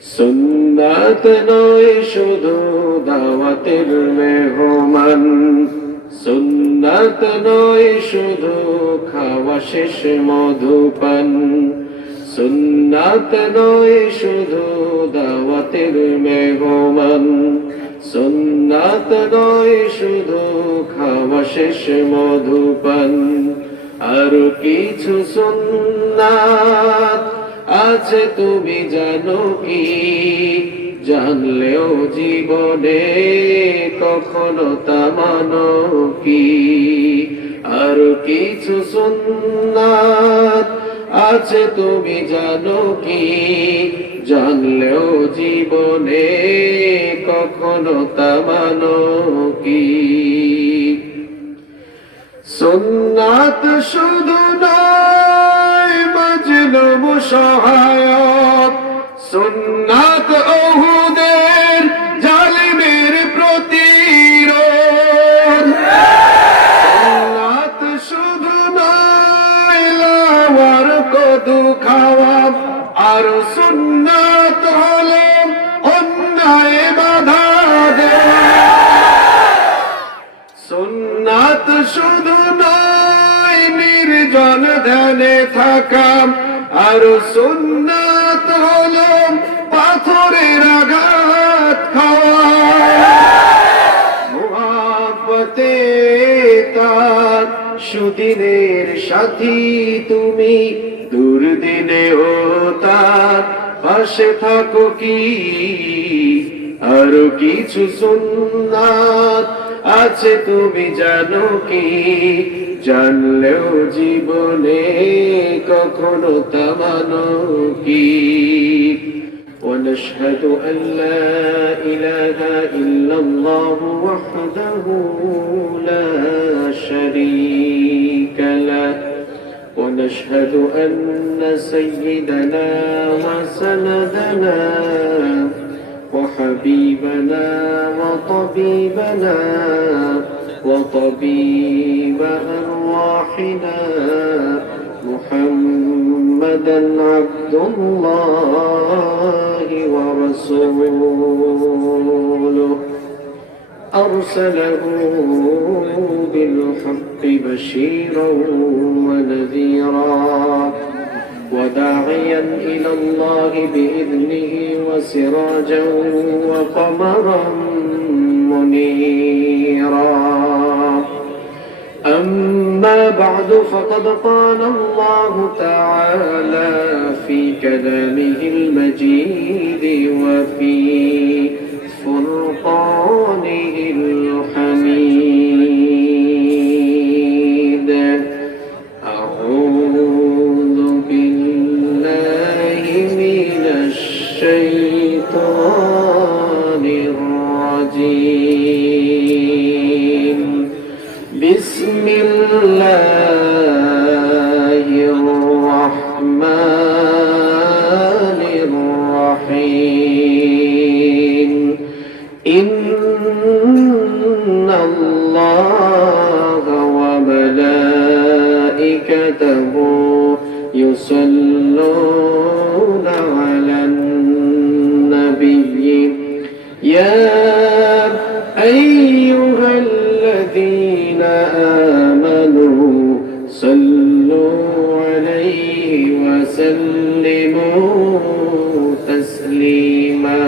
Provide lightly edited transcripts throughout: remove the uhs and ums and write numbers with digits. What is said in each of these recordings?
সুন্নাত নয় শুধু দাওয়াতের মেহমান, সুন্নাত নয় শুধু খাওয়া শেষ মধুপান, সুন্নাত নয় শুধু দাওয়াতের মেহমান, সুন্নাত নয় শুধু খাওয়া শেষ মধুপান। আর কিছু সুন্নাত আছে তুমি জানো কি, জানলেও জীবনে কখনো তা মানো কি। আর কিছু সুন্নাত আছে তুমি জানো কি, জানলেও জীবনে কখনো তা মানো কি। সুন্নাত শুধু নয় মাজলুম সহায়ক, সুন্নাত উহুদের জালিমের প্রতিরোধ। সুন্নাত শুধু নয় লাওয়ার কদু খাওয়া, আর সুন্নাত হলো অন্যায় বাধা দেওয়া। সুন্নাত শুধু নয় নির্জন ধ্যানে থাকা, আর সুন্নাত হলো পাথরের আঘাত খাওয়া। মুহাব্বতে তার সুদিনের সাথী তুমি, দুর্দিনেও তার পাশে থাকো কি। আর কিছু সুন্নাত আছে তুমি জানো কি, জানলেও জীবনে কখনো তা মানো কি। ونشهد أن لا إله إلا الله وحده لا شريك له، ونشهد أن سيدنا وسندنا وحبيبنا وطبيبنا وطبيب أرواحنا محمدا عبد الله ورسوله، أرسله بالحق بشيرا ونذيرا، وداعيا إلى الله بإذنه وسراجا وقمرا منيرا. أما بعد فقد قال الله تعالى في كلامه المجيد وفي فرقانه الحميد. أعوذ بالله من الشيطان الرجيم. بسم الله الرحمن الرحيم. إن الله وملائكته يصلون على النبي يا أيها الذين آمنوا صلوا عليه وسلموا تسليما.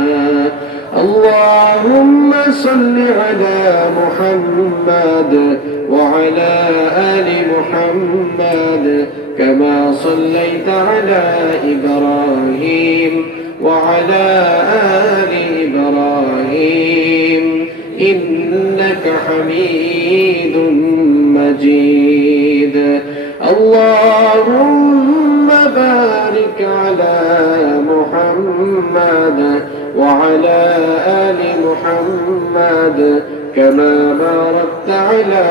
اللهم صل على محمد وعلى آل محمد كما صليت على إبراهيم وعلى آل إبراهيم إنك حميد مجيد. اللهم بارك على محمد وعلى آل محمد كما باركت على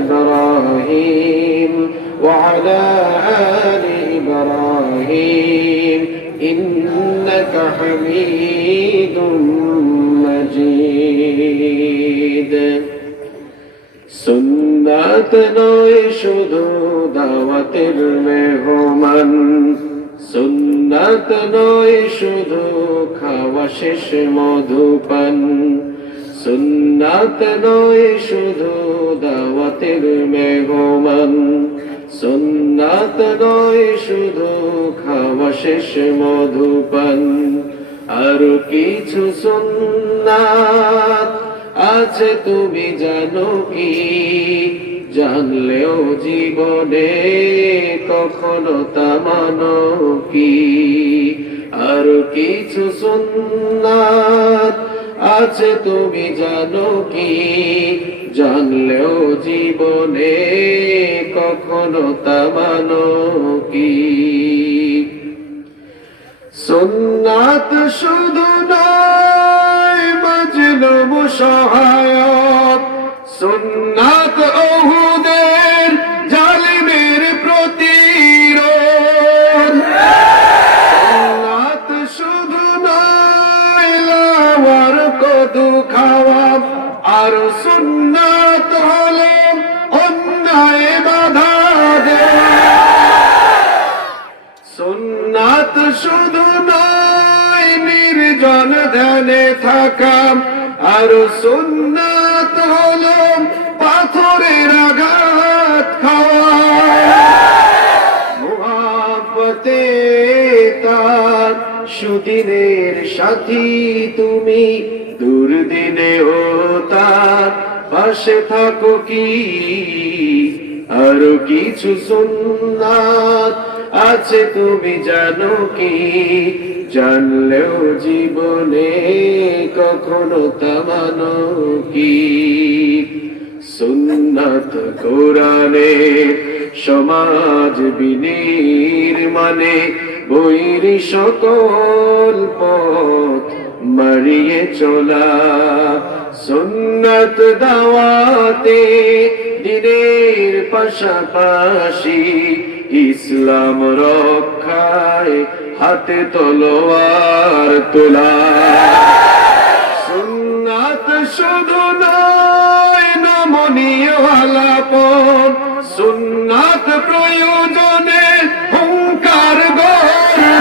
إبراهيم وعلى آل إبراهيم إنك حميد مجيد. সুন্নাত নয় শুধু দাওয়াতের মেহমান, সুন্নাত নয় শুধু খাওয়া খাওয়া শেষ মধুপান। সুন্নাত নয় শুধু দাওয়াতের মেহমান, সুন্নাত নয় শুধু খাওয়া শেষ মধুপান। আরো কিছু সুন্নাত আছে তুমি জানো কি, জানলেও জীবনে কখনো তা মানো কি। আরো কিছু সুন্নাত আছে তুমি জানো কি, জানলেও জীবনে কখনো তা মানো কি। সুন্নাত শুধু নয় মাজলুম সহায়ক, সুন্নাত উহুদের জালিমের প্রতিরোধ। সুন্নাত শুধু নয় লাওয়ার কদু খাওয়া, আর সুন্নাত হলো অন্যায় বাধা দেওয়া। সুন্নাত শুধু নয় নির্জন ধ্যানে থাকা, আর সুন্নাত হলো পাথরের আঘাত খাওয়া। মুহাব্বতে তার সুদিনের সাথী তুমি, দুর্দিনেও তার পাশে থাকো কি। আরো কিছু সুন্নাত আছে তুমি জানো কি, জানলেও জীবনে কখনো তা মানো কি। সুন্নাত কোরআনে সমাজ বিনির্মাণে, বৈরী সকল পথ মারিয়ে চলা। সুন্নাত দাওয়াতে দিনের পাশাপাশি, ইসলাম রক্ষায় হাতে তলোয়ার তোলা। সুন্নাত শুধু নয় নমনীয় আলাপন, সুন্নাত প্রয়োজনে হুঙ্কার গর্জন।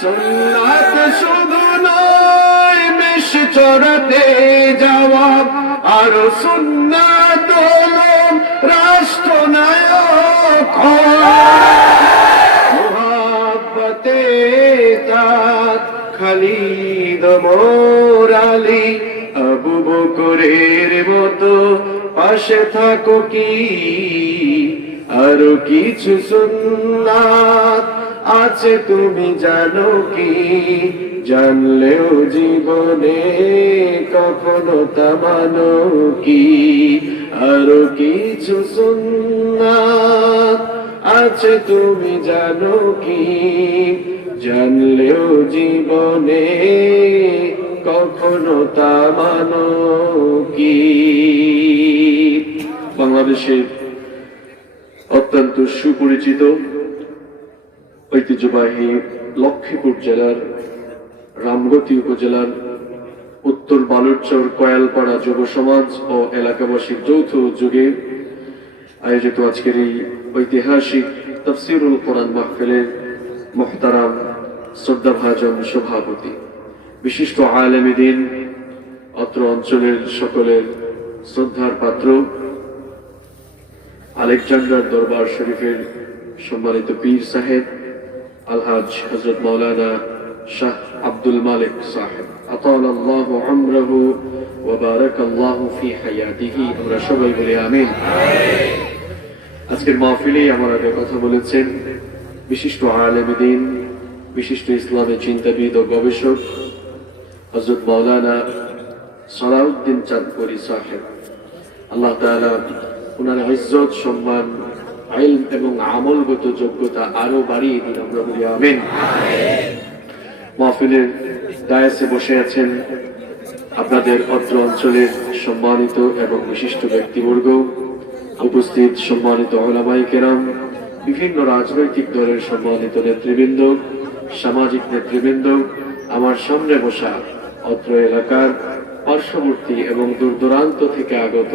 সুন্নাত শুধু নয় মেষ চড়াতে যাওয়া, আর সুন্নাত হলো রাষ্ট্রনায়ক হওয়া। মুহাব্বতে তার খালিদ ওমর আলী আবু বকরের মতো পাশে থাকো কি। আরো কিছু সুন্নাত আছে তুমি জানো কি, জানলেও জীবনে কখনো তা মানো কি। আরো কিছু সুন্নাত আছে তুমি জানো কি, জানলেও জীবনে কখনো তা মানো কি। বাংলাদেশের অত্যন্ত সুপরিচিত ঐতিহ্যবাহী লক্ষ্মীপুর জেলার রামগতি উপজেলার উত্তর বালুরচর কয়ালপাড়া যুব সমাজ ও এলাকাবাসীর যৌথ উদ্যোগে আয়োজিত আজকের এই ঐতিহাসিক তাফসীরুল কোরআন মাহফিলের মুহতারাম শ্রদ্ধাভাজন সভাপতি, বিশিষ্ট আলেম দ্বীন, অত্র অঞ্চলের সকলের শ্রদ্ধার পাত্র, আলেকজান্ডার দরবার শরীফের সম্মানিত পীর সাহেব আলহাজ হযরত মাওলানা শাহ আব্দুল মালিক সাহেব, আতালাল্লাহু উমরাহু ওয়া বারাকাল্লাহু ফি হায়াতিহি। আমরা সবাই বলি আমিন। আজকের মাহফিলে আমার আগে কথা বলেছেন বিশিষ্ট আলেম দ্বীন, বিশিষ্ট ইসলামী চিন্তাবিদ ও গবেষক হযরত মাওলানা সালাউদ্দিন চাঁদপুরি সাহেব। আল্লাহ তাআলা ওনার ইজ্জত, সম্মান, ইলম এবং আমলগত যোগ্যতা আরো বাড়িয়ে দিন। আমরা বলি আমিন। মাহফিলের ডায়াসে বসে আছেন আপনাদের অত্র অঞ্চলের সম্মানিত এবং বিশিষ্ট ব্যক্তিবর্গ, উপস্থিত সম্মানিত উলামায়ে কেরাম, বিভিন্ন রাজনৈতিক দলের সম্মানিত নেতৃবৃন্দ, সামাজিক নেতৃবৃন্দ, আমার সামনে বসা অত্র এলাকার পার্শ্ববর্তী এবং দূর দূরান্ত থেকে আগত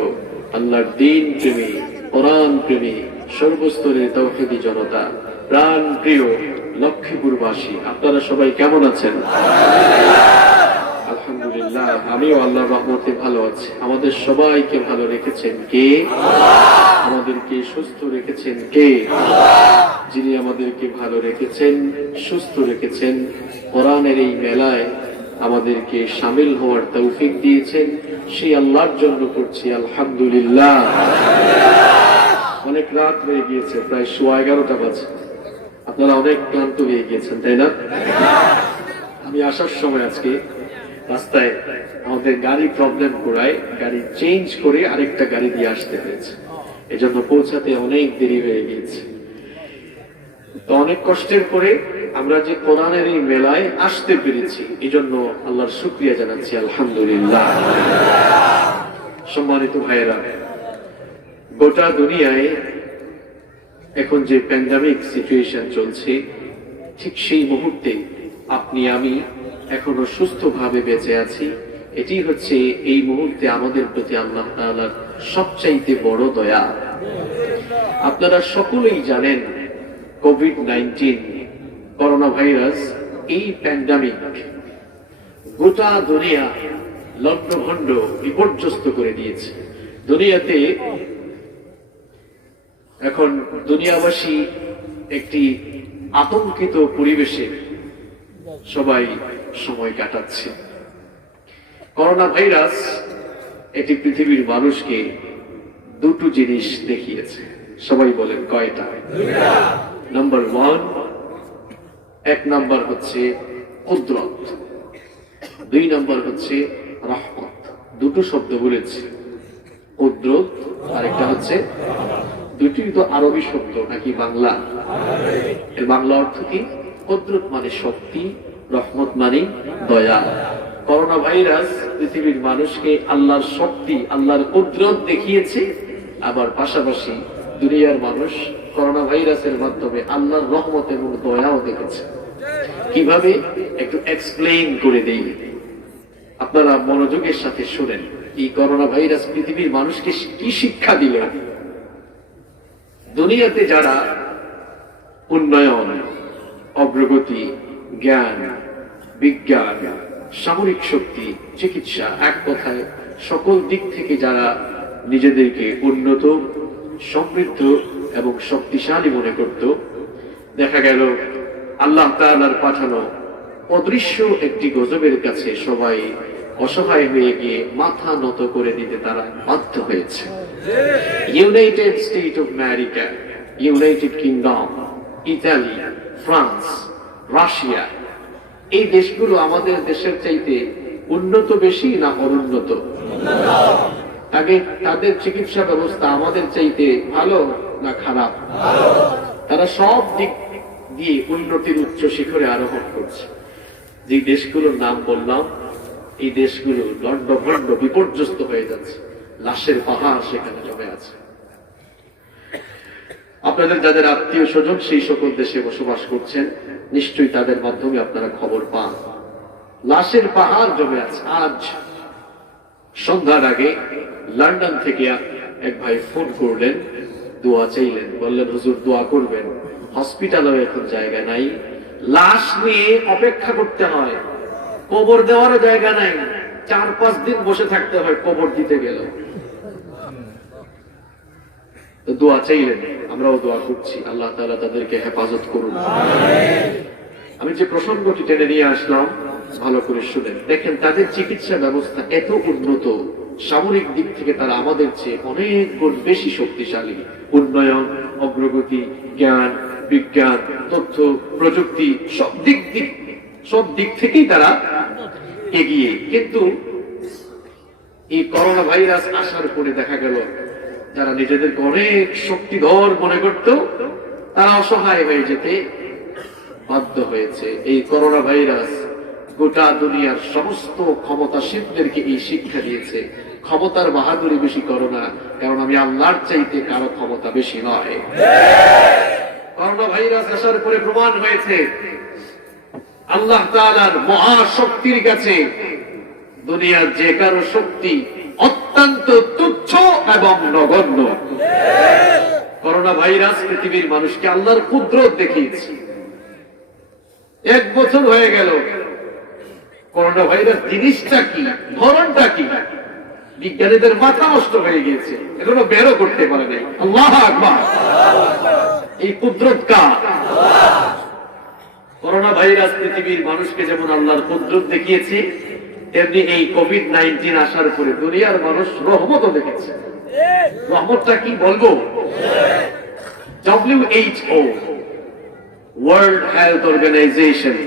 আল্লাহর দ্বীন প্রেমী, কোরআন প্রেমী, সর্বস্তরের তাওহীদি জনতা, প্রাণ প্রিয় লক্ষ্মীপুরবাসী, আপনারা সবাই কেমন আছেন? আলহামদুলিল্লাহ, আমিও আল্লাহর রহমতে ভালো আছি। আমাদের সবাইকে ভালো রেখেছেন কে? আমাদেরকে সুস্থ রেখেছেন কে? যিনি আমাদেরকে ভালো রেখেছেন, সুস্থ রেখেছেন, কোরআনের এই মেলায় আমাদেরকে শামিল হওয়ার তৌফিক দিয়েছেন, সেই আল্লাহর জন্য করছি আলহামদুলিল্লাহ। অনেক রাত হয়ে গিয়েছে, প্রায় 11:15 বাজে। আপনারা অনেক ক্লান্ত হয়ে গিয়েছেন, তাই না? আমি আসার সময় আজকে রাস্তায় আমাদের গাড়ি প্রবলেম করায় গাড়ি চেঞ্জ করে আরেকটা গাড়ি দিয়ে আসতে হয়েছে, এজন্য পৌঁছাতে অনেক দেরি হয়ে গিয়েছে। তো অনেক কষ্টের পরে আমরা যে কোরআনের এই মেলায় আসতে পেরেছি, এজন্য আল্লাহর শুকরিয়া জানাচ্ছি আলহামদুলিল্লাহ। সম্মানিত ভাইয়েরা, গোটা দুনিয়ায় এখন যে প্যান্ডামিক সিচুয়েশন চলছে, ঠিক সেই মুহূর্তে আপনি আমি এখনো সুস্থভাবে বেঁচে আছি। এটি হচ্ছে এই মুহূর্তে আমাদের প্রতি আল্লাহ তাআলার সবচাইতে বড় দয়া। আপনারা সকলেই জানেন, কোভিড-19 করোনা ভাইরাস, এই প্যান্ডামিক গোটা দুনিয়া লণ্ডভণ্ড বিপর্যস্ত করে দিয়েছে। দুনিয়াতে এখন দুনিয়াবাসী একটি আতঙ্কিত পরিবেশে সবাই সময় কাটাচ্ছে। করোনা ভাইরাস এটি পৃথিবীর মানুষকে দুটো জিনিস দেখিয়েছে। সবাই বলেন কয়টা? নাম্বার 1, এক নাম্বার হচ্ছে কুদরত, 2 নাম্বার হচ্ছে রহমত। দুটো শব্দ বলেছি, কুদরত আর একটা হচ্ছে, দুটি তো আরবি শব্দ নাকি বাংলা? এর বাংলা অর্থ কি? কুদরত মানে শক্তি, রহমত মানে দয়া। করোনা ভাইরাস পৃথিবীর মানুষকে আল্লাহর শক্তি, আল্লাহর কুদরত দেখিয়েছে, আবার পাশাপাশি দুনিয়ার মানুষ করোনা ভাইরাসের মাধ্যমে আল্লাহর রহমত এবং দয়াও দেখেছে। কিভাবে একটু এক্সপ্লেইন করে দেই, আপনারা মনোযোগের সাথে শুনেন। এই করোনা ভাইরাস পৃথিবীর মানুষকে কি শিক্ষা দিল? দুনিয়াতে যারা উন্নয়ন, অগ্রগতি, জ্ঞান, বিজ্ঞান, সামরিক শক্তি, চিকিৎসা, এক কথায় সকল দিক থেকে যারা নিজেদেরকে উন্নত, সমৃদ্ধ এবং শক্তিশালী মনে করত, দেখা গেল আল্লাহ তাআলার পাঠানো অদৃশ্য একটি গজবের কাছে সবাই অসহায় হয়ে গিয়ে মাথা নত করে দিতে তারা বাধ্য হয়েছে। United state of America, United kingdom, Italy, France, Russia, এই দেশগুলো আমাদের দেশের চাইতে উন্নত বেশি না অনুন্নত? আগে তাদের চিকিৎসা ব্যবস্থা আমাদের চাইতে ভালো না খারাপ? তারা সব দিক দিয়ে উন্নতির উচ্চ শিখরে আরোহণ করছে। যে দেশগুলোর নাম বললাম, এই দেশগুলো লণ্ডভণ্ড বিপর্যস্ত হয়ে যাচ্ছে, লাশের পাহাড় সেখানে জমে আছে। আপনাদের যাদের আত্মীয় স্বজন সেই সকল দেশে বসবাস করছেন, নিশ্চয়ই তাদের মাধ্যমে আপনারা খবর পান, লাশের পাহাড় জমে আছে। আজ সন্ধ্যার আগে লন্ডন থেকে এক ভাই ফোন করলেন, দোয়া চাইলেন, বললেন হুজুর দোয়া করবেন, হসপিটালেও এখন জায়গা নাই, লাশ নিয়ে অপেক্ষা করতে হয়, কবর দেওয়ারও জায়গা নাই, 4-5 দিন বসে থাকতে হয় কবর দিতে গেল। তো দোয়া চাইলেন, আমরাও দোয়া করছি, আল্লাহ তাআলা তাদেরকে হেফাজত করুন। আমি যে প্রসঙ্গটি টেনে নিয়ে আসলাম, ভালো করে শুনেন। দেখেন, তাদের চিকিৎসা ব্যবস্থা এত উন্নত, সামরিক দিক থেকে তারা আমাদের চেয়ে অনেক গুণ বেশি শক্তিশালী। উন্নয়ন, অগ্রগতি, জ্ঞান, বিজ্ঞান, তথ্য প্রযুক্তি, সব দিক থেকেই তারা এগিয়ে। কিন্তু এই করোনা ভাইরাস আসার পরে দেখা গেল যারা নিজেদেরকে অনেক শক্তিধর মনে করত, তারা অসহায় হয়ে যেতে বাধ্য হয়েছে। এই করোনা ভাইরাস গোটা দুনিয়ার সমস্ত ক্ষমতাশীলদেরকে এই শিক্ষা দিয়েছে, ক্ষমতার বাহাদুরি বেশি করো না, কারণ আমি আল্লাহর চাইতে কারো ক্ষমতা বেশি নয়। করোনা ভাইরাস আসার পরে প্রমাণ হয়েছে আল্লাহ তাআলার মহাশক্তির কাছে দুনিয়ার যে কারো শক্তি অত্যন্ত তুচ্ছ এবং নগণ্য। করোনা ভাইরাস পৃথিবীর মানুষকে আল্লাহর কুদরত দেখিয়েছে। 1 বছর হয়ে গেল, করোনা ভাইরাস জিনিসটা কি, ধরনটা কি, বিজ্ঞানীদের মাথা নষ্ট হয়ে গিয়েছে, এখনো বেরো করতে পারে নাই। আল্লাহু আকবার। এই কুদরত কার? করোনা ভাইরাস পৃথিবীর মানুষকে যেমন আল্লাহর কুদরত দেখিয়েছে, তেমনি এই কোভিড-19 আসার পরে দুনিয়ার মানুষ রহমতও দেখেছে। রহমতটা কি বলবো? WHO, ওয়ার্ল্ড হেলথ অর্গানাইজেশন,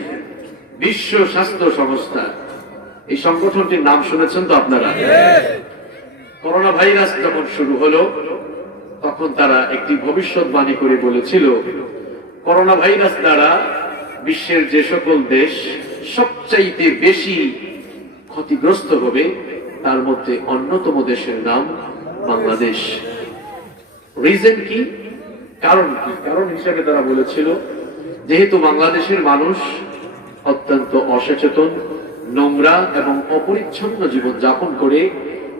বিশ্ব স্বাস্থ্য সংস্থা, এই সংগঠনটির নাম শুনেছেন তো আপনারা? করোনা ভাইরাস যখন শুরু হলো তখন তারা একটি ভবিষ্যৎবাণী করে বলেছিল, করোনা ভাইরাস দ্বারা বিশ্বের যে সকল দেশ সবচাইতে বেশি ক্ষতিগ্রস্ত হবে তার মধ্যে অন্যতম দেশের নাম বাংলাদেশ। রিজন কি? কারণ কি? কারণ হিসেবে তারা বলেছিল, যেহেতু বাংলাদেশের মানুষ অত্যন্ত অসচেতন, নোংরা এবং অপরিচ্ছন্ন জীবন যাপন করে,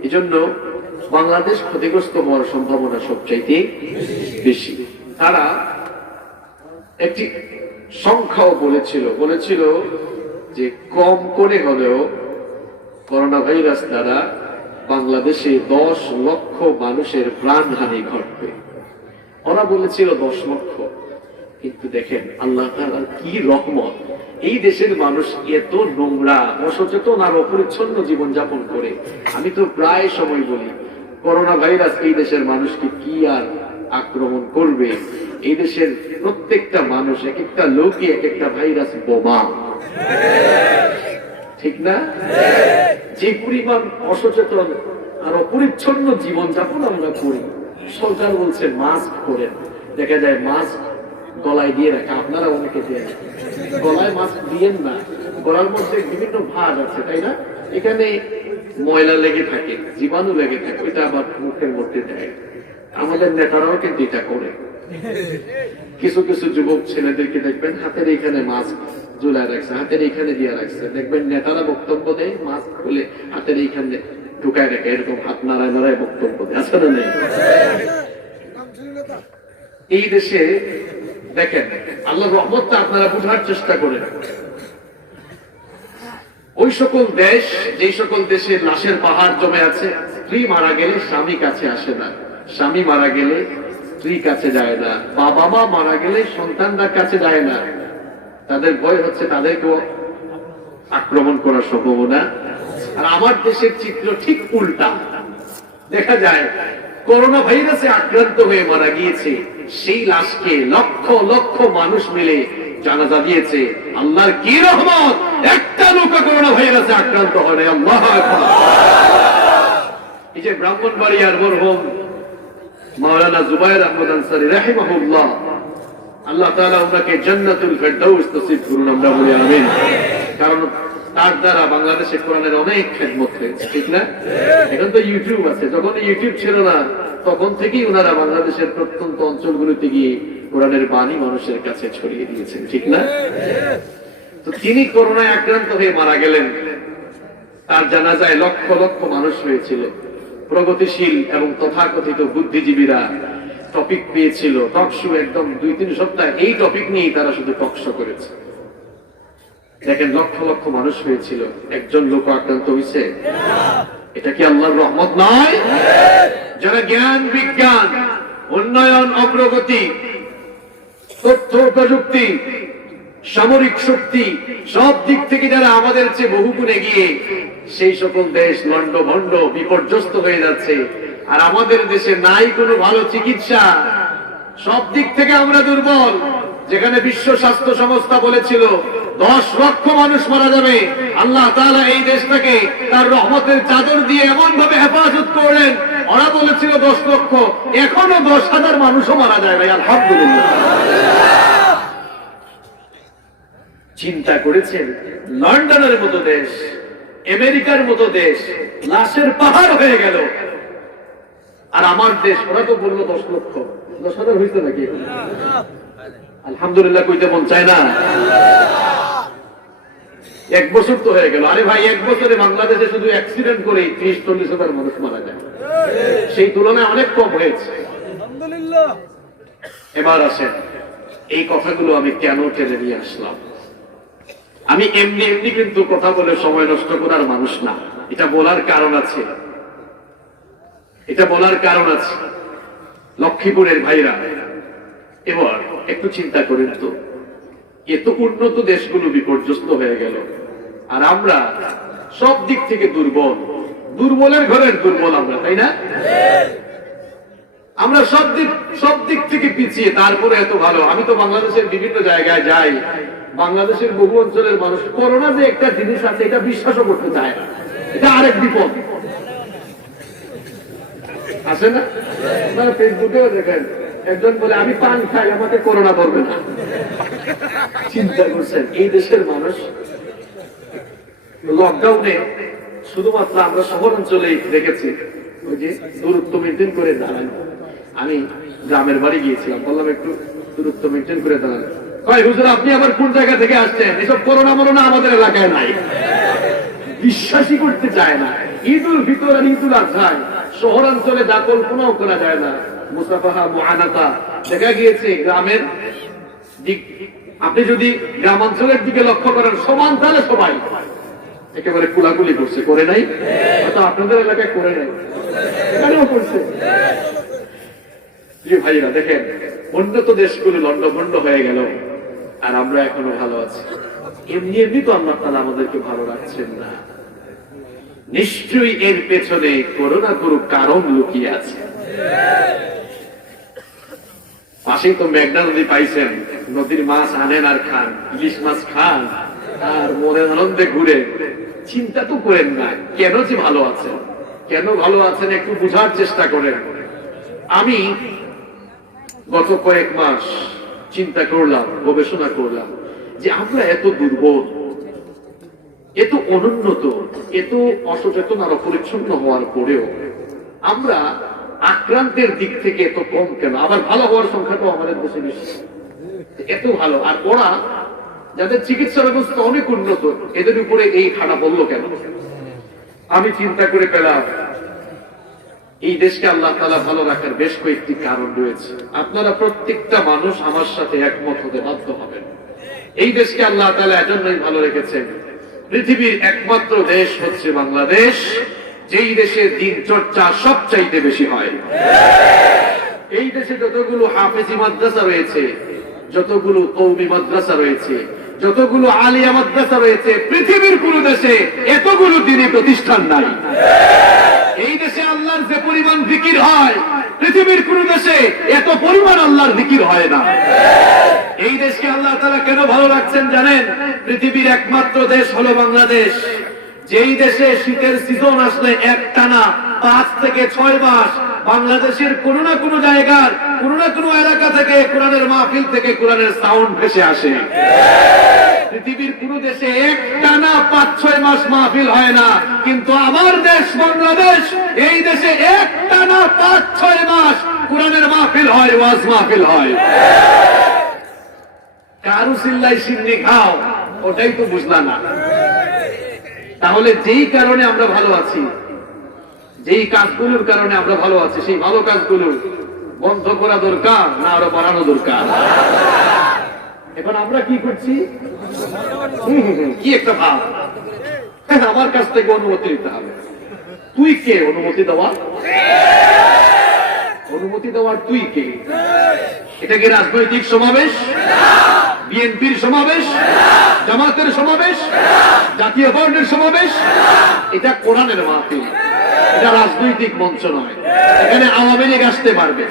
এজন্য বাংলাদেশ ক্ষতিগ্রস্ত হওয়ার সম্ভাবনা সবচাইতে বেশি। তারা একটি সংখ্যাও বলেছিল যে কম করে হলেও করোনা ভাইরাস দ্বারা বাংলাদেশে 10 লক্ষ মানুষের প্রাণহানি ঘটবে। ওরা বলেছিল 10 লক্ষ, কিন্তু দেখেন আল্লাহ তাআলার কি রহমত, এই দেশের মানুষ এত নোংরা, অসচেতন আর অপরিচ্ছন্ন জীবন যাপন করে। আমি তো প্রায় সময় বলি, করোনা ভাইরাস এই দেশের মানুষকে কি আর আক্রমণ করবে। এই দেশের প্রত্যেকটা মানুষ, এক একটা লোকই এক একটা ভাইরাস বোমা, ঠিক না? যে পরিমাণ অসচেতন আর অপরিচ্ছন্ন জীবন যাপন আমরা করি। সরকার বলছে মাস্ক পরেন, দেখা যায় মাস্ক গলায় দিয়ে রাখে। আপনারা অনেকে দেন, গলায় মাস্ক দিয়েন না, গলার মধ্যে বিভিন্ন ভাঁজ আছে, তাই না? এখানে ময়লা লেগে থাকে, জীবাণু লেগে থাকে, ওইটা আবার মুখের মধ্যে দেয়। আমাদের নেতারাও কিন্তু এটা করে। কিছু কিছু যুবক ছেলেদেরকে দেখবেন হাতের এখানে মাস্ক ঝুলায় রাখছে, হাতের এইখানে দিয়ে রাখছে। দেখবেন নেতারা বক্তব্য দেয়, মাস্ক খুলে হাতের এইখানে ঢুকায় রাখে, এরকম হাত নাড়ায় নাড়ায় বক্তব্য দেয়, আছে না নেই? এই দেশে দেখেন আল্লাহর রহমতটা আপনারা বোঝার চেষ্টা করেন। ওই সকল দেশ, যে সকল দেশে লাশের পাহাড় জমে আছে, স্ত্রী মারা গেলে স্বামী কাছে আসে না, স্বামী মারা গেলে স্ত্রী কাছে যায় না, বাবা মা মারা গেলে সন্তানরা কাছে যায় না। তাদের ভয় হচ্ছে তাদেরকেও আক্রমণ করার সম্ভাবনা। আর আমার দেশের চিত্র ঠিক উল্টা। দেখা যায় করোনা ভাইরাসে আক্রান্ত হয়ে মারা গিয়েছে, সেই লাশকে লক্ষ লক্ষ মানুষ মিলে জানাজা দিয়েছে। আল্লাহর কি রহমত, একটা লোক করোনা ভাইরাসে আক্রান্ত হয় না। আল্লাহু আকবার। এই যে ব্রাহ্মণবাড়িয়ার মরহুম মাওলানা জুবায়ের আহমদ আনসারী রাহিমাহুল্লাহ, আল্লাহ তাআলা ওনাকে জান্নাতুল ফেরদাউস নসিব করুন, আমরা বলি আমিন। কারণ তার দ্বারা বাংলাদেশে কোরআনের অনেক খেদমত হয়েছে, ঠিক না? এখন তো ইউটিউব আছে, যখন ইউটিউব ছিল না তখন থেকেই ওনারা বাংলাদেশের প্রত্যন্ত অঞ্চলগুলোতে গিয়ে কোরআনের বাণী মানুষের কাছে ছড়িয়ে দিয়েছেন, ঠিক না? তো তিনি করোনায় আক্রান্ত হয়ে মারা গেলেন, তার জানাজায় লক্ষ লক্ষ মানুষ হয়েছিল। প্রগতিশীল এবং তথাকথিত বুদ্ধিজীবীরা টপিক পেয়েছিল, টকশো, একদম 2-3 সপ্তাহ এই টপিক নিয়ে তারা শুধু টকশো করেছে। দেখেন লক্ষ লক্ষ মানুষ হয়েছিল, একজন লোক আক্রান্ত হয়েছে। এটা কি আল্লাহর রহমত নয়? যারা জ্ঞান, বিজ্ঞান, উন্নয়ন, অগ্রগতি, তথ্য প্রযুক্তি, সামরিক শক্তি সব দিক থেকে যারা আমাদের চেয়ে বহুগুণ এগিয়ে, সেই সকল দেশ লন্ডভন্ড বিপর্যস্ত হয়ে যাচ্ছে। আর আমাদের দেশে নাই কোনো ভালো চিকিৎসা, সব দিক থেকে আমরা দুর্বল। যেখানে বিশ্ব স্বাস্থ্য সংস্থা বলেছিল 10 লক্ষ মানুষ মারা যাবে, আল্লাহ তাআলা এই দেশটাকে তার রহমতের চাদর দিয়ে এমন ভাবে হেফাজত করলেন, ওরা বলেছিল 10 লক্ষ, এখনো 10,000 মানুষও মারা যায় ভাই, আলহামদুলিল্লাহ। চিন্তা করেছেন লন্ডনের মতো দেশ, আমেরিকার মতো দেশ লাশের পাহাড় হয়ে গেল, আর আমার দেশ ওরা তো বললো 10 লক্ষ, 10,000 হয়েছে নাকি? আলহামদুলিল্লাহ কইতে মন চায় না? 1 বছর তো হয়ে গেল। আরে ভাই 1 বছরে বাংলাদেশে শুধু অ্যাক্সিডেন্ট করে 30-40 হাজার মানুষ মারা যায়, সেই তুলনায় অনেক কম হয়েছে। এবার আসেন এই কথাগুলো আমি কেন টেনে নিয়ে আসলাম। আমি এমনি এমনি কিন্তু কথা বলে সময় নষ্ট করার মানুষ না, এটা বলার কারণ আছে, এটা বলার কারণ আছে। লক্ষ্মীপুরের ভাইরা, এবার একটু চিন্তা করেন তো, এত উন্নত দেশগুলো বিপর্যস্ত হয়ে গেল, আর আমরা সব দিক থেকে দুর্বল, দুর্বলের ঘরের দুর্বল আমরা, তাই না? আমরা সব দিক থেকে পিছিয়ে, তারপরে এত ভালো। আমি তো বাংলাদেশের বিভিন্ন জায়গায় যাই, বাংলাদেশের বহু অঞ্চলের মানুষ করোনা যে একটা জিনিস আছে এটা বিশ্বাসও করতে চায় না, এটা আরেক বিপদ আছে না? আপনারা ফেসবুকেও দেখেন, একজন বলে আমি পান খাই, আমাকে করোনা করবে না। চিন্তা করছেন এই দেশের মানুষ লকডাউনে শুধুমাত্র আমরা শহর অঞ্চলে দেখেছি ওই যে দূরত্ব মেনটেন করে দাঁড়ান। আমি গ্রামের বাড়ি গিয়েছিলাম, বললাম একটু দূরত্ব মেনটেন করে দাঁড়ান। কয় হুজুর আপনি আবার কোন জায়গা থেকে আসছেন? এসব করোনা মরোনা আমাদের এলাকায় নাই। বিশ্বাসই করতে চায় না। ঈদ উল ফিতর আর ঈদ উল আজহায় শহরাঞ্চলে যা কল্পনাও করা যায় না, মুসাফাহা মুআনাকা দেখা গিয়েছে গ্রামের দিক। আপনি যদি গ্রামাঞ্চলের দিকে লক্ষ্য করেন, সমান তাহলে সবাই একেবারে কুলাকুলি করছে, করে নাই? হয়তো আপনাদের এলাকায় করে নাই, এখানেও করছে। যে ভাইরা দেখেন, উন্নত দেশগুলো লন্ডভন্ড হয়ে গেল, আর আমরা এখনো ভালো আছি। এমনি এমনি তো আল্লাহ তাআলা আমাদেরকে ভালো রাখছেন না, নিশ্চয়ই এর পেছনে কোনো না কোনো কারণ লুকিয়ে আছে। পাশেই তো মেঘনা নদী পাইছেন, নদীর মাছ আনেন আর খান, ইলিশ মাছ খান আর মনের আনন্দে ঘুরে। চিন্তা তো করেন না কেন যে ভালো আছেন, কেন ভালো আছেন একটু বুঝার চেষ্টা করেন। আমি গত কয়েক মাস চিন্তা করলাম, গবেষণা করলাম যে আমরা এত দুর্বল, এত অনুন্নত, এত অসচেতন আর অপরিচ্ছন্ন হওয়ার পরেও আমরা আক্রান্তের দিক থেকে এত কম কেন? আবার ভালো হওয়ার সংখ্যাটাও আমাদের দেশে বেশি, এত ভালো। আর ওরা যাদের চিকিৎসা ব্যবস্থা অনেক উন্নত, এদের উপরে এই ঠাডা বলল কেন? আমি চিন্তা করে পেলাম এই দেশকে আল্লাহ তাআলা ভালো রাখার বেশ কয়েকটি কারণ রয়েছে। আপনারা প্রত্যেকটা মানুষ আমার সাথে একমত হতে বাধ্য হবেন। এই দেশকে আল্লাহ তাআলা এজন্যই ভালো রেখেছেন। পৃথিবীর একমাত্র দেশ হচ্ছে বাংলাদেশ, যেই দেশে দিন চর্চা সবচাইতে বেশি হয়। এই দেশে যতগুলো হাফেজি মাদ্রাসা রয়েছে, যতগুলো কওমি মাদ্রাসা রয়েছে, যতগুলো আলিয়া মাদ্রাসা রয়েছে, পৃথিবীর কোন দেশে এতগুলো দ্বীনি প্রতিষ্ঠান নাই। এই দেশে আল্লাহর যে পরিমাণ জিকির হয়, পৃথিবীর কোন দেশে এত পরিমাণ আল্লাহর জিকির হয় না। এই দেশকে আল্লাহ তাআলা কেন ভালো রাখছেন জানেন? পৃথিবীর একমাত্র দেশ হলো বাংলাদেশ, যেই দেশে শীতের সিজন আসলে একটানা 5 থেকে 6 মাস বাংলাদেশের কোন না কোন জায়গার কোন না কোন এলাকা থেকে কোরআনের মাহফিল থেকে কোরআনের সাউন্ড ভেসে আসে। পৃথিবীর কোন দেশে একটানা 5-6 মাস মাহফিল হয় না, কিন্তু আমার দেশ বাংলাদেশ, এই দেশে একটানা 5-6 মাস কোরআনের মাহফিল হয়, ওয়াজ মাহফিল হয়। কারু সিল্লাই সিন্নি খাও, ওটাই তো বুঝলা না। তাহলে যেই কারণে আমরা ভালো আছি, যেই কাজগুলোর কারণে আমরা ভালো আছি, সেই ভালো কাজগুলো বন্ধ করা দরকার না আরো বাড়ানো দরকার? এখন আমরা কি করছি? কি একটা ভাব, আমার কাছ থেকে অনুমতি নিতে হবে। তুই কে অনুমতি দেওয়া? অনুমতি দেওয়ার তুই কে? এটা কি রাজনৈতিক সমাবেশ? বিএনপির সমাবেশ? জামাতের সমাবেশ? জাতীয় পার্টির সমাবেশ? এটা কোরআনের মাহফিল, এটা রাজনৈতিক মঞ্চ নয়। এখানে আওয়ামী লীগ আসতে পারবে,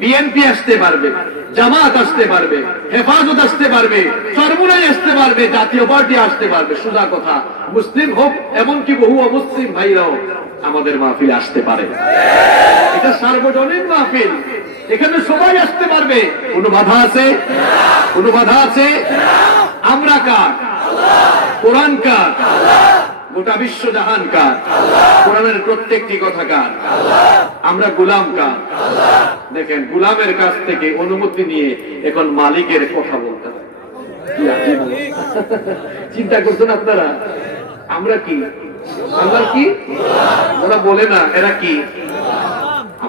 বিএনপি আসতে পারবে, জামাত আসতে পারবে, হেফাজত আসতে পারবে, চরমুনাই আসতে পারবে, জাতীয় পার্টি আসতে পারবে। সোজা কথা, মুসলিম হোক এমনকি বহু অমুসলিম ভাইরাও আমাদের মাহফিলে আসতে পারে। এটা সার্বজনীন মাহফিল, এখানে সবাই আসতে পারবে। কোনো বাধা আছে? কোনো বাধা আছে? আমরা কার? কোরআন কার? গোটা বিশ্ব জাহান কার? কোরআনের প্রত্যেকটি কথা কার? আমরা গোলাম কার? দেখেন, গোলামের কাছ থেকে অনুমতি নিয়ে এখন মালিকের কথা বলতে হয়। চিন্তা করছেন আপনারা? আমরা কি? আমরা কি? ওরা বলে না এরা কি?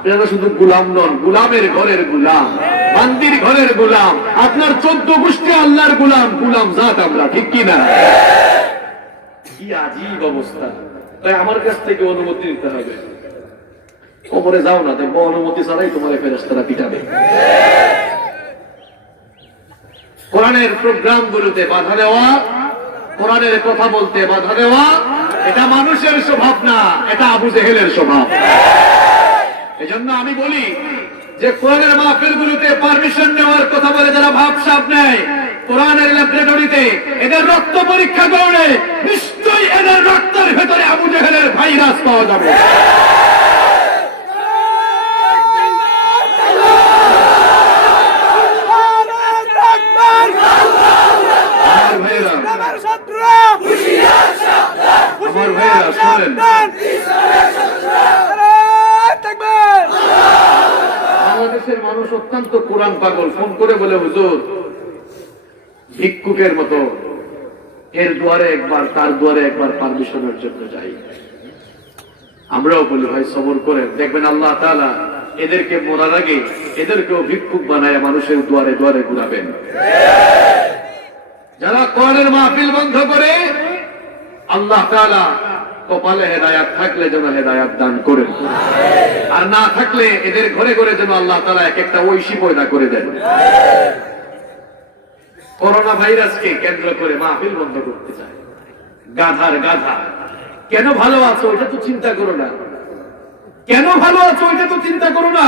আপনারা শুধু গুলাম নন, গুলামের ঘরের গুলাম, বান্দির ঘরের গুলাম, আপনার 14 গোষ্ঠী আল্লাহর গুলাম, গুলাম জাত আমরা, ঠিক কি না? কি আজীব অবস্থা। তাই আমার কাছ থেকে অনুমতি নিতে হবে। কবরে যাও না, দেখবো অনুমতি ছাড়াই তোমার ফেরেশতারা পিটাবে। কোরআনের প্রোগ্রাম গুলোতে বাধা দেওয়া, কোরআনের কথা বলতে বাধা দেওয়া, এটা মানুষের স্বভাব না, এটা আবু জেহেলের স্বভাব। এজন্য আমি বলি যে কোরআনের মাহফিল গুলোতে পারমিশন নেওয়ার কথা বলে যারা ভাবসাব নেয়, কোরআনের ল্যাবরেটরিতে এদের রক্ত পরীক্ষা করলে নিশ্চয়ই এদের রক্তের ভেতরে আবু জেহেলের ভাইরাস পাওয়া যাবে। আমার ভাইয়েরা শোনেন, বাংলাদেশের মানুষ অত্যন্ত কোরআন পাগল। ফোন করে বলে, হুজুর ভিক্ষুকের মতো এর দুয়ারে একবার তার দুয়ারে একবার পারমিশনের জন্য যাই। আমরাও বলি ভাই সবর করেন, দেখবেন আল্লাহ তাআলা এদেরকে মরার আগে এদেরকেও ভিক্ষুক বানায় মানুষের দুয়ারে দুয়ারে ঘুরাবেন। যারা কোরআনের মাহফিল বন্ধ করে, আল্লাহ তাআলা কপালে হেদায়াত থাকলে যেন হেদায়াত দান করেন, আর না থাকলে এদের ঘরে ঘরে যেন আল্লাহ তাআলা এক একটা ঐশী পয়দা করে দেন। করোনা ভাইরাসকে কেন্দ্র করে মাহফিল বন্ধ করতে চায়। গাধার গাধা। কেন ভালো আছো এটা তো চিন্তা করো না, কেন ভালো আছো এটা তো চিন্তা করো না।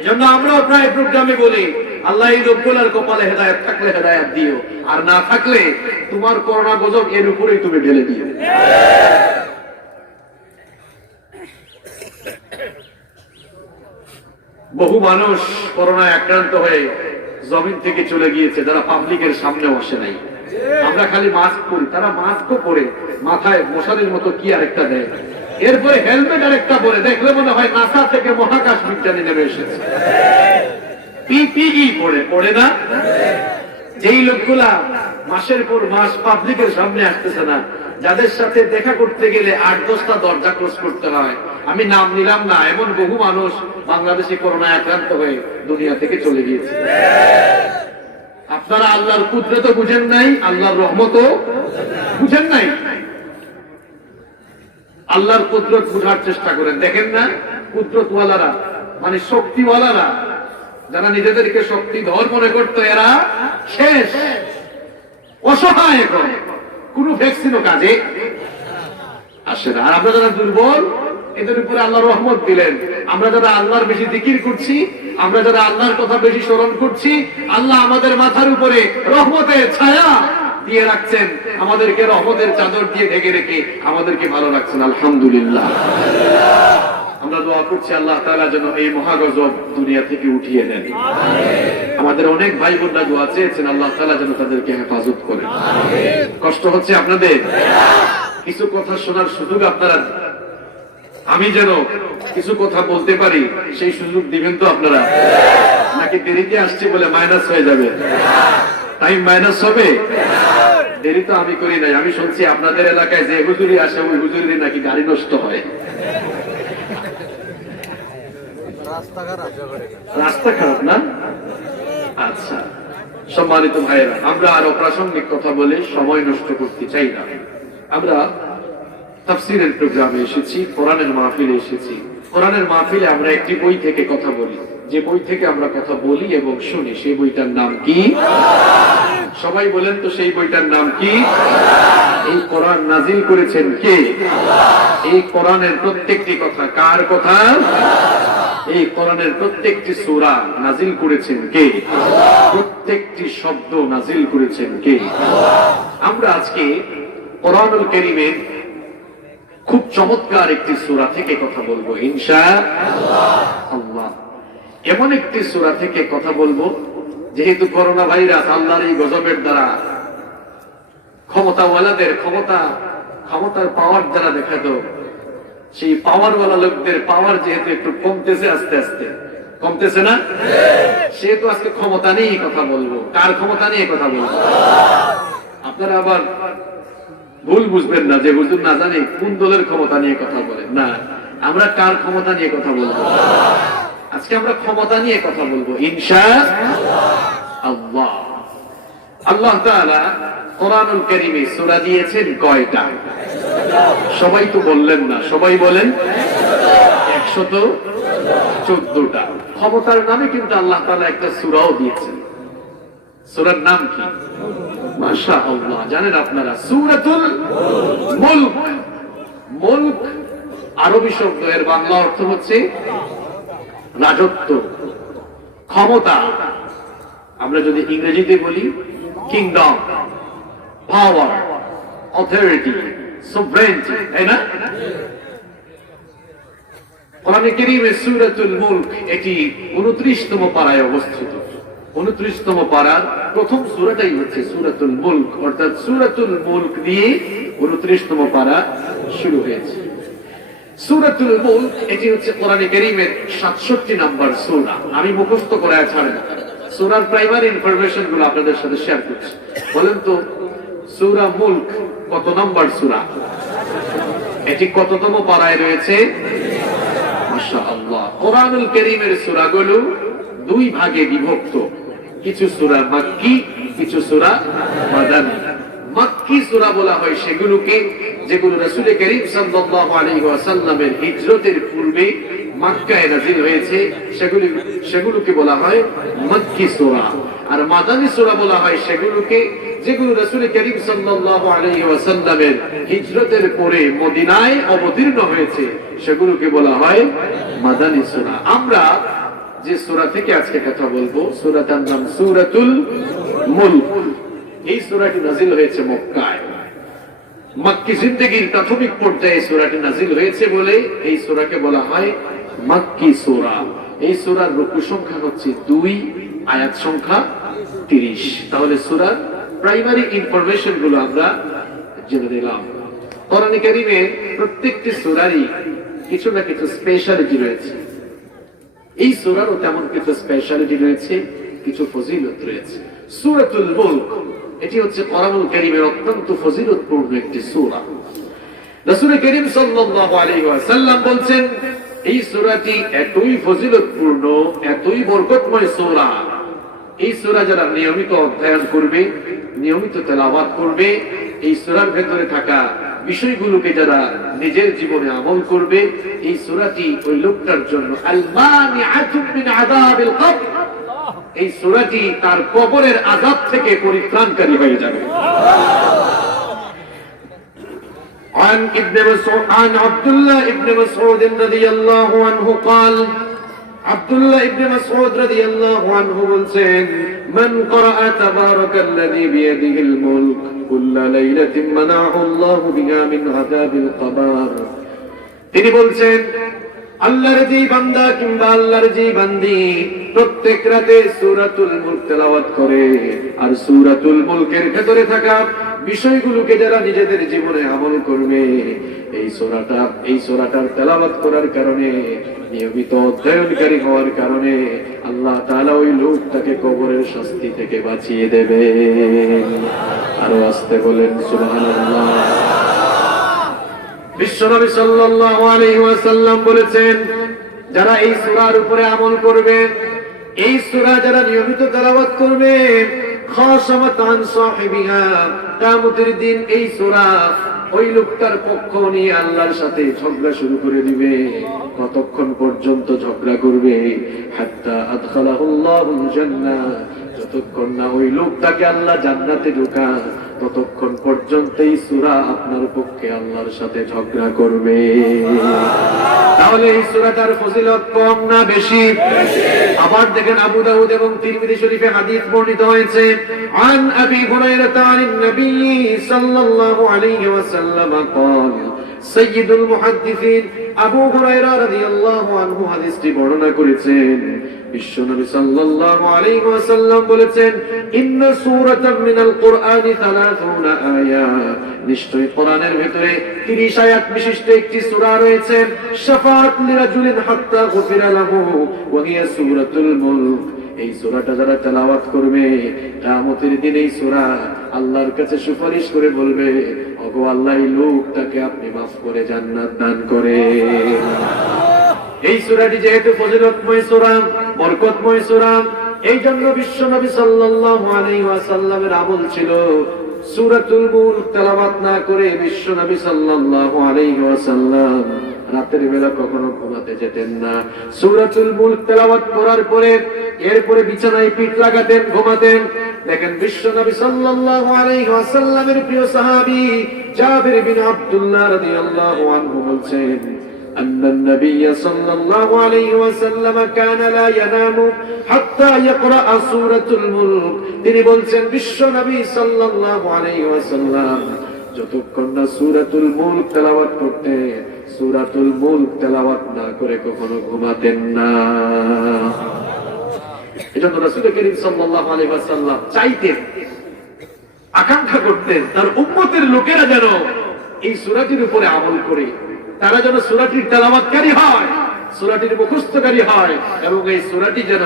এজন্য আমরাও প্রায় প্রোগ্রামে বলি, আল্লাহ এই লোকগুলার কপালে হেদায়াত থাকলে হেদায়াত দিও, আর না থাকলে তোমার করোনা গজব এর উপরেই তুমি ঢেলে দিও। বহু মানুষ করোনায় আক্রান্ত হয়ে জমিন থেকে চলে গিয়েছে, যারা পাবলিকের সামনেও আসে নাই। আমরা খালি মাস্ক পরি, তারা মাস্কও পরে মাথায় মশারির মতো কি আরেকটা দেয়, এরপরে হেলমেট আরেকটা পরে, দেখলে মনে হয় নাসা থেকে মহাকাশ বিজ্ঞানী নেমে এসেছে। পিপিই পড়ে না। যেই লোকগুলা মাসের পর মাস পাবলিকের সামনে আসতেছে না, যাদের সাথে দেখা করতে গেলে 8-10টা দরজা ক্লোজ করতে হয়, আমি নাম নিলাম না, এমন বহু মানুষ বাংলাদেশে করোনায় আক্রান্ত হয়ে দুনিয়া থেকে চলে গিয়েছে। আপনারা আল্লাহর কুদরত বুঝেন নাই, আল্লাহর রহমতও বুঝেন নাই। আল্লাহর কুদরত বুঝার চেষ্টা করেন। দেখেন না, কুদরতওয়ালারা মানে শক্তিওয়ালারা, যারা নিজেদেরকে শক্তিধর মনে করত, এরা শেষ, অসহায়, এখন কোন ভ্যাকসিনও কাজে আসে না। আর আমরা যারা দুর্বল, এদের উপরে আল্লাহ রহমত দিলেন। আমরা যারা আল্লাহর বেশি জিকির করছি, আমরা যারা আল্লাহর কথা বেশি স্মরণ করছি, আল্লাহ আমাদের মাথার উপরে রহমতের ছায়া দিয়ে রাখছেন, আমাদেরকে রহমতের চাদর দিয়ে ঢেকে রেখে আমাদেরকে ভালো রাখছেন। আলহামদুলিল্লাহ। আমরা দোয়া করছি আল্লাহ তাআলা যেন এই মহাগজব দুনিয়া থেকে উঠিয়ে দেন। আমাদের অনেক ভাই বোনরা দোয়া চেয়েছেন, আল্লাহ তাআলা যেন তাদেরকে হেফাজত করেন। কষ্ট হচ্ছে আপনাদের, কিছু কথা শোনার সুযোগ আপনারা, আমি যেন কিছু কথা বলতে পারি সেই সুযোগ দিবেন তো আপনারা? নাকি দেরিতে আসছে বলে মাইনাস হয়ে যাবে? টাইম মাইনাস হবে? দেরি তো আমি করি নাই। আমি শুনছি আপনাদের এলাকায় যে হুজুরি আসে, ওই হুজুরি নাকি গাড়ি নষ্ট হয়। রাস্তা খারাপ না? আচ্ছা, সম্মানিত ভাইয়েরা, আমরা আর অপ্রাসঙ্গিক কথা বলে সময় নষ্ট করতে চাই না। আমরা তাফসীরের প্রোগ্রামে এসেছি, কোরআনের মাহফিলে এসেছি। কোরআনের মাহফিলে আমরা একটি বই থেকে কথা বলি। যে বই থেকে আমরা কথা বলি এবং শুনি, সেই বইটার নাম কি? সবাই বলেন তো, সেই বইটার নাম কি? এই কোরআন নাজিল করেছেন কে? এই কোরআনের প্রত্যেকটি কথা কার কথা? এই কোরআনের প্রত্যেকটি সূরা নাজিল করেছেন কে? প্রত্যেকটি শব্দ নাজিল করেছেন কে? আমরা আজকে কোরআনুল কারীমের খুব চমৎকার একটি সূরা থেকে কথা বলবো ইনশাআল্লাহ। এমন একটি সূরা থেকে কথা বলবো, যেহেতু করোনা ভাইরাস আল্লাহর এই গজবের দ্বারা ক্ষমতাওয়ালাদের ক্ষমতার পাওয়ার যারা দেখাতো, সেই পাওয়ারওয়ালা লোকদের পাওয়ার যেহেতু একটু কমতেছে, আস্তে আস্তে কমতেছে না? সেহেতু আজকে ক্ষমতা নিয়ে কথা বলবো। কার ক্ষমতা নিয়ে কথা বলবো? আপনারা আবার ভুল বুঝবেন না যে হুজুর না জানি কোন দলের ক্ষমতা নিয়ে কথা বলেন। না, আমরা কার ক্ষমতা নিয়ে কথা বলবো? আজকে আমরা ক্ষমতা নিয়ে কথা বলবো ইনশাআল্লাহ। আল্লাহ তাআলা কোরআনুল কারীমে সূরা দিয়েছেন কয়টা? সবাই তো বললেন না, সবাই বলেন 114টা। ক্ষমতার নামে কিন্তু আল্লাহ তাআলা একটা সূরাও দিয়েছেন। সূরার নাম কি? মাশাআল্লাহ, জানেন আপনারা? সূরাতুল মুলক। মুলক আরবি শব্দ, এর বাংলা অর্থ হচ্ছে রাজত্ব, ক্ষমতা। আমরা যদি ইংরেজিতে বলি কিংডম, পাওয়ার, অথরিটি, সভরেনিটি, তাই না? কোরআনে কারীমে সূরাতুল মুলক এটি 29তম পারায় অবস্থিত। 29তম পারার প্রথম সূরাটাই হচ্ছে সূরাতুল মুলক, অর্থাৎ সূরাতুল মুলক দিয়ে 29তম পারা শুরু হয়েছে। সূরাতুল মুলক এটি হচ্ছে কোরআনে কারীমের 67 নম্বর সূরা। আমি মুখস্থ করে ছাড়ব না, সূরার প্রাইমারি ইনফরমেশন গুলো আপনাদের সাথে শেয়ার করছি। বলেন তো, সূরা মুলক কত নম্বর সূরা? এটি কততম পারায় রয়েছে? মাশাআল্লাহ। কোরআনুল কারীমের সূরাগুলো দুই ভাগে বিভক্ত, কিছু সূরা মাক্কি, কিছু সূরা মাদানী। মাক্কি সূরা বলা হয় সেগুলোকে যেগুলো রাসূল করিম সাল্লাল্লাহু আলাইহি ওয়াসাল্লামের হিজরতের পূর্বে মক্কায় নাযিল হয়েছে, সেগুলোকে বলা হয় মাক্কি সূরা। আর মাদানী সূরা বলা হয় সেগুলোকে যেগুলো রাসূল করিম সাল্লাল্লাহু আলাইহি ওয়াসাল্লামের হিজরতের পরে মদিনায় অবতীর্ণ হয়েছে, সেগুলোকে বলা হয় মাদানী সূরা। আমরা যে সূরা থেকে আজকে কথা বলবো, সূরাটার নাম সূরাতুল মুলক। এই সূরাটি নাযিল হয়েছে মক্কায়। মক্কি জিন্দেগীর প্রাথমিক পর্যায়ে সূরাটি নাযিল হয়েছে বলে এই সূরাকে বলা হয় মক্কি সূরা। এই সূরার রুকু সংখ্যা হচ্ছে 2, আয়াত সংখ্যা 30। তাহলে সূরার প্রাইমারি ইনফরমেশন গুলো আমরা জেনে নিলাম। কোরআনে কারীমে প্রত্যেকটি সূরারই কিছু না কিছু স্পেশালিটি রয়েছে। এই সূরারও তেমন কিছু স্পেশালিটি রয়েছে, কিছু ফজিলত রয়েছে। সূরাতুল মুলক এটি হচ্ছে কোরআনুল কারীমের অত্যন্ত ফজিলতপূর্ণ একটি সূরা। রাসূল করিম সাল্লাল্লাহু আলাইহি ওয়াসাল্লাম বলেন, এই সূরাটি এতই ফজিলতপূর্ণ, এতই বরকতময় সূরা, এই সূরা যারা নিয়মিত অধ্যয়ন করবে, নিয়মিত তেলাওয়াত করবে, এই সূরার ভেতরে থাকা বিষয়গুলোকে যারা নিজের জীবনে আমল করবে, এই সূরাটি ওই লোকটার জন্য আল-মানিআতু মিন আযাবিল কবর, এই সূরাটি তার কবরের আযাব থেকে পরিত্রাণকারী হয়ে যাবে। عن عبد الله ابن مسعود رضي الله عنه قال, আব্দুল্লাহ ইবনে মাসউদ রাদিয়াল্লাহু আনহু বলেন, মান ক্বরাআ তাবারাকাল্লাযী বিয়াদিহিল মুলক কুল্লা লাইলাতিন মানাহু আল্লাহু বিহা মিন আযাবিল কবর। তিনি বলছেন, আল্লাহর যে বান্দা কিংবা আল্লাহর যে বান্দি প্রত্যেক রাতে সূরাতুল মুলক তেলাওয়াত করে, আর সূরাতুল মুলকের ভেতরে থাকা বিষয়গুলোকে যারা নিজেদের জীবনে আমল করবে, এই সূরাটার তেলাওয়াত করার কারণে, নিয়মিত অধ্যয়নকারী হওয়ার কারণে আল্লাহ তাআলা ওই লোকটাকে কবরের শাস্তি থেকে বাঁচিয়ে দেবে। আরো আস্তে বলেন সুবহানাল্লাহ। বিশ্বনবী সাল্লাল্লাহু আলাইহি ওয়াসাল্লাম বলেছেন, যারা এই সূরার উপরে আমল করবে, এই সূরা যারা নিয়মিত তেলাওয়াত করবে, খাশামাতান সাহিবিহা, কিয়ামতের দিন এই সূরা ওই লোকটার পক্ষ নিয়ে আল্লাহর সাথে ঝগড়া শুরু করে দিবে। কতক্ষণ পর্যন্ত ঝগড়া করবে? হাত্তা আদখালাহুল্লাহুল জান্নাহ, যতক্ষণ না ওই লোকটাকে আল্লাহ জান্নাতে ঢোকান, ততক্ষণ পর্যন্ত এই সূরা আপনার পক্ষে আল্লাহর সাথে ঝগড়া করবে। তাহলে এই সূরাটার ফজিলত কম না বেশি? আবার দেখেন, আবু দাউদ এবং তিরমিজি শরীফে হাদিস বর্ণিত হয়েছে, আন আবি হুরায়রা আনিন নবী সাল্লাল্লাহু আলাইহি ওয়াসাল্লাম قال সাইয়্যিদুল মুহাদ্দিসিন আবু হুরায়রা রাদিয়াল্লাহু আনহু হাদিসটি বর্ণনা করেছেন। বিশ্বনবী সাল্লাল্লাহু আলাইহি ওয়াসাল্লাম বলেছেন, ইন্না সূরাতাম মিনাল কুরআনি 30 আয়া, নিশ্চয়ই কোরআনের ভিতরে 30 আয়াত বিশিষ্ট একটি সূরা রয়েছে, শাফাআত লিরাজুলিন হাত্তা গুফিরা লাহু ওয়া হিয়া সূরাতুল মুলক। এই সূরাটা যারা তেলাওয়াত করবে, কিয়ামতের দিন এই সূরা আল্লাহর কাছে সুপারিশ করে বলবে, ওগো আল্লাহ এই লোকটাকে আপনি মাফ করে জান্নাত দান করে। এই সূরাটি যেহেতু ফজিলতময় সূরা, বরকতময় সূরা, এই জন্য বিশ্বনবী সাল্লাল্লাহু আলাইহি ওয়াসাল্লামের আমল ছিল সূরাতুল মুলক তেলাওয়াত না করে বিশ্বনবী সাল্লাল্লাহু আলাইহি ওয়াসাল্লাম রাতের বেলা কখনো ঘুমাতে যেতেন না। সূরাতুল মুলক তেলাওয়াত করার পরে এরপরে বিছানায় পিঠ লাগাতেন, ঘুমাতেন। দেখেন বিশ্বনবী সাল্লাল্লাহু আলাইহি ওয়াসাল্লামের প্রিয় সাহাবী জাবির বিন আব্দুল্লাহ রাদিয়াল্লাহু আনহু বলছেন أن النبي صلى الله عليه وسلم كان لا ينام حتى يقرأ سورة الملك। তিনি বলছেন বিশ্ব নবী সাল্লাল্লাহু আলাইহি ওয়াসাল্লাম যতক্ষণ না সূরাতুল মুলক তেলাওয়াত করতেন, সূরাতুল মুলক তেলাওয়াত না করে কখনো ঘুমাতেন না। এজন্য রাসূল করিম সাল্লাল্লাহু আলাইহি ওয়াসাল্লাম চাইতেন, আকাঙ্ক্ষা করতেন তার উম্মতের লোকেরা যেন এই সূরাটির উপরে আমল করে, তারা যেন সূরাটির তেলাওয়াতকারী হয়, সূরাটির মুখস্থকারী হয়, এবং এই সূরাটি যেন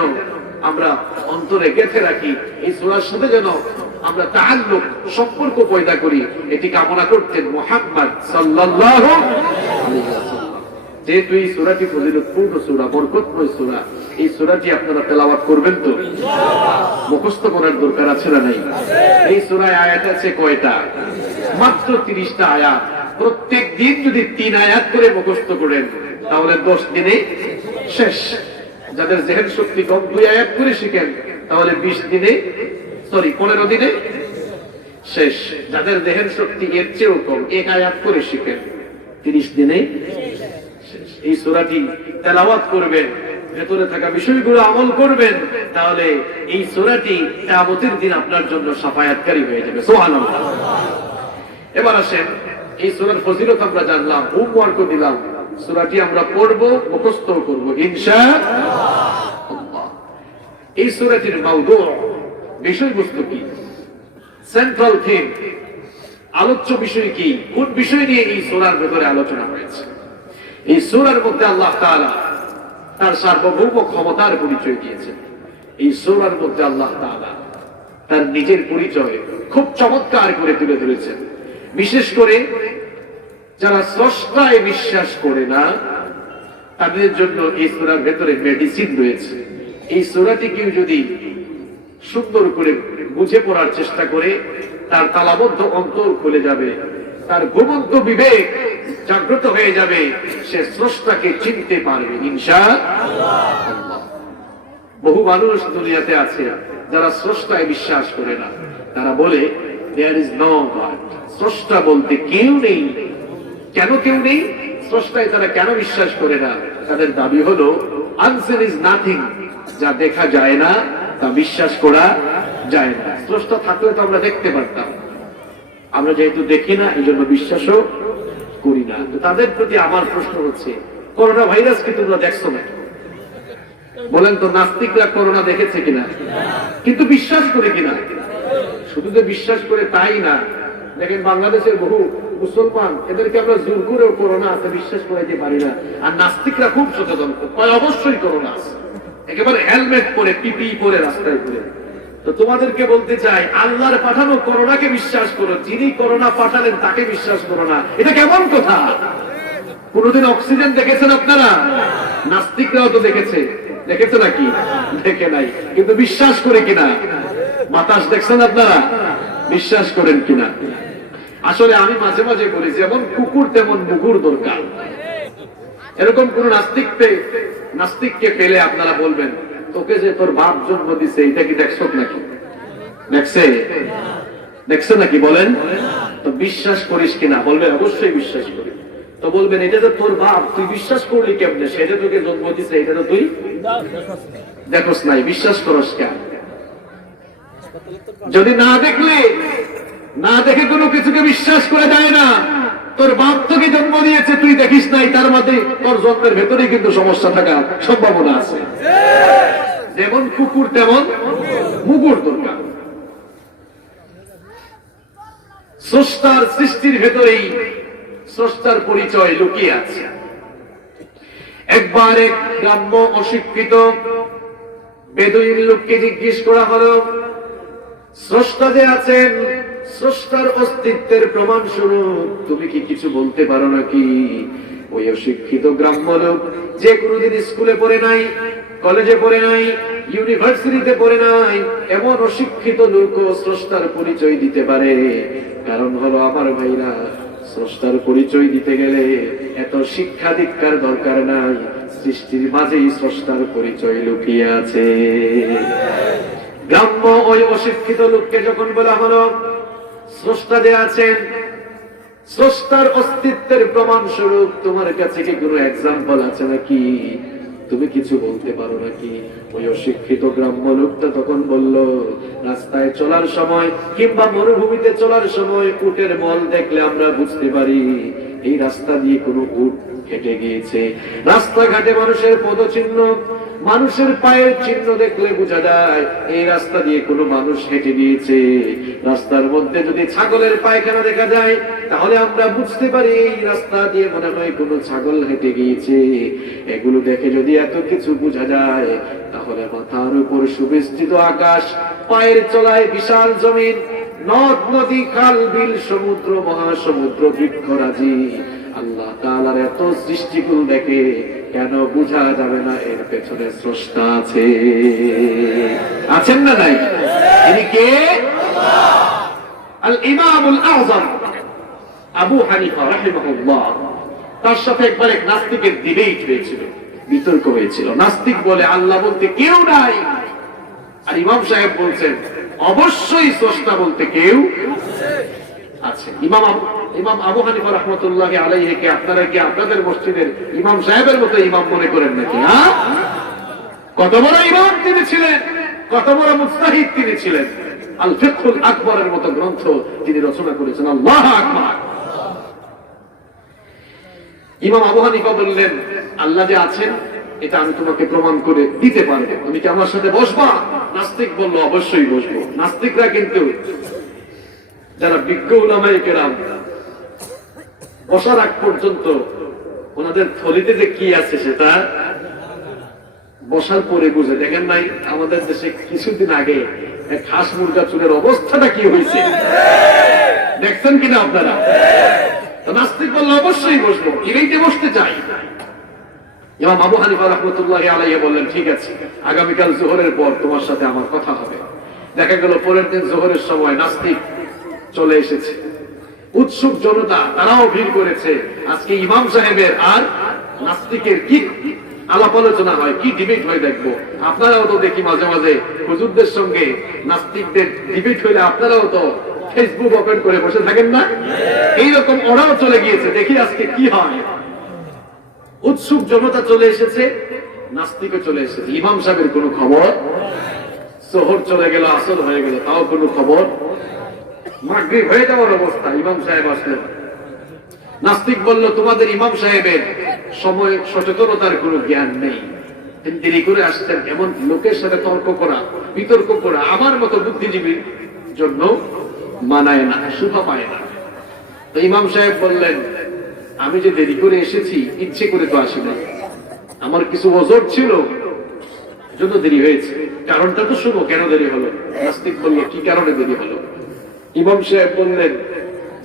আমরা অন্তরে গেঁথে রাখি, এই সূরার সাথে যেন আমরা তাআল্লুক, সম্পর্ক পয়দা করি। এটি কামনা করতেন মুহাম্মদ সাল্লাল্লাহু আলাইহি ওয়াসাল্লাম। যেহেতু এই সূরাটি ফজিলতপূর্ণ সূরা, বরকতময় সূরা, এই সূরাটি আপনারা তেলাওয়াত করবেন তো? মুখস্থ করার দরকার আছে না নাই? এই সূরায় আয়াত আছে কয়টা? মাত্র 30টা আয়াত। প্রত্যেক দিন যদি 3 আয়াত করে মুখস্থ করেন তাহলে 10 দিনে শেষ। যাদের জেহেন শক্তি কম 2 আয়াত করে শিখেন তাহলে 15 দিনে শেষ। যাদের জেহেন শক্তি এর চেয়েও কম 1 আয়াত করে শিখেন 30 দিনে শেষ। এই সূরাটি তেলাওয়াত করবেন, ভেতরে থাকা বিষয়গুলো আমল করবেন, তাহলে এই সূরাটি কিয়ামতের দিন আপনার জন্য শাফায়াতকারী হয়ে যাবে। সুবহানাল্লাহ। এবার আসেন, এই সূরার ফজিলত আমরা জানলাম, হোমওয়ার্ক দিলাম, সূরাটি আমরা পড়ব, মুখস্থ করব ইনশাআল্লাহ। এই সূরাটির মাওদু, বিষয়বস্তু কি, সেন্ট্রাল থিম, আলোচ্য বিষয় কি, কোন বিষয় নিয়ে এই সূরার ভিতরে আলোচনা হয়েছে? এই সূরার মধ্যে আল্লাহ তাআলা তার সার্বভৌম ক্ষমতার পরিচয় দিয়েছেন। এই সূরার মধ্যে আল্লাহ তাআলা তার নিজের পরিচয় খুব চমৎকার করে তুলে ধরেছেন। বিশেষ করে যারা স্রষ্টায় বিশ্বাস করে না তাদের জন্য এই সূরার ভেতরে মেডিসিন রয়েছে। এই সূরাটি কেউ যদি সুন্দর করে বুঝে পড়ার চেষ্টা করে, তার তালাবদ্ধ অন্তর খুলে যাবে, তার ঘুমন্ত বিবেক জাগ্রত হয়ে যাবে, সে স্রষ্টাকে চিনতে পারবে ইনশাআল্লাহ। বহু মানুষ দুনিয়াতে আছে যারা স্রষ্টায় বিশ্বাস করে না। তারা বলে there is no God, স্রষ্টা বলতে কেউ নেই। কেন কেউ নেই? স্রষ্টায় তারা কেন বিশ্বাস করে না? তাদের দাবি হলো unseen is nothing, যা দেখা যায় না তা বিশ্বাস করা যায় না। স্রষ্টা থাকলে তো আমরা দেখতে পারতাম, আমরা যেহেতু দেখি না এই জন্য বিশ্বাসও করি না। তো তাদের প্রতি আমার প্রশ্ন হচ্ছে, করোনা ভাইরাস কি তোমরা দেখছো না? বলেন তো, নাস্তিকরা করোনা দেখেছে কিনা, কিন্তু বিশ্বাস করে কিনা? শুধু যে বিশ্বাস করে তাই না, দেখেন বাংলাদেশের বহু মুসলমান, এদেরকে আমরা জোর করেও করোনা আছে বিশ্বাস করাইতে পারি না। আর নাস্তিকরা খুব সচেতন, অবশ্যই করোনা আছে, একেবারে হেলমেট পরে, পিপি পরে রাস্তায় ঘুরে। তো তোমাদেরকে বলতে চাই, আল্লাহর পাঠানো করোনাকে বিশ্বাস করো, যিনি করোনা পাঠালেন তাকে বিশ্বাস করো না। এটা কেমন কথা? কোনদিন অক্সিজেন দেখেছেন আপনারা? নাস্তিকরাও তো দেখেছে নাকি? দেখে নাই, কিন্তু বিশ্বাস করে কিনা? বাতাস দেখছেন আপনারা? বিশ্বাস করেন কিনা? আসলে আমি মাঝে মাঝে বলি, যেমন কুকুর তেমন মুগুর দরকার। এরকম কোন নাস্তিককে পেলে আপনারা বলবেন, তোকে যে তোর বাপ জন্ম দিছে এটা কি দেখছো নাকি? দেখছে নাকি বলেন? তো বিশ্বাস করিস কিনা? বলবেন অবশ্যই বিশ্বাস করি। তো বলবেন এটা যে তোর বাপ, তুই বিশ্বাস করলি কেমনে? সে যে তোকে জন্ম দিছে এটা তো তুই দেখোস নাই, বিশ্বাস করস কেন? যদি না দেখে কোনো কিছুকে বিশ্বাস করা যায় না। তোর বাপ তোকে জন্ম দিয়েছে, তুই দেখিস নাই, তার মধ্যে তোর জন্মের ভেতরে কিন্তু সমস্যা থাকার সম্ভাবনা আছে। যেমন কুকুর তেমন মুগুর দরকার। স্রষ্টার সৃষ্টির ভেতরেই স্রষ্টার পরিচয় লুকিয়ে আছে। একবার এক গ্রাম্য অশিক্ষিত বেদুইন লোককে জিজ্ঞেস করা হলো, স্রষ্টা যে আছেন স্রষ্টার অস্তিত্বের প্রমাণ স্বরূপ তুমি কি কিছু বলতে পারো নাকি? ওই অশিক্ষিত গ্রাম্য লোক, যে কোনোদিন স্কুলে পড়ে নাই, কলেজে পড়ে নাই, ইউনিভার্সিটিতে পড়ে নাই, এমন অশিক্ষিত লোকও স্রষ্টার পরিচয় দিতে পারে। কারণ হলো আমার ভাইরা, স্রষ্টার পরিচয় দিতে গেলে এত শিক্ষা দীক্ষার দরকার নাই, সৃষ্টির মাঝেই স্রষ্টার পরিচয় লুকিয়ে আছে। গ্রাম্য ওই অশিক্ষিত লোককে যখন বলা হলো স্রষ্টা যে আছেন, স্রষ্টার অস্তিত্বের প্রমাণ স্বরূপ তোমার কাছে কি কোনো এক্সাম্পল আছে নাকি, তুমি কিছু বলতে পারো নাকি? ওই অশিক্ষিত গ্রাম্য লোকটা তখন বলল, রাস্তায় চলার সময় কিংবা মরুভূমিতে চলার সময় উটের মল দেখলে আমরা বুঝতে পারি এই রাস্তা দিয়ে কোনো উট হেঁটে গিয়েছে। রাস্তাঘাটে মানুষের পদচিহ্ন, মানুষের পায়ের চিহ্ন দেখলে বোঝা যায় এই রাস্তা দিয়ে কোনো মানুষ হেঁটে গিয়েছে। রাস্তার মধ্যে যদি ছাগলের পায়খানা দেখা যায় তাহলে আমরা বুঝতে পারি এই রাস্তা দিয়ে মনে হয় কোনো ছাগল হেঁটে গিয়েছে। এগুলো দেখে যদি এত কিছু বোঝা যায়, তাহলে মাথার উপর সুবিস্তৃত আকাশ, পায়ের চলায় বিশাল জমিন, নদ নদী, খাল বিল, সমুদ্র, মহাসমুদ্র, বৃক্ষরাজি, আল্লাহ তাআলার এত সৃষ্টিকুল দেখে কেন বোঝা যাবে না এর পেছনে স্রষ্টা আছে? আছেন না নাই? তিনি কে? আল ইমামুল আযম আবু হানিফা রাহিমাহুল্লাহ। তার সাথে একবার এক নাস্তিকের ডিবেট হয়েছিল, বিতর্ক হয়েছিল। নাস্তিক বলে আল্লাহ বলতে কেউ নাই, আর ইমাম সাহেব বলছেন অবশ্যই স্রষ্টা বলতে কেউ আছে। ইমাম আবু হানিফা রাহমাতুল্লাহি আলাইহি কে আপনারা কি আপনাদের মসজিদের ইমাম সাহেবের মতো ইমাম মনে করেন নাকি? হ্যাঁ, কত বড় ইমাম তিনি ছিলেন, কত বড় মুজতাহিদ তিনি ছিলেন। আল ফিকহুল আকবরের মতো গ্রন্থ তিনি রচনা করেছেন। আল্লাহু আকবার। ইমাম আবু হানিফা বললেন, আল্লাহ যে আছেন এটা আমি তোমাকে প্রমাণ করে দিতে পারবো, তুমি কি আমার সাথে বসবা? নাস্তিক বলল অবশ্যই বসবো। নাস্তিকরা কিন্তু যারা বিজ্ঞ উলামায়ে কেরাম, বসার আগ পর্যন্ত ওনাদের থলিতে যে কি আছে সেটা বসার পরে বুঝে। দেখেন নাই আমাদের দেশে কিছুদিন আগে এক হাঁস মুরগা চুলের অবস্থাটা কি হয়েছে, দেখছেন কিনা আপনারা? নাস্তিক বলল অবশ্যই বসবো, ইরাইতে বসতে চাই। ইমাম আবু হানিফা রাহমাতুল্লাহি আলাইহি বললেন, ঠিক আছে, আগামীকাল যোহরের পর তোমার সাথে আমার কথা হবে। দেখা গেল পরের দিন যোহরের সময় নাস্তিক চলে এসেছে, উৎসুক জনতা, তারাও ভিড় করেছে। আজকে ইমাম সাহেবের আর নাস্তিকের কি আলাপ আলোচনা হয়, কি ডিবেট হয় দেখবো। আপনারাও তো দেখি মাঝে মাঝে হুজুরদের সঙ্গে নাস্তিকদের ডিবেট হইলে আপনারাও তো ফেসবুক ওপেন করে বসে থাকেন না? এইরকম ওরাও চলে গিয়েছে, দেখি আজকে কি হয়। উৎসুক জনতা চলে এসেছে, নাস্তিকও চলে এসেছে। ইমাম সাহেবের কোনো খবর, যোহর চলে গেল, আসর হয়ে গেল, তাও কোনো খবর। মাগরিব হয়ে যাওয়ার অবস্থা, ইমাম সাহেব আসলেন। নাস্তিক বলল, তোমাদের ইমাম সাহেবের সময় সচেতনতার কোনো জ্ঞান নেই, তিনি দেরি করে আসছেন। এমন লোকের সাথে তর্ক করা, বিতর্ক করা আমার মতো বুদ্ধিজীবীর জন্য মানায় না, শোভা পায় না। তো ইমাম সাহেব বললেন, আমি যে দেরি করে এসেছি ইচ্ছে করে তো আসি না, আমার কিছু ওজর ছিল, জন্য দেরি হয়েছে। কারণটা তো শুনো, কেন দেরি হলো? নাস্তিক বলল, কি কারণে দেরি হলো? ইমাম সাহেব বললেন,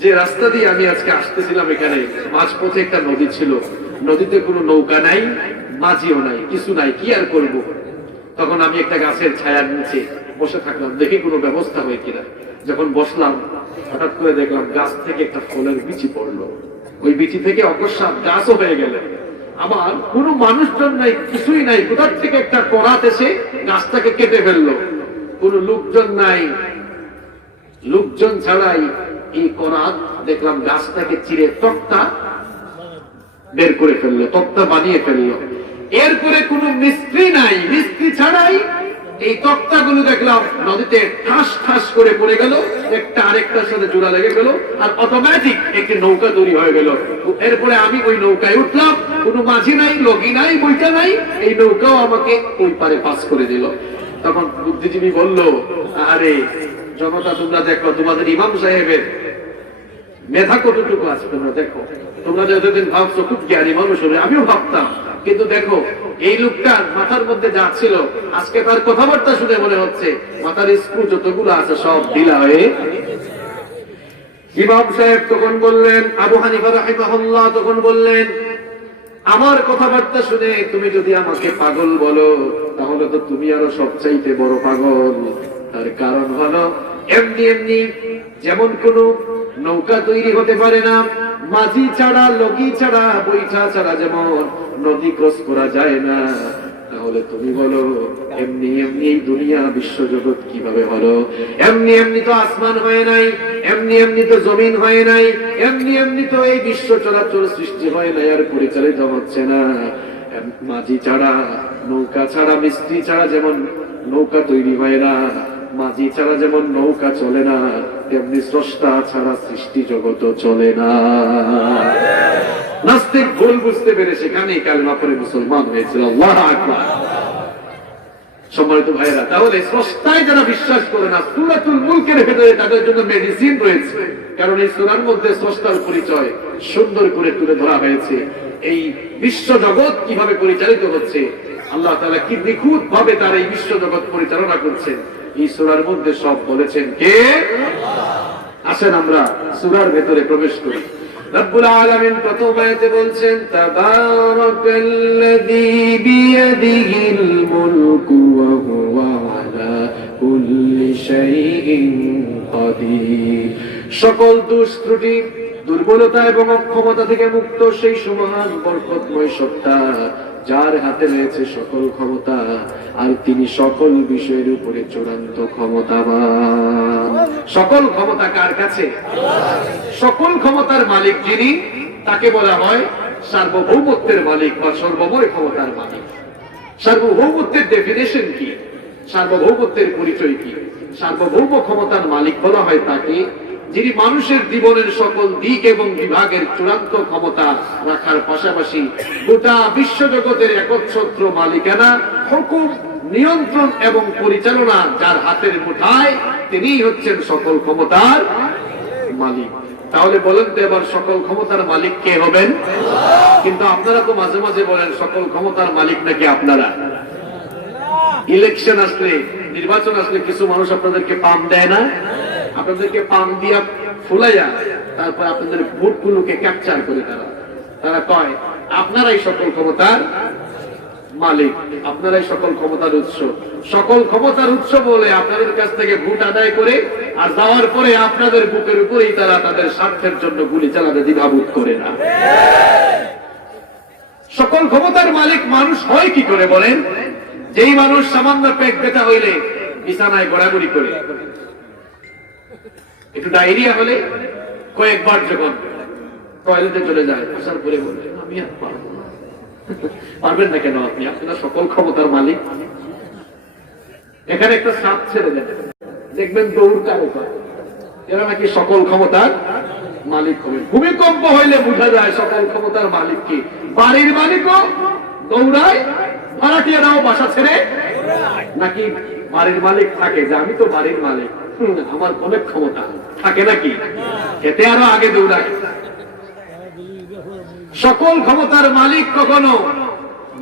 যে রাস্তা দিয়ে আমি আজকে আসতেছিলাম এখানে মাঝপথে একটা নদী ছিল, নদীতে কোনো নৌকা নাই, মাঝিও নাই, কিছু নাই, কি আর করব। তখন আমি একটা গাছের ছায়ার নিচে বসে থাকলাম, দেখি কোনো ব্যবস্থা হয় কিনা। যখন বসলাম হঠাৎ করে দেখলাম গাছ থেকে একটা ফলের বিচি পড়লো, ওই বিচি থেকে অকস্মাৎ গাছও হয়ে গেল। আবার কোনো মানুষজন নাই, কিছুই নাই, কোথার থেকে একটা করাত এসে গাছটাকে কেটে ফেললো। কোনো লোকজন নাই, লোকজন ছাড়াই এই করাত দেখলাম গাছটাকে চিরে তক্তা বের করে ফেললো, তক্তা বানিয়ে ফেললো। এরপরে কোনো মিস্ত্রি নাই, মিস্ত্রি ছাড়াই এই তক্তাগুলো দেখলাম নদীতে ঠাস ঠাস করে পড়ে গেল, একটা আরেকটার সাথে জোড়া লেগে গেল, আর অটোমেটিক একটি নৌকা তৈরি হয়ে গেল। এরপরে আমি ওই নৌকায় উঠলাম, কোনো মাঝি নাই, লগি নাই, বইটা নাই, এই নৌকাও আমাকে ওই পারে পাস করে দিল। তখন বুদ্ধিজীবী বলল, আরে জনতা, তোমরা দেখো তোমাদের ইমাম সাহেবের মেধা কতটুকু আছে, তোমরা দেখো। তোমরা যতদিন ভাবছো খুব জ্ঞানী মানুষ হবে, আমিও ভাবতাম, কিন্তু দেখো এই লোকটার মাথার মধ্যে যা ছিল, আজকে তার কথাবার্তা শুনে মনে হচ্ছে মাথার স্ক্রু যতগুলো আছে সব ঢিলা হয়ে ইমাম সাহেব তখন বললেন, আবু হানিফা রাহিমাহুল্লাহ তখন বললেন, আমার কথাবার্তা শুনে তুমি যদি আমাকে পাগল বলো, তাহলে তো তুমি আরো সবচাইতে বড় পাগল। তার কারণ হলো, এমনি এমনি যেমন কোন নৌকা তৈরি হতে পারে না, মাঝি ছাড়া, লগি ছাড়া, বৈঠা ছাড়া যেমন নদী ক্রস করা যায় না, তাহলে তুমি বলো এমনি এমনি এই দুনিয়া বিশ্বজগৎ কিভাবে হলো? এমনি এমনি তো আসমান হয় নাই, এমনি এমনি তো জমিন হয় নাই, এমনি এমনি তো এই বিশ্ব চলাচল সৃষ্টি হয় নাই আর পরিচালিত হচ্ছে না। মাঝি ছাড়া, নৌকা ছাড়া, মিস্ত্রি ছাড়া যেমন নৌকা তৈরি হয় না, মাঝি ছাড়া যেমন নৌকা চলে না, তেমনি স্রষ্টা ছাড়া সৃষ্টি জগৎ চলে না। নাস্তিক ভুল বুঝতে পেরে সেখানেই কালেমা পড়ে মুসলমান হয়েছিল। আল্লাহু আকবার। সম্মানিত ভাইরা, তাহলে স্রষ্টায় যারা বিশ্বাস করে না, সূরাতুল মুলকের ভেতরে তাদের জন্য মেডিসিন রয়েছে। কারণ এই সূরার মধ্যে স্রষ্টার পরিচয় সুন্দর করে তুলে ধরা হয়েছে। এই বিশ্ব জগৎ কিভাবে পরিচালিত হচ্ছে, আল্লাহ তাআলা কি নিখুঁত ভাবে তার এই বিশ্ব জগৎ পরিচালনা করছেন, এই সূরার মধ্যে সব বলেছেন কে? আসেন আমরা সূরার ভেতরে প্রবেশ করি। রব্বুল আলামিন প্রথম আয়াতে বলছেন, তাবারাকাল্লাযী বিয়াদিহিল মুলকু ওয়া হুয়া আলা কুল্লি শাইইন কাদির। সকল দোষ ত্রুটি, দুর্বলতা এবং অক্ষমতা থেকে মুক্ত সেই সুমহান বরকতময় সত্তা, যার হাতে রয়েছে সকল ক্ষমতা, আর তিনি সকল বিষয়ের উপরে চূড়ান্ত ক্ষমতাবান। সকল ক্ষমতা কার কাছে? সকল ক্ষমতার মালিক যিনি, তাকে বলা হয় সার্বভৌমত্বের মালিক বা সর্বময় ক্ষমতার মালিক। সার্বভৌমত্বের ডেফিনেশন কি? সার্বভৌমত্বের পরিচয় কি? সার্বভৌম ক্ষমতার মালিক বলা হয় তাকে যিনি মানুষের জীবনের সকল দিক এবং বিভাগের চূড়ান্ত ক্ষমতা রাখার পাশাপাশি গোটা বিশ্বজগতের একচ্ছত্র মালিকানা, হুকুম, নিয়ন্ত্রণ এবং পরিচালনা যার হাতের মুঠায়, তিনিই হচ্ছেন সকল ক্ষমতার মালিক। তাহলে বলেন তো এবার সকল ক্ষমতার মালিক কে হবেন? কিন্তু আপনারা তো মাঝে মাঝে বলেন সকল ক্ষমতার মালিক নাকি আপনারা। ইলেকশন আসলে, নির্বাচন আসলে কিছু মানুষ আপনাদেরকে পাম দেয় না? আপনাদেরকে পাম দিয়া ফুলাইয়া তারপর আপনাদের ভোটগুলোকে ক্যাপচার করে তারা কয় আপনারাই সকল ক্ষমতার মালিক, আপনারাই সকল ক্ষমতার উৎস। সকল ক্ষমতার উৎস বলে আপনাদের কাছ থেকে ভোট আদায় করে আর যাওয়ার পরে আপনাদের বুকের উপরেই তারা তাদের স্বার্থের জন্য গুলি চালাতে দ্বিধাবোধ করে না। সকল ক্ষমতার মালিক মানুষ হয় কি করে বলেন? যেই মানুষ সামান্য পেট ব্যথা হইলে বিছানায় গড়াগড়ি করে, একটু ডায়রিয়া হলে কয়েকবার যখন টয়লেটে চলে যায়, আসার পরে বলে আমি আর পারবো না। পারবেন না কেন? আপনি আপনার সকল ক্ষমতার মালিক। এখানে একটা সাপ ছেড়ে দেন, দেখবেন দৌড় কারো পায়, এরা নাকি সকল ক্ষমতার মালিক হবে। ভূমিকম্প হইলে বোঝা যায় সকল ক্ষমতার মালিক কি। বাড়ির মালিকও দৌড়ায়, ভাড়াটিয়ারাও বাসা ছেড়ে, নাকি বাড়ির মালিক থাকে যে আমি তো বাড়ির মালিক, আমার অনেক ক্ষমতা থাকে নাকি, এতে আরো আগে দৌড়ায়। সকল ক্ষমতার মালিক কখনো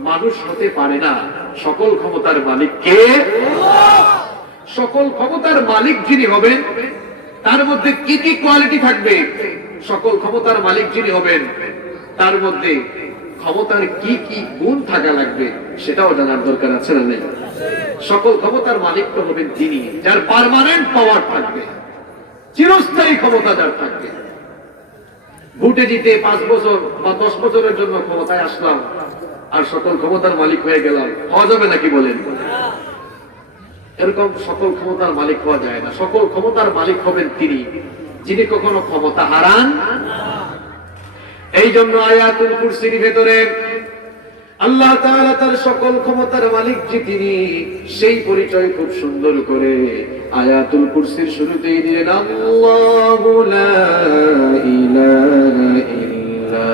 মানুষ হতে পারে না। সকল ক্ষমতার মালিক কে? সকল ক্ষমতার মালিক যিনি হবেন তার মধ্যে কি কি কোয়ালিটি থাকবে? সকল ক্ষমতার মালিক যিনি হবেন তার মধ্যে ক্ষমতার কি কি গুণ থাকা লাগবে সেটাও জানার দরকার আছে না নেই? সকল ক্ষমতার মালিক তো হবেন তিনি যার পার্মানেন্ট পাওয়ার থাকবে, চিরস্থায়ী ক্ষমতা যার থাকবে। ভোটে জিতে 5 বছর বা 10 বছরের জন্য ক্ষমতায় আসলাম আর সকল ক্ষমতার মালিক হয়ে গেলাম, হওয়া যাবে নাকি বলেন? এরকম সকল ক্ষমতার মালিক হওয়া যায় না। সকল ক্ষমতার মালিক হবেন তিনি যিনি কখনো ক্ষমতা হারান। এই জন্য আয়াতুল কুরসির ভেতরে আল্লাহ তাআলা তার সকল ক্ষমতার মালিক যে তিনি, সেই পরিচয় খুব সুন্দর করে আয়াতুল কুরসির শুরুতেই দিলেন, আল্লাহু লা ইলাহা ইল্লা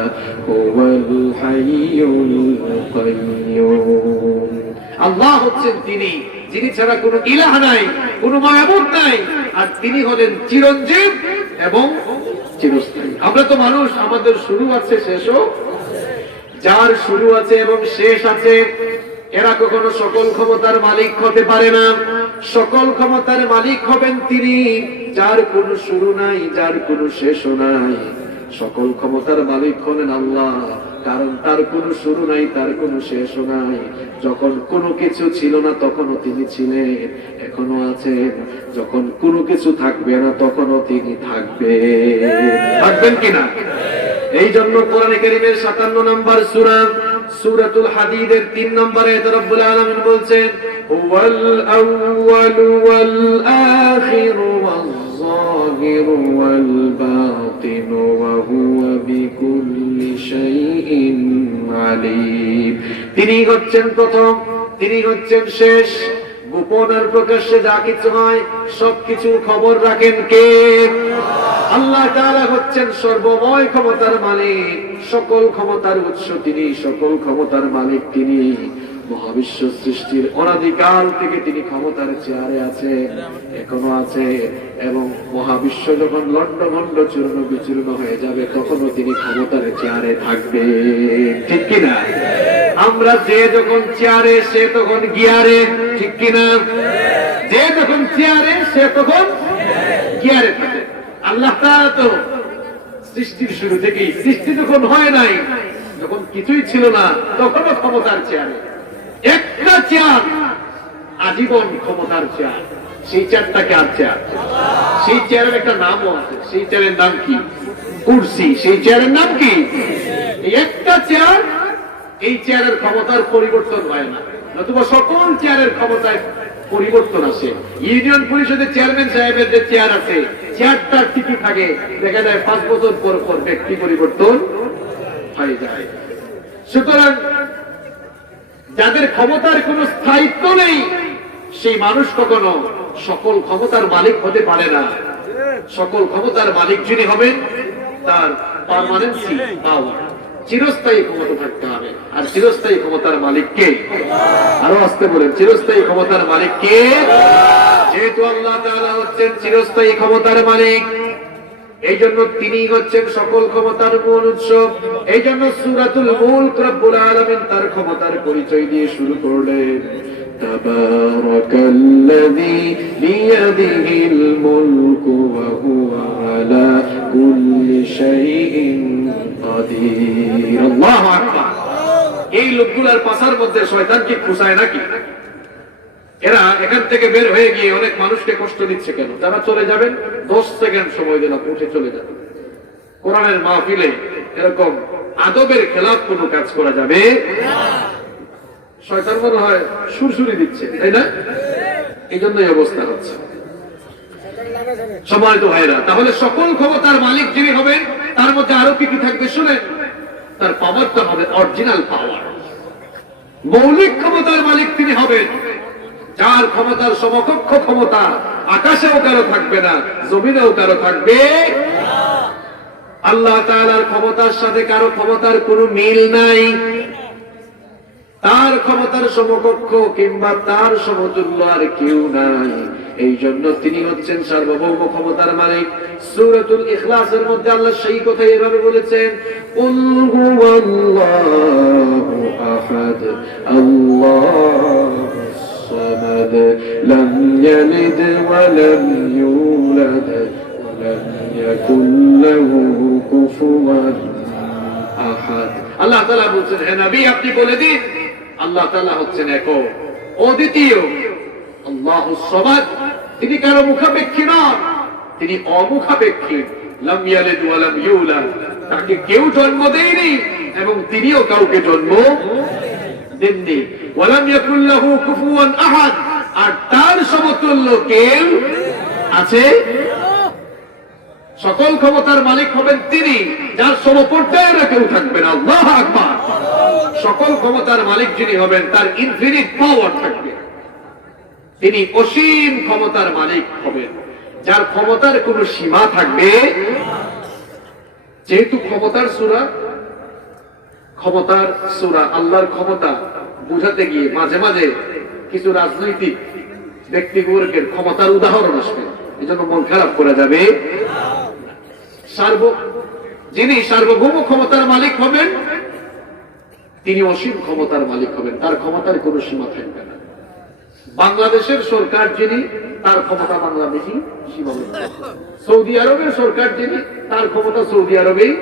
হুয়াল হাইয়ুল কাইয়্যুম। আল্লাহ হচ্ছেন তিনি যিনি ছাড়া কোনো ইলাহ নাই, কোনো মাবুদ নাই, আর তিনি হলেন চিরঞ্জীব এবং চিরস্থায়ী। আমরা তো মানুষ, আমাদের শুরু আছে শেষও, যার শুরু আছে এবং শেষ আছে এরা কখনো সকল ক্ষমতার মালিক হতে পারে না। সকল ক্ষমতার মালিক হবেন তিনি, যার কোনো শুরু নাই, যার কোনো শেষও নাই। সকল ক্ষমতার মালিক হলেন আল্লাহ, কারণ তার কোনো শুরু নাই, তার কোনো শেষও নাই। যখন কোনো কিছু ছিল না তখনও তিনি ছিলেন, এখনো আছেন। যখন কোনো কিছু থাকবে না তখনও তিনি থাকবেন কিনা? এই জন্য কোরআনে কারীমের 57 নম্বর সূরা সূরাতুল হাদীদের 3 নম্বরে রব্বুল আলামিন বলছেন, হুয়াল আউয়ালু ওয়াল আখিরু ওয়াল যাহিরু ওয়াল বাতিনু ওয়া হুয়া বিকুল্লি শাইইন আলীম। তিনি হচ্ছেন প্রথম, তিনি হচ্ছেন শেষ। গোপন আর প্রকাশ্যে যা কিছু হয় সবকিছু খবর রাখেন কে? আল্লাহ তাআলা হচ্ছেন সর্বময় ক্ষমতার মালিক, সকল ক্ষমতার উৎস তিনি, সকল ক্ষমতার মালিক তিনি। মহাবিশ্ব সৃষ্টির অনাদিকাল থেকে তিনি ক্ষমতার চেয়ারে আছে, এখনো আছে। এবং মহাবিশ্ব যখন লন্ডভন্ড চূর্ণ বিচূর্ণ হয়ে যাবে তখনও তিনি ক্ষমতার চেয়ারে থাকবে, ঠিক কিনা? আমরা যে যখন চেয়ারে সে তখন গিয়ারে, ঠিক কিনা? যে যখন চেয়ারে সে তখন গিয়ারে থাকে। আল্লাহ তাআলা তো সৃষ্টির শুরু থেকেই, সৃষ্টি যখন হয় নাই, যখন কিছুই ছিল না, তখনও ক্ষমতার চেয়ারে। একটা চেয়ার আজীবন ক্ষমতার চেয়ার, সেই চেয়ারটা কার চেয়ার? সেই চেয়ারের একটা নামও আছে, সেই চেয়ারের নাম কি? কুরসি। সেই চেয়ারের নাম কি? এই একটা চেয়ার, এই চেয়ারের ক্ষমতার পরিবর্তন হয় না, নতুবা সকল চেয়ারের ক্ষমতায় পরিবর্তন আসে। ইউনিয়ন পরিষদের চেয়ারম্যান সাহেবের যে চেয়ার আছে, চেয়ারটা ঠিকই থাকে, দেখা যায় 5 বছর পর পর ব্যক্তি পরিবর্তন হয়ে যায়। সুতরাং যাদের ক্ষমতার কোন স্থায়িত্ব নেই, সেই মানুষ কখনো সকল ক্ষমতার মালিক হতে পারে না। সকল ক্ষমতার মালিক যিনি হবেন, তার পার্মানেন্সি পাওয়ার, চিরস্থায়ী ক্ষমতা থাকতে হবে। আর চিরস্থায়ী ক্ষমতার মালিক কে? আরো আসতে বলেন, চিরস্থায়ী ক্ষমতার মালিক কে? যেহেতু আল্লাহ তাআলা হচ্ছেন চিরস্থায়ী ক্ষমতার মালিক, এই জন্য তিনি হচ্ছেন সকল ক্ষমতার মূল উৎস। এই জন্য সূরাতুল মুলক রব্বুল আলামিন তার ক্ষমতার পরিচয় দিয়ে শুরু করলেন, তাবারাকাল্লাযী বিয়াদিহিল মুলকু ওয়া হুয়া আলা কুল্লি শাইইন কাদির। আল্লাহু আকবার। এই লোকগুলার পাছার মধ্যে শয়তান কি খুশায় নাকি? এরা এখান থেকে বের হয়ে গিয়ে অনেক মানুষকে কষ্ট দিচ্ছে কেন? যারা চলে যাবেন 10 সেকেন্ড সময় দিলাম, উঠে চলে যাবেন। কোরআনের মাহফিলে এরকম আদবের খেলাফ কোনো কাজ করা যাবে না। শয়তান মনে হয় সুরসুরি দিচ্ছে, তাই না? এই জন্যই অবস্থা হচ্ছে। সম্মানিত ভাইরা, তাহলে সকল ক্ষমতার মালিক যিনি হবেন, তার মধ্যে আরো কি কি থাকবে শুনেন। তার পাওয়ারটা হবে অরিজিনাল পাওয়ার, মৌলিক ক্ষমতার মালিক তিনি হবেন, যার ক্ষমতার সমকক্ষ ক্ষমতা আকাশেও কারো থাকবে না, জমিনেও কারো থাকবে। আল্লাহ তাআলার ক্ষমতার সাথে কারো ক্ষমতার কোনো মিল নাই। তার ক্ষমতার সমকক্ষ কিংবা তার সমতুল্য আর কেউ নাই। এই জন্য তিনি হচ্ছেন সার্বভৌম ক্ষমতার মালিক। সূরাতুল ইখলাসের মধ্যে আল্লাহ সেই কথা এভাবে বলেছেন, কুল হুয়াল্লাহু আহাদ আল্লাহুস সামাদ লাম ইয়ালিদ ওয়া লাম ইউলাদ ওয়া লাম ইয়াকুল লাহু কুফুওয়ান আহাদ। আল্লাহ তাআলা বলেছেন, হে নবী আপনি বলে দিন, আল্লাহ তাআলা হচ্ছেন একক, অদ্বিতীয়। আল্লাহুস সামাদ, তিনি কারো মুখাপেক্ষী নন, তিনি অমুখাপেক্ষী। লাম ইয়ালিদ ওয়া লাম ইউলাদ, তাকে কেউ জন্ম দেয়নি এবং তিনিও কাউকে জন্ম দেননি। ওয়া লাম ইয়াকুল লাহু কুফুওয়ান আহাদ, আর তার সমতুল্য কেউ আছে? সকল ক্ষমতার মালিক হবেন তিনি, যার সমপর্যায়ে কেউ থাকবে না। আল্লাহু আকবার। সকল ক্ষমতার মালিক যিনি হবেন, তার ইনফিনিট পাওয়ার থাকবে, তিনি অসীম ক্ষমতার মালিক হবেন, যার ক্ষমতার কোন সীমা থাকবে। যেহেতু ক্ষমতার সূরা আল্লাহর ক্ষমতা বুঝাতে গিয়ে মাঝে মাঝে কিছু রাজনৈতিক ব্যক্তিবর্গের ক্ষমতার উদাহরণ আসবে, এই জন্য মন খারাপ করা যাবে। যিনি সার্বভৌম ক্ষমতার মালিক হবেন, তিনি অসীম ক্ষমতার মালিক হবেন, তার ক্ষমতার কোনো সীমা থাকবে না। বাংলাদেশের সরকার যিনি, তার ক্ষমতা বাংলাদেশি সীমাবদ্ধ। সৌদি আরবের সরকার যিনি, তার ক্ষমতা সৌদি আরবেই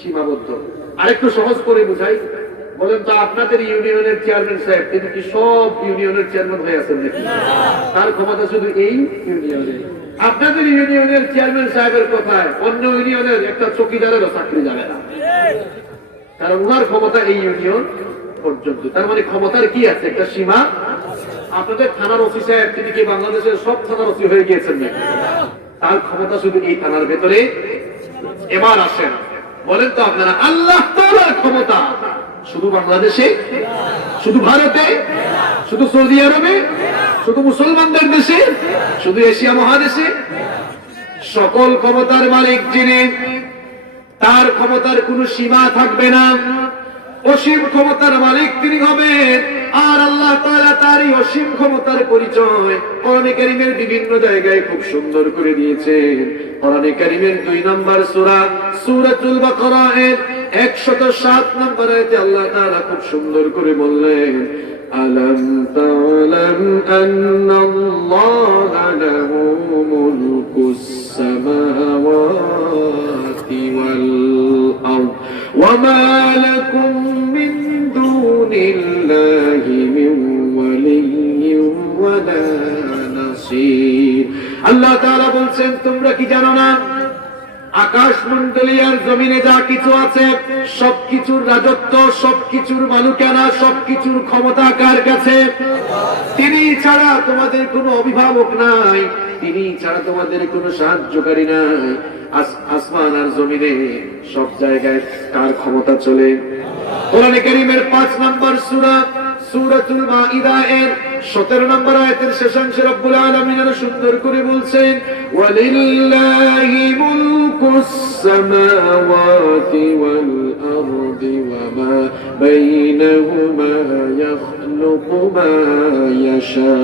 সীমাবদ্ধ। আরেকটু সহজ করে বুঝাই, বলেন তো আপনাদের ইউনিয়নের চেয়ারম্যান সাহেব, তিনি কি সব ইউনিয়নের চেয়ারম্যান হয়ে আছেন নাকি? তার ক্ষমতা শুধু এই ইউনিয়নে। আপনাদের ইউনিয়নের চেয়ারম্যান সাহেবের কথায় অন্য ইউনিয়নের একটা চৌকিদারেরও চাকরি যাবে না, কারণ ওনার ক্ষমতা এই ইউনিয়ন পর্যন্ত। তার মানে ক্ষমতার কি আছে, একটা সীমা। আপনাদের থানার ওসি সাহেব, তিনি কি বাংলাদেশের সব থানার ওসি হয়ে গিয়েছেন নাকি? তার ক্ষমতা শুধু এই থানার ভেতরে। এবার আসেন, বলেন তো আপনারা, আল্লাহ তাআলার ক্ষমতা শুধু বাংলাদেশে, শুধু ভারতে, শুধু সৌদি আরবে, শুধু মুসলমানদের দেশে, শুধু এশিয়া মহাদেশে? সকল ক্ষমতার মালিক যিনি, তার ক্ষমতার কোনো সীমা থাকবে না। অসীম ক্ষমতার মালিক তিনি হবেন। আর আল্লাহ তাআলা তারই অসীম ক্ষমতার পরিচয় কোরআনে কারীমের বিভিন্ন জায়গায় খুব সুন্দর করে দিয়েছেন। কোরআনে কারীমের 2 নম্বর সূরা সূরাতুল বাকারা এর 107 নম্বর আয়াতে আল্লাহ তাআলা খুব সুন্দর করে বললেন, আলাম তা'লাম আন্নাল্লাহা লাহু মুলকুস সামাওয়াতি ওয়াল আরদ ওয়া মা লাকুম মিন দুনিল্লাহি মিন ওয়ালিয়্যিন ওয়া লা নাসীর। আল্লাহ তাআলা বলছেন, তোমরা কি জানো না আকাশ মণ্ডলী আর জমিনে যা কিছু আছে সবকিছুর রাজত্ব, সবকিছুর মালিকানা, সবকিছুর ক্ষমতা কার কাছে? তিনি ছাড়া তোমাদের কোনো অভিভাবক নাই, তিনি ছাড়া তোমাদের কোনো সাহায্যকারী নাই। আসমান আর জমিনে সব জায়গায় কার ক্ষমতা চলে? কোরআনে কারীমের 5 নম্বর সূরা সূরাতুল মাঈদা এর 17 নম্বর আয়াতের শেষাংশে রব্বুল আলামিন সুন্দর করে বলছেন, ওয়ালিল্লাহি মুলকুস সামাওয়াতি ওয়াল আরদি ওয়া মা বাইনাহুমা ইয়াখলুকু মা ইয়াশা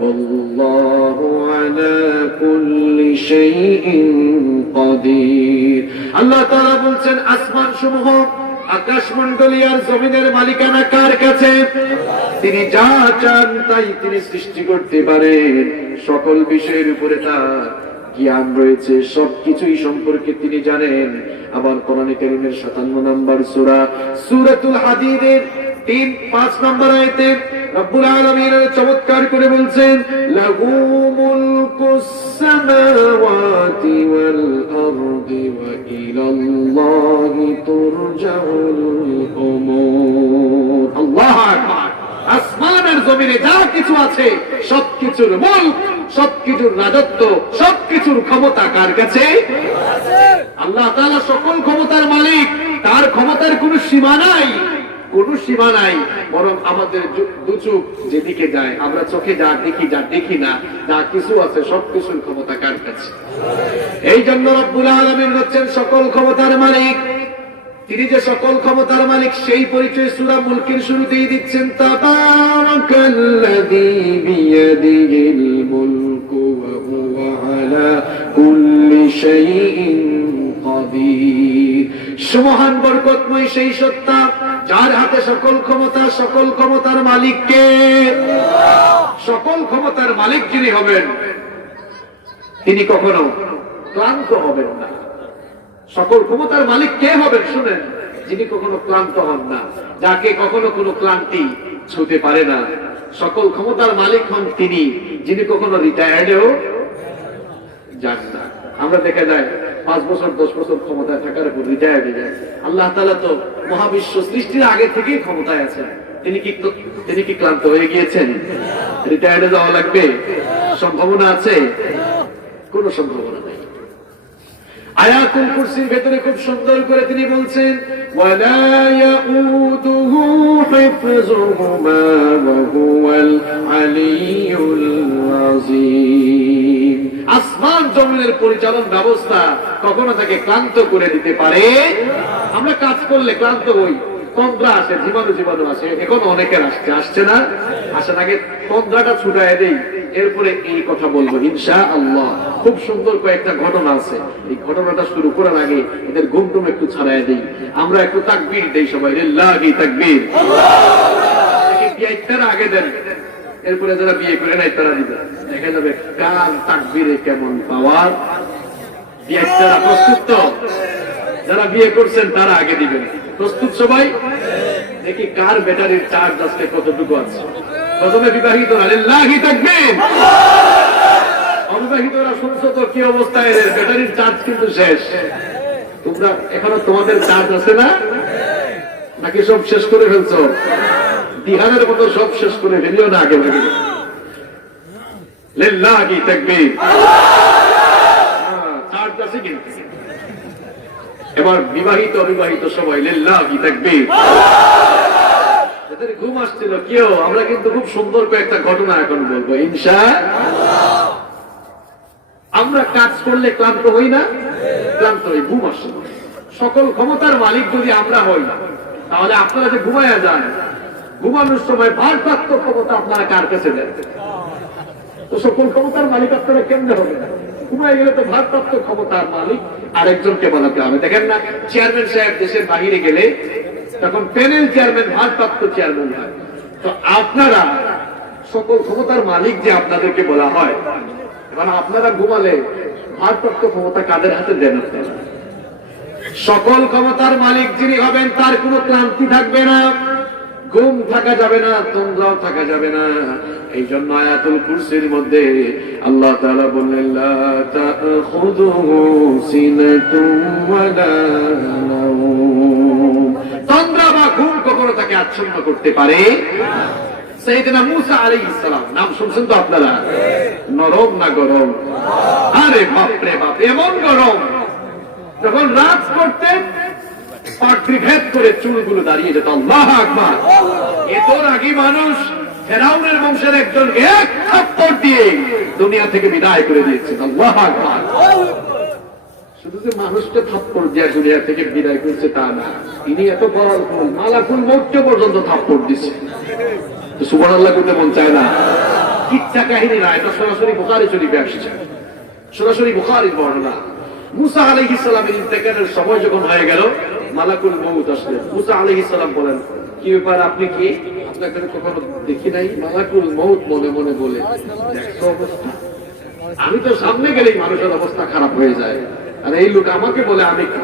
ওয়াল্লাহু আলা কুল্লি শাইইন কাদির। আল্লাহ তাআলা বলছেন, আসমান সমূহ, আকাশ মণ্ডলী আর জমিনের মালিকানা কার কাছে? তিনি যা চান তাই তিনি সৃষ্টি করতে পারেন। সকল বিষয়ের উপরে তার জ্ঞান রয়েছে, সবকিছুই সম্পর্কে তিনি জানেন। আবার কোরআনে কারীমের 57 নম্বর সূরা সূরাতুল হাদীদের 3-5 নম্বর আয়াতে রব্বুল আলামিন চমৎকার করে বলছেন, লাহু মুলকুস সামাওয়াতি ওয়াল আরদি ওয়া ইলাল্লাহি তুরজাউল উমুর। আল্লাহু আকবার। আসমানের জমিনে যা কিছু আছে সবকিছুর মুলক, সবকিছুর রাজত্ব, সবকিছুর ক্ষমতা কার কাছে? আল্লাহ তাআলা সকল ক্ষমতার মালিক। তার ক্ষমতার কোনো সীমা নাই, কোনো সীমা নাই। বরং আমাদের দু চোখ যেদিকে যায়, আমরা চোখে যা দেখি, যা দেখি না, যা কিছু আছে সবকিছুর ক্ষমতা কার কাছে? এই জন্য রব্বুল আলামিন হচ্ছেন সকল ক্ষমতার মালিক। তিনি যে সকল ক্ষমতার মালিক সেই পরিচয় সূরা মুলকের শুরুতেই দিচ্ছেন, তাবারাকাল্লাযী বিয়াদিহিল মুলকু ওয়া হুয়া আলা কুল্লি শাইইন কাদির। সুমহান বরকতময় সেই সত্তা যার হাতে সকল ক্ষমতা। সকল ক্ষমতার মালিক কে? সকল ক্ষমতার মালিক যিনি হবেন তিনি কখনো ক্লান্ত হবেন না। সকল ক্ষমতার মালিক কে হবেন শুনেন, যিনি কখনো ক্লান্ত হন না, যাকে কখনো কোনো ক্লান্তি ছুঁতে পারে না। সকল ক্ষমতার মালিক হন তিনি, যিনি কখনো রিটায়ার্ডেও যান না। আমরা দেখা যায় 5 বছর 10 বছর ক্ষমতায় থাকার পর রিটায়ার্ড হয়ে যায়। আল্লাহ তাআলা তো মহাবিশ্ব সৃষ্টির আগে থেকেই ক্ষমতায় আছেন। তিনি কি ক্লান্ত হয়ে গিয়েছেন? রিটায়ার্ডে যাওয়া লাগবে? সম্ভাবনা আছে? কোনো সম্ভাবনা নেই। আয়াতুল কুরসির ভেতরে খুব সুন্দর করে তিনি বলছেন, ওয়ালা ইয়াউদুহু হিফযুহুমা ওয়া হুয়াল আলিয়্যুল আযীম। আসমান জমিনের পরিচালন ব্যবস্থা কখনো তাকে ক্লান্ত করে দিতে পারে? আমরা কাজ করলে ক্লান্ত হই, তন্দ্রা আসে, জীবাণু আসে, এখন অনেকের আসছে না? আসার আগে তন্দ্রাটা ছুটায় দেই, এরপরে এই কথা বলবো ইনশাআল্লাহ। খুব সুন্দর কয়েকটা ঘটনা আছে, এই ঘটনাটা শুরু করার আগে এদের ঘুমটুম একটু ছাড়াই দেই। আমরা একটু তাকবীর দেই সবাই, লিল্লাহি তাকবীর। আগে দেন, এরপরে যারা বিয়ে করে নাই তারা দিবে, দেখা যাবে কার তাকবীরে কেমন পাওয়ার। বিয়েরা প্রস্তুত তো? যারা বিয়ে করছেন তারা আগে দিবেন। প্রস্তুত সবাই? দেখি কার ব্যাটারির চার্জ আজকে কতটুকু আছে। প্রথমে বিবাহিতরা লিল্লাহি তাকবীর। অবিবাহিতরা শুনছো তো কি অবস্থায়, ব্যাটারির চার্জ কিন্তু শেষ। তোমরা এখনো তোমাদের চার্জ আছে না, নাকি সব শেষ করে ফেলছো? দিহানের মতো সব শেষ করে ফেলিও না আগে ভাগে। লিল্লাহি তাকবীর। চার্জ আছে কিন্তু। এবার বিবাহিত অবিবাহিত সবাই লিল্লাহি তাকবীর। যাদের ঘুম আসছিল কেউ, আমরা কিন্তু খুব সুন্দর কয়েকটা ঘটনা এখন বলবো ইনশাআল্লাহ। আমরা কাজ করলে ক্লান্ত হই না? ক্লান্ত হই, ঘুম আসে। সকল ক্ষমতার মালিক যদি আমরা হই, তাহলে আপনারা যে ঘুমায়া যান, ঘুমানোর সময় ভারপ্রাপ্ত ক্ষমতা আপনারা কার কাছে দেন? তো সকল ক্ষমতার মালিক আপনারা কেমনে হবে? ঘুমায় গেলে তো ভারপ্রাপ্ত ক্ষমতার মালিক আরেকজনকে বলাতে হবে। দেখেন না, চেয়ারম্যান সাহেব দেশের বাহিরে গেলে তখন প্যানেল চেয়ারম্যান ভারপ্রাপ্ত চেয়ারম্যান হয়। তো আপনারা সকল ক্ষমতার মালিক যে আপনাদেরকে বলা হয়, এখন আপনারা ঘুমালে ভারপ্রাপ্ত ক্ষমতা কাদের হাতে দেন? সকল ক্ষমতার মালিক যিনি হবেন তার কোনো ক্লান্তি থাকবে না, ঘুম থাকা যাবে না, তন্দ্রাও থাকা যাবে না। এই জন্য আয়াতুল কুরসির মধ্যে আল্লাহ তাআলা বললেন লা তাখুযুহু সিনাতুন ওয়ালা নাওম। তন্দ্রা বা ঘুম কখনো তাকে আচ্ছন্ন করতে পারে না। সাইয়েদনা মূসা আলাইহিস সালাম, নাম শুনছেন তো আপনারা? নরম না গরম? আরে বাপ রে বাপ, এমন গরম যখন রাজ করতেন পাগড়ি ভেদ করে চুলগুলো দাঁড়িয়ে যেত। আল্লাহু আকবার। এতর আগে মানুষ ফেরাউনের বংশের একজন এক থাপ্পড় দিয়ে দুনিয়া থেকে বিদায় করে দিয়েছেন। আল্লাহু আকবার। শুধু যে মানুষকে থাপ্পড় দিয়ে দুনিয়া থেকে বিদায় করেছে তা না, তিনি এত পাওয়ারফুল, মালাকুল মউতকে পর্যন্ত থাপ্পড় দিচ্ছে। তো সুবহানাল্লাহ করতে মন চায় না? কিচ্ছা কাহিনী না, এটা সরাসরি বুখারী শরীফে আসছে, সরাসরি বুখারীর বর্ণনা। মূসা আলাইহিস সালামের ইন্তেকালের সময় যখন হয়ে গেল, মালাকুল মউত আসলেন। মূসা আলাইহিস সালাম বলেন, কি ব্যাপার, আপনি কি? আপনাকে কখনো দেখি নাই। মালাকুল মউত মনে মনে বলে, দেখো অবস্থা, আমি তো সামনে গেলেই মানুষের অবস্থা খারাপ হয়ে যায়, আর এই লোক আমাকে বলে আমি কি?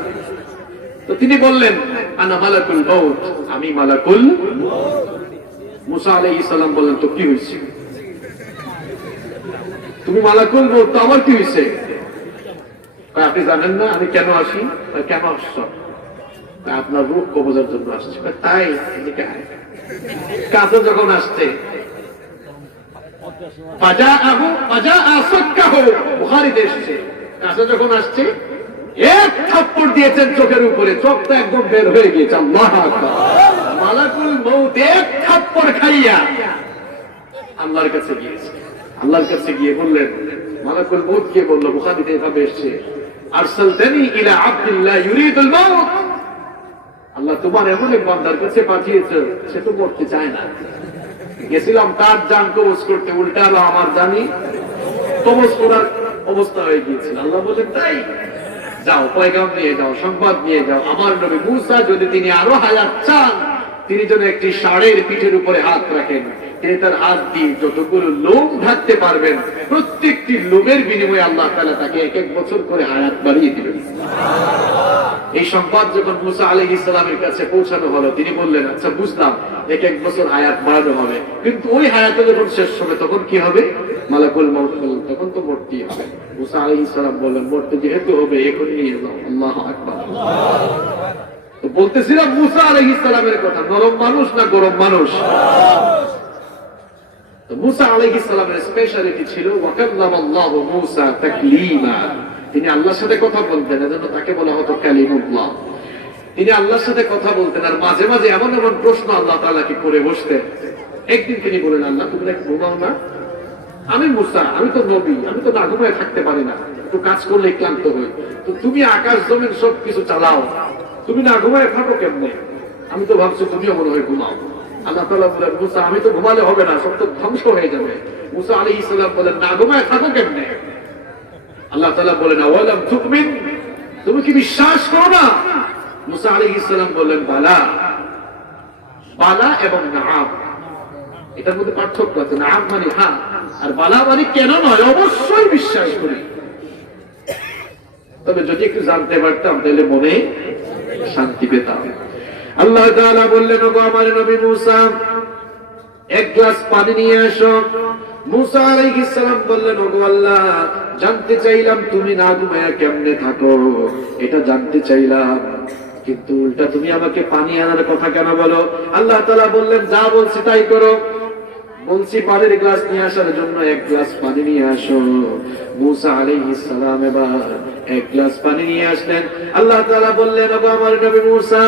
তো তিনি বললেন, আনা মালাকুল মউত, আমি মালাকুল মউত। মূসা আলাইহিস সালাম বললেন, তো কি হয়েছে? তুমি মালাকুল মউত, তো আমার কি হয়েছে? আপনি জানেন না আমি কেন আসি? কেন আসছ? আপনার রূপ কবজের জন্য আসছে। তাই? কাছে যখন আসছে, বুখারীতে এসেছে, কাছে যখন আসছে এক থাপ্পড় দিয়েছেন চোখের উপরে, চোখটা একদম বের হয়ে গিয়েছে। আল্লাহু আকবার। মালাকুল মউত এক থাপ্পড় খাইয়া আল্লাহর কাছে গিয়েছে। আল্লাহর কাছে গিয়ে বললেন, মালাকুল মউত কে বলল, বুখারীতে এভাবে এসেছে, আরসালতানি ইলা আব্দিল্লাহ ইউরিদুল মাউত। আল্লাহ তোমার এমন এক বান্দার কাছে পাঠিয়েছে, সে তো মরতে চায় না। গেছিলাম তার জান কবজ করতে, উল্টা আলো আমার জানি কবজ করার অবস্থা হয়ে গিয়েছিল। আল্লাহ বলেন, তাই যাও, পয়গাম নিয়ে যাও, সংবাদ নিয়ে যাও, আমার নবী মূসা যদি তিনি আরো হায়াত চান, তিনি যেন একটি ষাঁড়ের পিঠের উপরে হাত রাখেন, তিনি তার হাত দিয়ে যতগুলো লোম ঢাকতে পারবেন, প্রত্যেকটি লোমের বিনিময়ে আল্লাহ তাআলা তাকে এক এক বছর করে হায়াত বাড়িয়ে দিবেন। এই সংবাদ যখন মূসা আলাইহিস সালামের কাছে পৌঁছানো হলো, তিনি বললেন, আচ্ছা বুঝলাম, এক এক বছর হায়াত বাড়ানো হবে, কিন্তু ওই হায়াতে যখন শেষ হবে তখন কি হবে? মালাকুল মউত বললেন, তখন তো মরতেই হবে। মূসা আলাইহিস সালাম বললেন, মরতে যেহেতু হবে এখন নিয়ে যাও। আল্লাহু আকবার। তো বলতেছিলাম মূসা আলাইহিস সালামের কথা, নরম মানুষ না গরম মানুষ? তো মূসা আলাইহিস সালামের স্পেশালিটি ছিল ওয়াকাল্লামাল্লাহু মূসা তাকলীমা। তিনি আল্লাহর সাথে কথা বলতেন, এজন্য তাকে বলা হতো কালিমুল্লাহ। তিনি আল্লাহর সাথে কথা বলতেন, আর মাঝে মাঝে এমন এমন প্রশ্ন আল্লাহ তাআলাকে করে বসতেন। একদিন তিনি বলেন, আল্লাহ তুমি নাকি ঘুমাও না? আমি মূসা, আমি তো নবী, আমি তো না ঘুমায় থাকতে পারি না, একটু কাজ করলে ক্লান্ত হই, তো তুমি আকাশ জমিন সব কিছু চালাও, তুমি না ঘুমায় থাকো কেমনে? আমি তো ভাবছি তুমিও মনে হয় ঘুমাও। আল্লাহ তাআলা বলেন, মূসা আমি তো ঘুমালে হবে না, সব তো ধ্বংস হয়ে যাবে। মূসা আলাইহিস সালাম বলেন, না ঘুমায় থাকো কেমনে? আল্লাহ তাআলা বলেন, আওয়ালাম তুমিন, তুমি কি বিশ্বাস করো না? মূসা আলাইহিস সালাম বললেন, বালা। বালা এবং নাআম এটার মধ্যে পার্থক্য আছে। না মানে হ্যাঁ, আর বালা মানে কেন নয়, অবশ্যই বিশ্বাস করি। তবে যদি একটু জানতে পারতাম তাহলে মনে শান্তি পেতাম। আল্লাহ তাআলা বললেন, ওগো আমার নবী মুসা, এক গ্লাস পানি নিয়ে আসো। মুসা আলাইহিস সালাম বললেন, ওগো আল্লাহ, জানতে চাইলাম তুমি না ঘুমায়া কেমনে থাকো, এটা জানতে চাইলাম, কিন্তু উল্টা তুমি আমাকে পানি আনার কথা কেন বলো? আল্লাহ তাআলা বললেন, যা বলছি তাই করো। বলছি পানির গ্লাস নিয়ে আসার জন্য, এক গ্লাস পানি নিয়ে আসো। মুসা আলাইহিস সালাম এবার এক গ্লাস পানি নিয়ে আসলেন। আল্লাহ তাআলা বললেন, ওগো আমার নবী মুসা,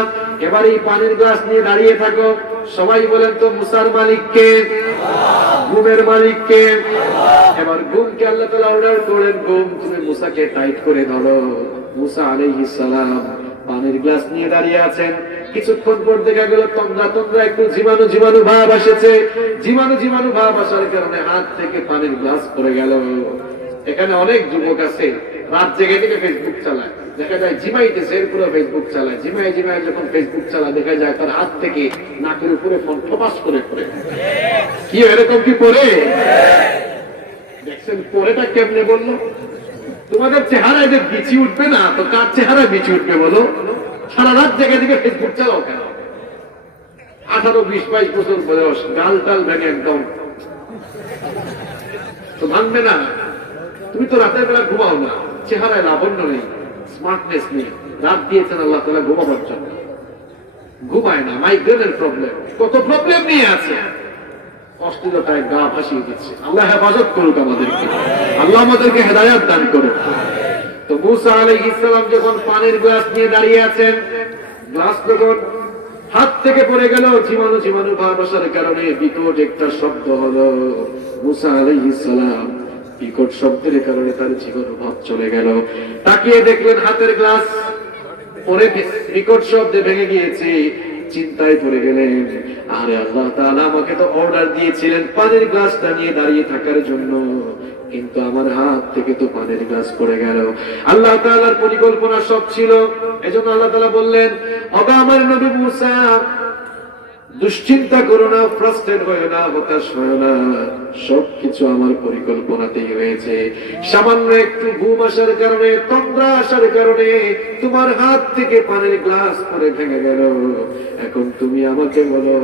এবার এই পানির গ্লাস নিয়ে দাঁড়িয়ে থাকো। সবাই বলেন তো, মুসার মালিক কে? ঘুমের মালিক কে? এবার ঘুমকে আল্লাহ তাআলা অর্ডার করেন, ঘুম তুমি মুসাকে টাইট করে ধরো। মুসা আলাইহিস সালাম পানির গ্লাস নিয়ে দাঁড়িয়ে আছেন। কিছুক্ষণ পর দেখা গেল তন্দ্রা তন্দ্রা একটু জীবাণু জীবাণু ভাব এসেছে। জীবাণু জীবাণু ভাব আসার কারণে হাত থেকে পানির গ্লাস পড়ে গেল। এখানে অনেক যুবক আছে, রাত জেগে থেকে ফেসবুক চালায়, দেখা যায় জিমাইতেছে, এরপরে ফেসবুক চালায়। জিমাই জিমাই যখন ফেসবুক চালায়, দেখা যায় তার হাত থেকে নাকের উপরে ফোন ফপাস করে পড়ে। কি এরকম কি পড়ে? দেখছেন পরেটা কেমনে বললো? তোমাদের চেহারায় যে বিচি উঠবে না, তো কার চেহারায় বিচি উঠবে বলো? সারা রাত জেগে জেগে ফেসবুক চালাও কেন? 18, 20, 22 বছর বয়স, গাল টাল ভেঙে একদম তো ভাঙবে না। তুমি তো রাতের বেলা ঘুমাও না, চেহারায় লাবণ্য নেই, স্মার্টনেস নেই। রাত দিয়েছেন আল্লাহ তাআলা ঘুমাবার জন্য, ঘুমায় না। মাইগ্রেনের প্রবলেম, কত প্রবলেম নিয়ে আছে, অশ্লীলতায় গা ভাসিয়ে দিচ্ছে। আল্লাহ হেফাজত করুক আমাদেরকে, আল্লাহ আমাদেরকে হেদায়েত দান করুক। তো মুসা আলাইহিস সালাম যখন পানির গ্লাস নিয়ে দাঁড়িয়ে আছেন, গ্লাস যখন হাত থেকে পড়ে গেল, জীবাণু জীবাণু ভাব আসার কারণে বিকট একটা শব্দ হলো। মুসা আলাইহিস সালাম বিকট শব্দের কারণে তার জীবাণু ভাব চলে গেল। তাকিয়ে দেখলেন হাতের গ্লাস পরে বিকট শব্দে ভেঙে গিয়েছে। চিন্তায় পড়ে গেলেন, আরে আল্লাহ তাআলা আমাকে তো অর্ডার দিয়েছিলেন পানির গ্লাসটা নিয়ে দাঁড়িয়ে থাকার জন্য, কিন্তু আমার হাত থেকে তো পানির গ্লাস পড়ে গেল। আল্লাহ তাআলার পরিকল্পনা সব ছিল। এজন্য আল্লাহ তাআলা বললেন, ওগো আমার নবী মুসা, দুশ্চিন্তা করো না, ফ্রাস্ট্রেট হয়ো না, হতাশ হয়ো না, সবকিছু আমার পরিকল্পনাতেই হয়েছে। সামান্য একটু ঘুম আসার কারণে, তন্দ্রা আসার কারণে তোমার হাত থেকে পানির গ্লাস পড়ে ভেঙে গেল। এখন তুমি আমাকে বলো,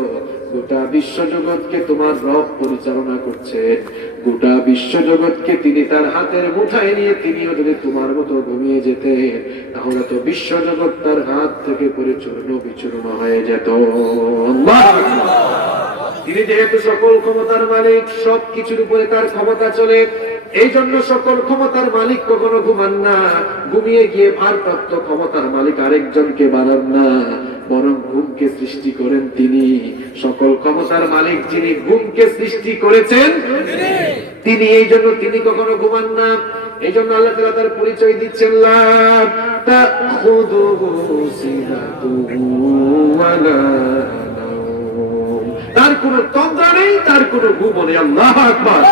গোটা বিশ্বজগৎকে তোমার রব পরিচালনা করছে, গোটা বিশ্বজগৎকে তিনি তার হাতের মুঠায় নিয়ে তিনিও যদি তোমার মতো ঘুমিয়ে যেতে, তাহলে তো বিশ্বজগৎ তার হাত থেকে পড়ে চূর্ণ বিচূর্ণ হয়ে যেত। তিনি যেহেতু সকল ক্ষমতার মালিক, সব কিছুর উপরে তার ক্ষমতা চলে, এই জন্য সকল ক্ষমতার মালিক কখনো ঘুমান না। ঘুমিয়ে গিয়ে ভারপ্রাপ্ত ক্ষমতার মালিক আরেকজনকে বানান না, বরং ঘুমকে সৃষ্টি করেন তিনি। সকল ক্ষমতার মালিক যিনি ঘুমকে সৃষ্টি করেছেন তিনি, এই জন্য তিনি কখনো ঘুমান না। এই জন্য আল্লাহ তাআলা তার পরিচয় দিচ্ছেন, লা তাখুযুহু সিনাতুহু ওয়ালা নাওম, তার কোনো তন্দ্রা নেই, তার কোনো ঘুমও নেই। আল্লাহু আকবার।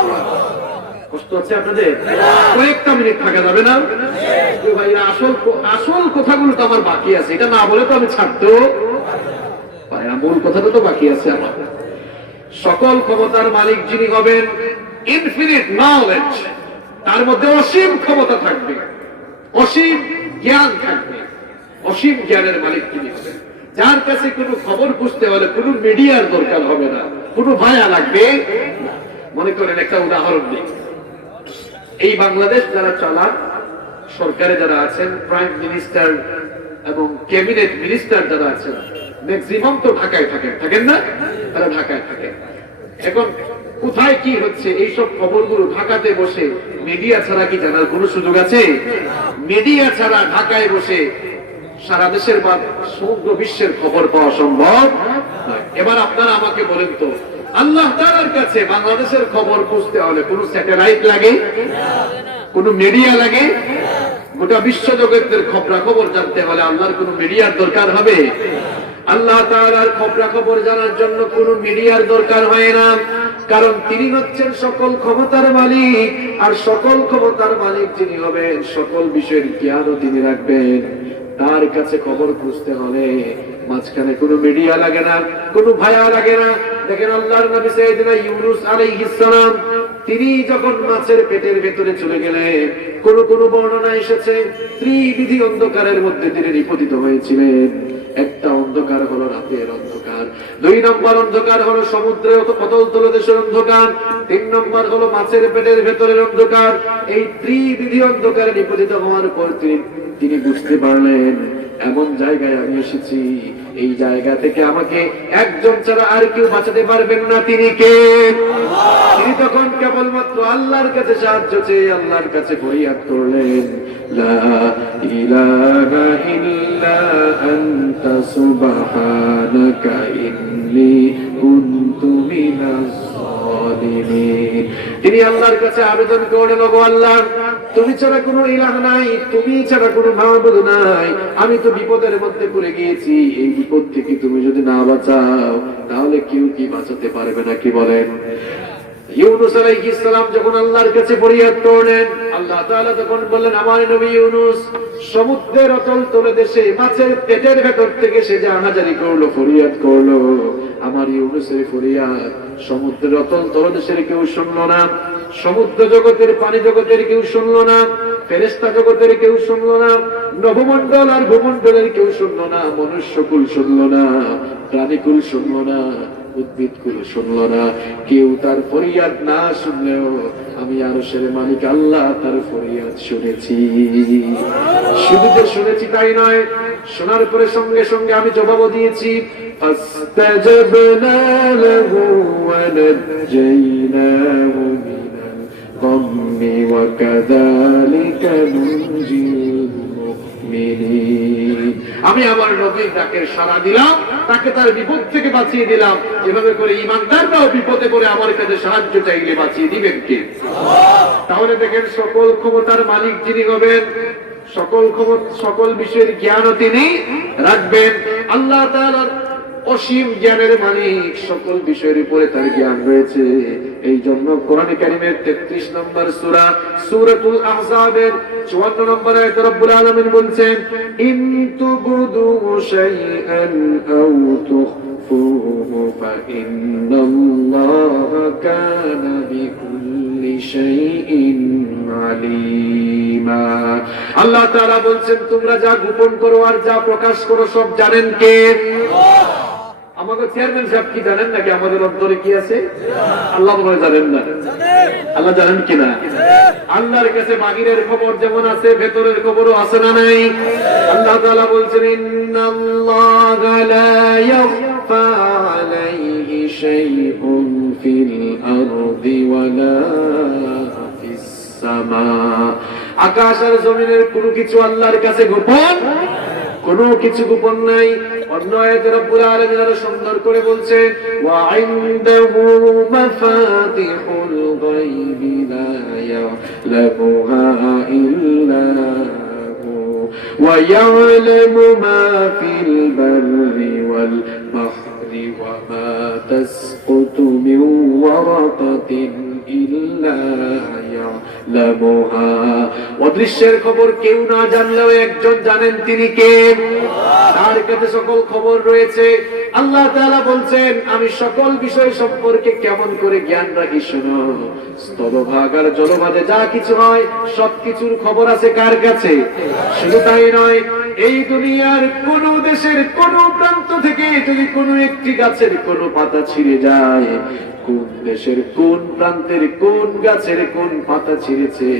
কষ্ট হচ্ছে আপনাদের? কয়েকটা মিনিট থাকা যাবে না ভাই? আসল কথাগুলো তো আমার বাকি আছে, এটা না বলে তো আমি ছাড়তো ভাই। মূল কথাটা তো বাকি আছে আমার। সকল ক্ষমতার মালিক যিনি হবেন, ইনফিনিট নলেজ, তার মধ্যে অসীম ক্ষমতা থাকবে, অসীম জ্ঞান থাকবে, অসীম জ্ঞানের মালিক তিনি হবেন, যার কাছে কোনো খবর বুঝতে হলে কোনো মিডিয়ার দরকার হবে না, কোনো ভায়া লাগবে। মনে করেন একটা উদাহরণ দিই, এই বাংলাদেশ যারা চালান, সরকারে যারা আছেন, প্রাইম মিনিস্টার এবং ক্যাবিনেট মিনিস্টার যারা আছেন, ম্যাক্সিমাম তো ঢাকায় থাকেন না? তারা ঢাকায় থাকেন। এখন কোথায় কি হচ্ছে এইসব খবরগুলো ঢাকাতে বসে মিডিয়া ছাড়া কি জানার কোনো সুযোগ আছে? মিডিয়া ছাড়া ঢাকায় বসে সারা দেশের বা সমগ্র বিশ্বের খবর পাওয়া সম্ভব নয়। এবার আপনারা আমাকে বলেন তো, আল্লাহ তাআলার কাছে বাংলাদেশের খবর বুঝতে হলে কোন স্যাটেলাইট লাগে? কোন মিডিয়া লাগে? গোটা বিশ্বজগতের খবরাখবর জানতে হলে আল্লাহর কোন মিডিয়ার দরকার হবে? আল্লাহ তাআলার খবরাখবর জানার জন্য কোন মিডিয়ার দরকার হয় না, কারণ তিনি হচ্ছেন সকল ক্ষমতার মালিক। আর সকল ক্ষমতার মালিক যিনি হবেন, সকল বিষয়ের জ্ঞানও তিনি রাখবেন। তার কাছে খবর বুঝতে হলে মাঝখানে কোনো মিডিয়া লাগে না, কোনো ভায়া লাগে না, দেখেন আল্লাহর নবী সাইয়েদনা ইউনূস আলাইহিস সালাম তিনি যখন মাছের পেটের ভেতরে চলে গেলেন, কোন কোন বর্ণনা এসেছে ত্রিবিধি অন্ধকারের মধ্যে তিনি নিপতিত হয়েছিলেন। একটা অন্ধকার হলো রাতের অন্ধকার, 2 নম্বর অন্ধকার হলো সমুদ্রে অতল তলদেশের অন্ধকার, 3 নম্বর হলো মাছের পেটের ভেতরের অন্ধকার। এই ত্রিবিধি অন্ধকারে নিপতিত হওয়ার পর তিনি বুঝতে পারলেন এমন জায়গায় আমি এসেছি, এই জায়গা থেকে আমাকে একজন ছাড়া আর কেউ বাঁচাতে পারবেন না। তিনি কে? তিনি তখন কেবলমাত্র আল্লাহর কাছে সাহায্য চেয়ে আল্লাহর কাছে ফরিয়াদ করলেন, লা ইলাহা ইল্লা আনতা সুবহানাকা ইন্নী কুনতু মিনাজ জালিমিন। তিনি আল্লাহর কাছে আবেদন করলেন, ওগো আল্লাহ, তুমি ছাড়া কোনো ইলাহ নাই, তুমি ছাড়া কোনো মাবুদ নাই, আমি তো বিপদের মধ্যে পড়ে গিয়েছি, এই বিপদ থেকে তুমি যদি না বাঁচাও তাহলে কেউ কি বাঁচাতে পারবে না? কি বলেন? ইউনূস আলাইহিস সালাম যখন আল্লাহর কাছে ফরিয়াদ করলেন, আল্লাহ তাআলা তখন বললেন, আমার নবী ইউনূস সমুদ্রের অতল তলদেশে মাছের পেটের ভেতর থেকে সে যে আহাজারি করলো, ফরিয়াদ করলো, আমার ইউনূসের ফরিয়াদ সমুদ্রের অতল তলদেশের কেউ শুনলো না, সমুদ্র জগতের পানি জগতের কেউ শুনলো না, ফেরেশতা জগতের কেউ শুনলো না, নবমণ্ডল আর ভূমণ্ডলের কেউ শুনলো না, মনুষ্যকুল শুনলো না, প্রাণীকুল শুনলো না, উদ্ভিদকুল শুনলো না। কেউ তার ফরিয়াদ না শুনলেও আমি আরশের মালিক আল্লাহ তার ফরিয়াদ শুনেছি। শুধু যে শুনেছি তাই নয়, শোনার পরে সঙ্গে সঙ্গে আমি জবাবও দিয়েছি। فاستجبنا له ونجيناه من الغم وكذلك ننجي المؤمنين। আমি আমার নবীর ডাকে সাড়া দিলাম, তাকে তার বিপদ থেকে বাঁচিয়ে দিলাম। এভাবে করে ঈমানদাররাও বিপদে পড়ে আমার কাছে সাহায্য চাইলে বাঁচিয়ে দিবেন কে? তাহলে দেখেন সকল ক্ষমতার মালিক যিনি হবেন, সকল বিষয়ের জ্ঞানও তিনি রাখবেন। আল্লাহ তাআলার অসীম জ্ঞানের মালিক, সকল বিষয়ের উপরে তার জ্ঞান রয়েছে। এই জন্য কোরআনে কারীমের 33 নম্বর সূরা সূরাতুল আহজাবের 54 নম্বর আয়াতে রব্বুল আলামিন বলছেন, ইন তুবদু শাইআন আও তুখফুহু ফাইন্নাল্লাহা কানা বিকুল্লি শাইইন আলিমা। আল্লাহ তাআলা বলছেন, তোমরা যা গোপন করো আর যা প্রকাশ করো সব জানেন কে? আমাদের চেয়ারম্যান সাহেব কি জানেন নাকি আমাদের অন্তরে কি আছে? আল্লাহ বলে জানেন না। আল্লাহ জানেন কিনা? আল্লাহর কাছে বাহিরের খবর যেমন আছে, ভেতরের খবরও আছে না নাই? আল্লাহ তাআলা বলছেন, ইন্নাল্লাহা লা ইয়াখফা আলাইহি শাইউন ফিল আরদি ওয়ালা ফিস সামা। আকাশ আর জমিনের কোনো কিছু আল্লাহর কাছে গোপন, কোনো কিছু গোপন নাই। অন্য আয়াতে রব্বুল আলামিন আরো সুন্দর করে বলছেন, ওয়া ইনদাহু মাফাতিহুল গায়বি লা ইয়ালামুহা ইল্লা হু ওয়া ইয়ালামু মা ফিল বাররি ওয়াল বাহরি ওয়া মা তাসকুতু মিন ওয়ারাকাতিন ইল্লা ইয়ালামুহা। অদৃশ্যের খবর কেউ না জানলেও একজন জানেন, তিনি কে? তার কাছে সকল খবর রয়েছে। আল্লাহ তাআলা বলছেন, আমি সকল বিষয় সম্পর্কে কেমন করে জ্ঞান রাখি শোনো। স্থলভাগ আর জলভাগে যা কিছু হয় সবকিছুর খবর আছে কার কাছে? শুধু তাই নয়, এই দুনিয়ার কোন দেশের কোন প্রান্ত থেকে যদি কোনো একটি গাছের কোনো পাতা ছিঁড়ে যায়, কোন দেশের কোন প্রান্তের কোন গাছের কোন পাতা ছিঁড়েছে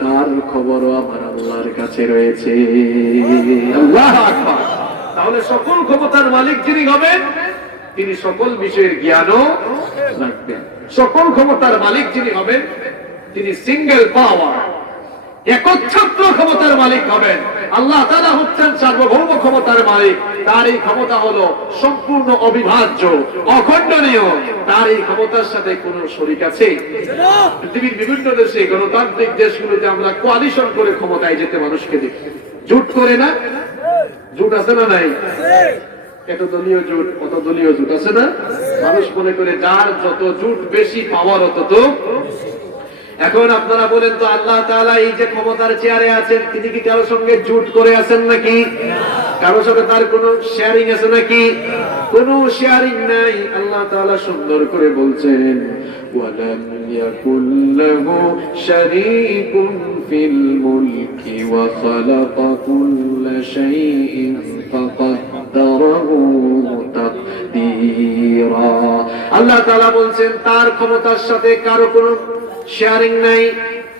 তার খবরও আমার আল্লাহর কাছে রয়েছে। আল্লাহু আকবার। তাহলে সকল ক্ষমতার মালিক যিনি হবেন, তিনি সকল বিষয়ের জ্ঞানও রাখবেন। সকল ক্ষমতার মালিক যিনি হবেন, তিনি সিঙ্গেল পাওয়ার, একচ্ছত্র ক্ষমতার মালিক হবেন। আল্লাহ তাআলা হচ্ছেন সার্বভৌম ক্ষমতার মালিক। তার এই ক্ষমতা হলো সম্পূর্ণ অবিভাজ্য, অখণ্ডনীয়। তার এই ক্ষমতার সাথে কোন শরীক আছে? পৃথিবীর বিভিন্ন দেশে, গণতান্ত্রিক দেশগুলোতে আমরা কোয়ালিশন করে ক্ষমতায় যেতে মানুষকে দেখি। জোট করে না? জোট আছে না নাই? এত দলীয় জোট, কত দলীয় জোট আছে না? মানুষ মনে করে যার যত জোট বেশি পাওয়ার তত। এখন আপনারা বলেন তো, আল্লাহ তাআলা এই যে ক্ষমতার চেয়ারে আছেন, তিনি কি কারোর সঙ্গে জোট করে আছেন নাকি? কারোর সাথে তার কোনো শেয়ারিং আছে নাকি? কোনো শেয়ারিং নাই। আল্লাহ তাআলা সুন্দর করে বলছেন ওয়ালাম ইয়াকুল লাহু শারীকুন ফিল মুলকি ওয়া খালাকা কুল্লা শাইইন ফাকাদ্দারাহু তাকদীরা। আল্লাহ তাআলা বলছেন তার ক্ষমতার সাথে কারো কোনো শেয়ারিং নাই,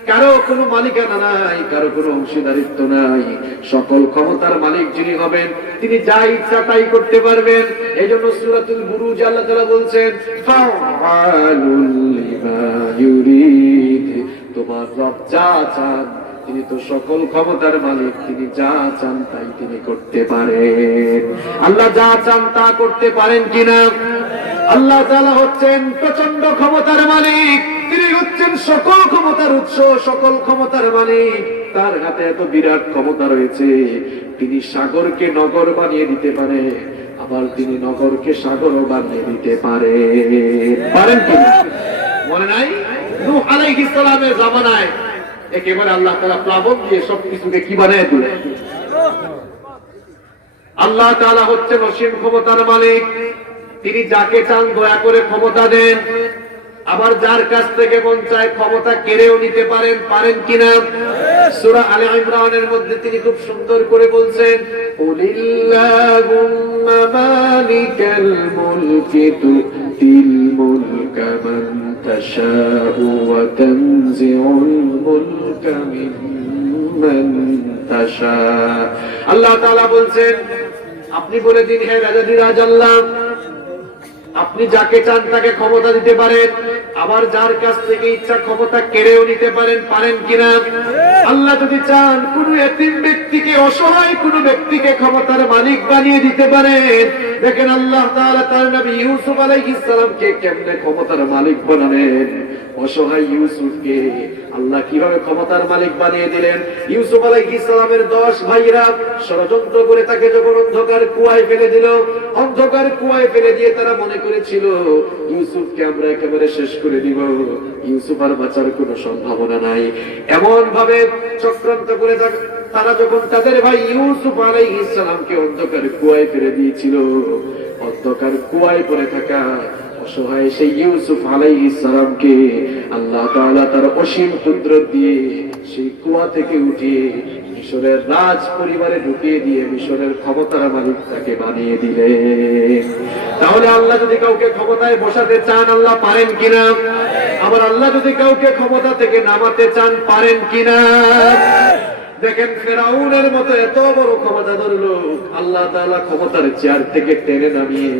কারো কোনো মালিকানা নাই, কারো কোনো অংশীদারিত্ব নাই। সকল ক্ষমতার মালিক যিনি হবেন তিনি যা ইচ্ছা তাই করতে পারবেন। এই জন্য সূরাতুল বুরুজ আল্লাহ তাআলা বলছেন ফাআলুল লিমা ইউরিদ, তোমার রব যা চান তিনি তো সকল ক্ষমতার মালিক, তিনি যা চান তাই তিনি করতে পারেন। আল্লাহ যা চান তা করতে পারেন কিনা? আল্লাহ তাআলা হচ্ছেন প্রচন্ড ক্ষমতার মালিক, তিনি হচ্ছেন সকল ক্ষমতার উৎস, সকল ক্ষমতার মালিক। তার হাতে এত বিরাট ক্ষমতা রয়েছে, তিনি সাগরকে নগর বানিয়ে দিতে পারে, আবার তিনি নগরকে সাগরও বানিয়ে দিতে পারে। পারেন কিনা? মনে নাই নূহ আলাইহিস সালামের জামানায় একেবারে আল্লাহ তাআলা প্লাবন দিয়ে সবকিছুকে কি বানিয়ে দিলেন। আল্লাহ তাআলা হচ্ছেন অসীম ক্ষমতার মালিক, তিনি যাকে চান দয়া করে ক্ষমতা দেন, আবার যার কাছ থেকে মন চায় ক্ষমতা কেড়েও নিতে পারেন। পারেন কিনা? সূরা আলে ইমরানের মধ্যে তিনি খুব সুন্দর করে বলছেন কুলিল্লাহুম্মা মালিকাল মুলকি তুতিল মুলকা মান তাশাউ ওয়া তানজিউল মুলকা মিম্মান তাশা। আল্লাহ তাআলা বলছেন আপনি বলে দিন হে রাজাধিরাজ আল্লাহ, আপনি যাকে চান তাকে ক্ষমতা দিতে পারেন, আবার যার কাছ থেকে ইচ্ছা ক্ষমতা কেড়েও নিতে পারেন। পারেন কিনা? আল্লাহ যদি চান কোন এতিম ব্যক্তিকে, অসহায় কোন ব্যক্তিকে ক্ষমতার মালিক বানিয়ে দিতে পারেন। দেখেন আল্লাহ তাআলা তার নবী ইউসুফ আলাইহিস সালামকে কেমনে ক্ষমতার মালিক বানালেন। অসহায় ইউসুফকে আল্লাহ কিভাবে ক্ষমতার মালিক বানিয়ে দিলেন। ইউসুফ আলাইহিস সালামের 10 ভাইরা ষড়যন্ত্র করে তাকে যখন অন্ধকার কুয়ায় ফেলে দিল, অন্ধকার কুয়ায় ফেলে দিয়ে তারা মনে করেছিল ইউসুফকে আমরা একেবারে শেষ করে দিব, ইউসুফ আর বাঁচার কোনো সম্ভাবনা নাই। এমন ভাবে চক্রান্ত করে তারা যখন তাদের ভাই ইউসুফ আলাইহিস সালামকে অন্ধকার কুয়ায় ফেলে দিয়েছিল, অন্ধকার কুয়ায় পড়ে থাকা অসহায় সেই ইউসুফ আলাইহিস সালামকে আল্লাহ তাআলা তার অসীম কুদরত দিয়ে সেই কুয়া থেকে উঠিয়ে মিশরের রাজ পরিবারে ঢুকিয়ে দিয়ে মিশরের ক্ষমতার মালিক তাকে বানিয়ে দিলেন। তাহলে আল্লাহ যদি কাউকে ক্ষমতায় বসাতে চান আল্লাহ পারেন কিনা? আবার আল্লাহ যদি কাউকে ক্ষমতা থেকে নামাতে চান পারেন কিনা? দেখেন ফেরাউনের মতো এত বড় ক্ষমতাধর লোক আল্লাহ তাআলা ক্ষমতার চেয়ার থেকে টেনে নামিয়ে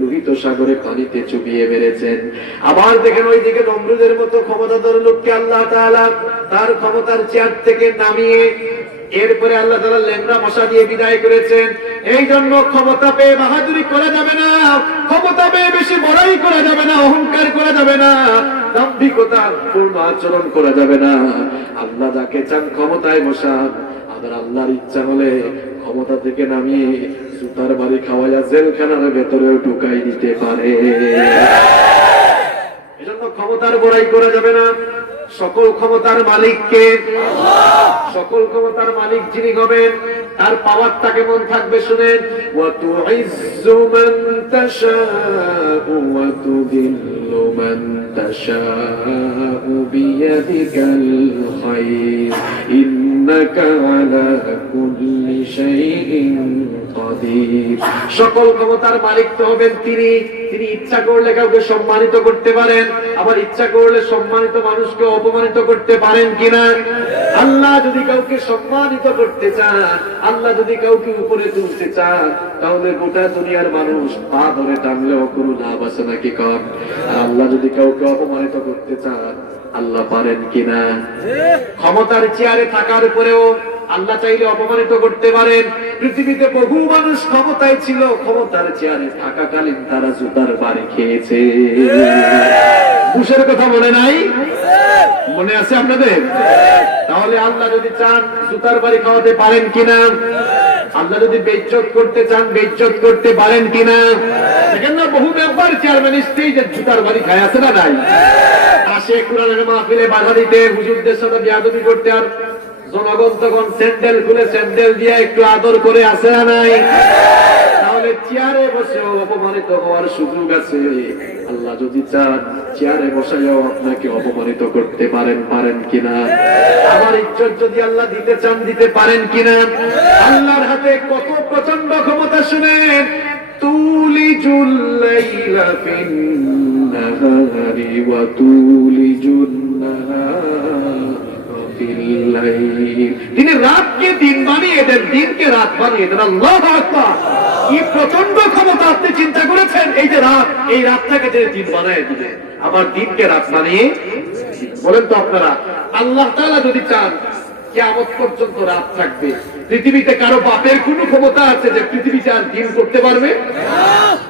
লোহিত সাগরে পানিতে চুবিয়ে মেরেছেন। আবার দেখেন ওইদিকে নমরুদের মতো ক্ষমতাধর লোককে আল্লাহ তাআলা তার ক্ষমতার চেয়ার থেকে নামিয়ে এরপরে আল্লাহ তাআলা ল্যাংড়া মশা দিয়ে বিদায় করেছেন। এই জন্য ক্ষমতা পেয়ে বাহাদুরি করা যাবে না, ক্ষমতা পেয়ে বেশি বড়াই করা যাবে না, অহংকার করা যাবে না, দাম্ভিকতার পূর্ণ আচরণ করা যাবে না। আল্লাহ যাকে চান ক্ষমতায় বসান, আবার আল্লাহর ইচ্ছা হলে ক্ষমতা থেকে নামিয়ে সুতার বাড়ি খাওয়াইয়া জেলখানার ভেতরেও ঢুকাই দিতে পারে। এজন্য ক্ষমতার বড়াই করা যাবে না। সকল ক্ষমতার মালিককে, সকল ক্ষমতার মালিক যিনি হবেন তার পাওয়ারটা কেমন থাকবে শুনেন। ওয়া তুইজ্জু মান তাশাউ ওয়া তুযিল্লু মান তাশাউ বিয়াদিকাল খায়র ইন্নাকা আলা কুল্লি শাইইন কাদির। সকল ক্ষমতার মালিক তো হবেন তিনি, তিনি ইচ্ছা করলে কাউকে সম্মানিত করতে পারেন, আবার ইচ্ছা করলে সম্মানিত মানুষকে অপমানিত করতে পারেন কিনা? আল্লাহ যদি কাউকে সম্মানিত করতে চান, আল্লাহ যদি কাউকে উপরে তুলতে চান, তাহলে গোটা দুনিয়ার মানুষ পা ধরে টানলেও কোনো লাভ আছে নাকি কম? আর আল্লাহ যদি কাউকে অপমানিত করতে চান, আল্লাহ পারেন কিনা? ক্ষমতার চেয়ারে থাকার পরেও আল্লাহ চাইলে অপমানিত করতে পারেন। পৃথিবীতে বহু মানুষ ক্ষমতায় ছিল, ক্ষমতার চেয়ারে থাকাকালীন তারা জুতার বাড়ি খেয়েছে। বুশের কথা মনে নাই? মনে আছে আপনাদের? তাহলে আল্লাহ যদি চান জুতার বাড়ি খাওয়াতে পারেন কিনা? আল্লাহ যদি বেইজ্জত করতে চান বেইজ্জত করতে পারেন কিনা? দেখেন না বহু মেম্বার চেয়ারম্যান স্টেজে জুতার বাড়ি খায় আছে না নাই? আসে কোরআনের মাহফিলে বাধা দিতে, হুজুরদের সাথে বেয়াদবি করতে, আর জনগণ তখন স্যান্ডেল খুলে স্যান্ডেল দিয়ে একটু আদর করে আসে না নাই? তাহলে চেয়ারে বসেও অপমানিত হওয়ার সুযোগ আছে। আল্লাহ যদি চান চেয়ারে বসাইও আপনাকে অপমানিত করতে পারেন কিনা? আমার ইজ্জত যদি আল্লাহ দিতে চান দিতে পারেন কিনা? আল্লাহর হাতে কত প্রচন্ড ক্ষমতা শুনেন। তুলিজুল লাইলা ফিন নাহারি ওয়া তুলিজুন নাহারা ফিল লাইল। তিনি রাতকে দিন বানিয়ে দেন, দিনকে রাত বানিয়ে দেন। আল্লাহু আকবার! কি প্রচন্ড ক্ষমতা আপনি চিন্তা করেছেন? এই যে রাত, এই রাতটাকে তিনি দিন বানিয়ে দিলেন, আবার দিনকে রাত বানিয়ে। বলেন তো আপনারা, আল্লাহ তাআলা যদি চান কিয়ামত পর্যন্ত রাত থাকবে, পৃথিবীতে কারো বাপের কোন ক্ষমতা আছে যে পৃথিবীতে আর দিন করতে পারবে?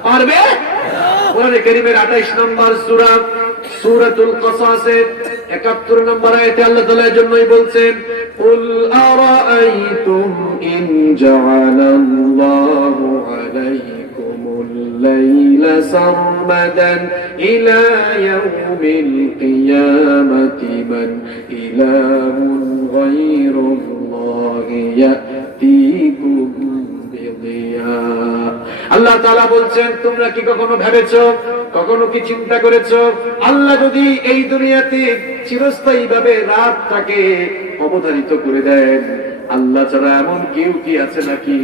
পারবে? কোরআনে কারীমের 28 নম্বর সূরা সূরাতুল কসাসের 71 নম্বর আয়াতে আল্লাহ তাআলা এর জন্যই বলছেন, কুল আরাআইতুম ইন জাআলাল্লাহু আলাইকুমুল লাইলা সারমাদান ইলা ইয়াউমিল কিয়ামাতি মান ইলাহুন গায়রুল্লাহি ইয়াতিকুম বিদিয়া। আল্লাহ তাআলা বলছেন, তোমরা কি কখনো ভেবেছো, কখনো কি চিন্তা করেছো, আল্লাহ যদি এই দুনিয়াতে চিরস্থায়ী ভাবে রাতটাকে অবধারিত করে দেন, আল্লাহ ছাড়া এমন কেউ কি আছে নাকি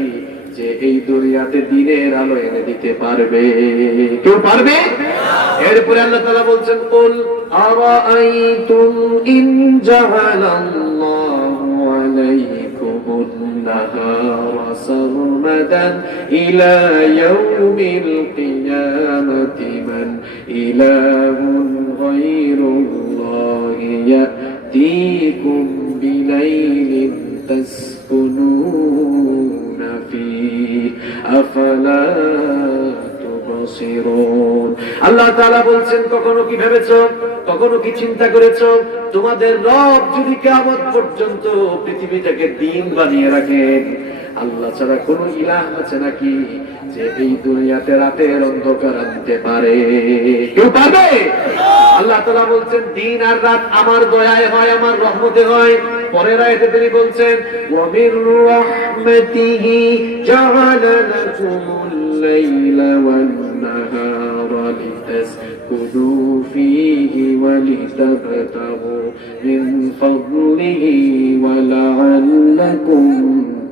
যে এই দুনিয়াতে দিনের আলো এনে দিতে পারবে? কেউ পারবে? এরপরে আল্লাহ তাআলা বলছেন, কুল আরাআইতুম ইন জাআলাল্লাহু আলাইকুমুন নাহারা সারমাদান ইলা ইয়াউমিল কিয়ামাতি মান ইলাহুন গায়রুল্লাহি ইয়াতিকুম বিলাইলিন তাসকুনুনা ফীহি আফালা তুবসিরুন। আল্লাহ তাআলা বলছেন, কখনো কি ভেবেছো, কখনো কি চিন্তা করেছো, তোমাদের রব যদি কিয়ামত পর্যন্ত পৃথিবীটাকে দিন বানিয়ে রাখেন, আল্লাহ ছাড়া কোন ইলাহ আছে নাকি যে এই দুনিয়াতে রাতের অন্ধকার আনতে পারে? কেউ পারবে? আল্লাহ তাআলা বলছেন, দিন আর রাত আমার দয়ায় হয়, আমার রহমতে হয়। পরের আয়াতে তিনি বলছেন, ওয়া মির রাহমাতিহি জাআলা লাকুমুল লাইলা ওয়ান নাহারা লিতাসকুনু ফীহি ওয়া লিতাবতাগু মিন ফাদলিহি ওয়া লাআল্লাকুম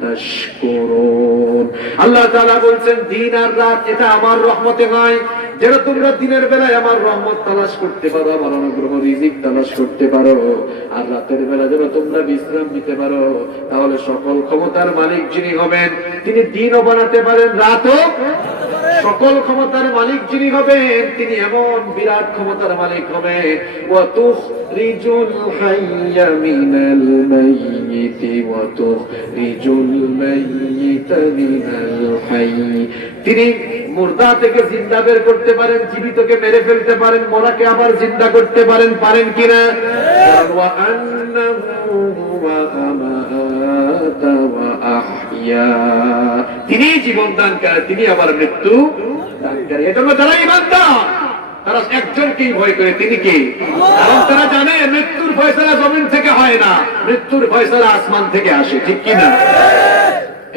তাশকুরুন। আল্লাহ তাআলা বলছেন, দিন আর রাত এটা আমার রহমতে হয়, যেন তোমরা দিনের বেলায় আমার রহমত তালাশ করতে পারো, আমার অনুগ্রহ রিজিক তালাশ করতে পারো, আর রাতের বেলা যেন তোমরা বিশ্রাম নিতে পারো। তাহলে সকল ক্ষমতার মালিক যিনি হবেন, তিনি দিনও বানাতে পারেন, রাতও। সকল ক্ষমতার মালিক যিনি হবেন, তিনি এমন বিরাট ক্ষমতার মালিক হবেন। ওয়া তুখরিজুল হাইয়া মিনাল মাইয়িতি ওয়া তুখরিজুল মাইয়িতা মিনাল হাইয়্যি। তিনি মুর্দা থেকে জিন্দা বের করতে পারেন, জীবিতকে মেরে ফেলতে পারেন, মরাকে আবার জিন্দা করতে পারেন, পারেন কিনা? ওয়া আন্নাহু ওয়া আমাতা ওয়া আহইয়া। তিনি জীবন দানকারী, তিনি আবার মৃত্যু দানকারী। এজন্য যারা ঈমানদার তারা একজনকেই ভয় করে, তিনি কে? কারণ তারা জানে মৃত্যুর ফয়সালা জমিন থেকে হয় না, মৃত্যুর ফয়সালা আসমান থেকে আসে, ঠিক কিনা?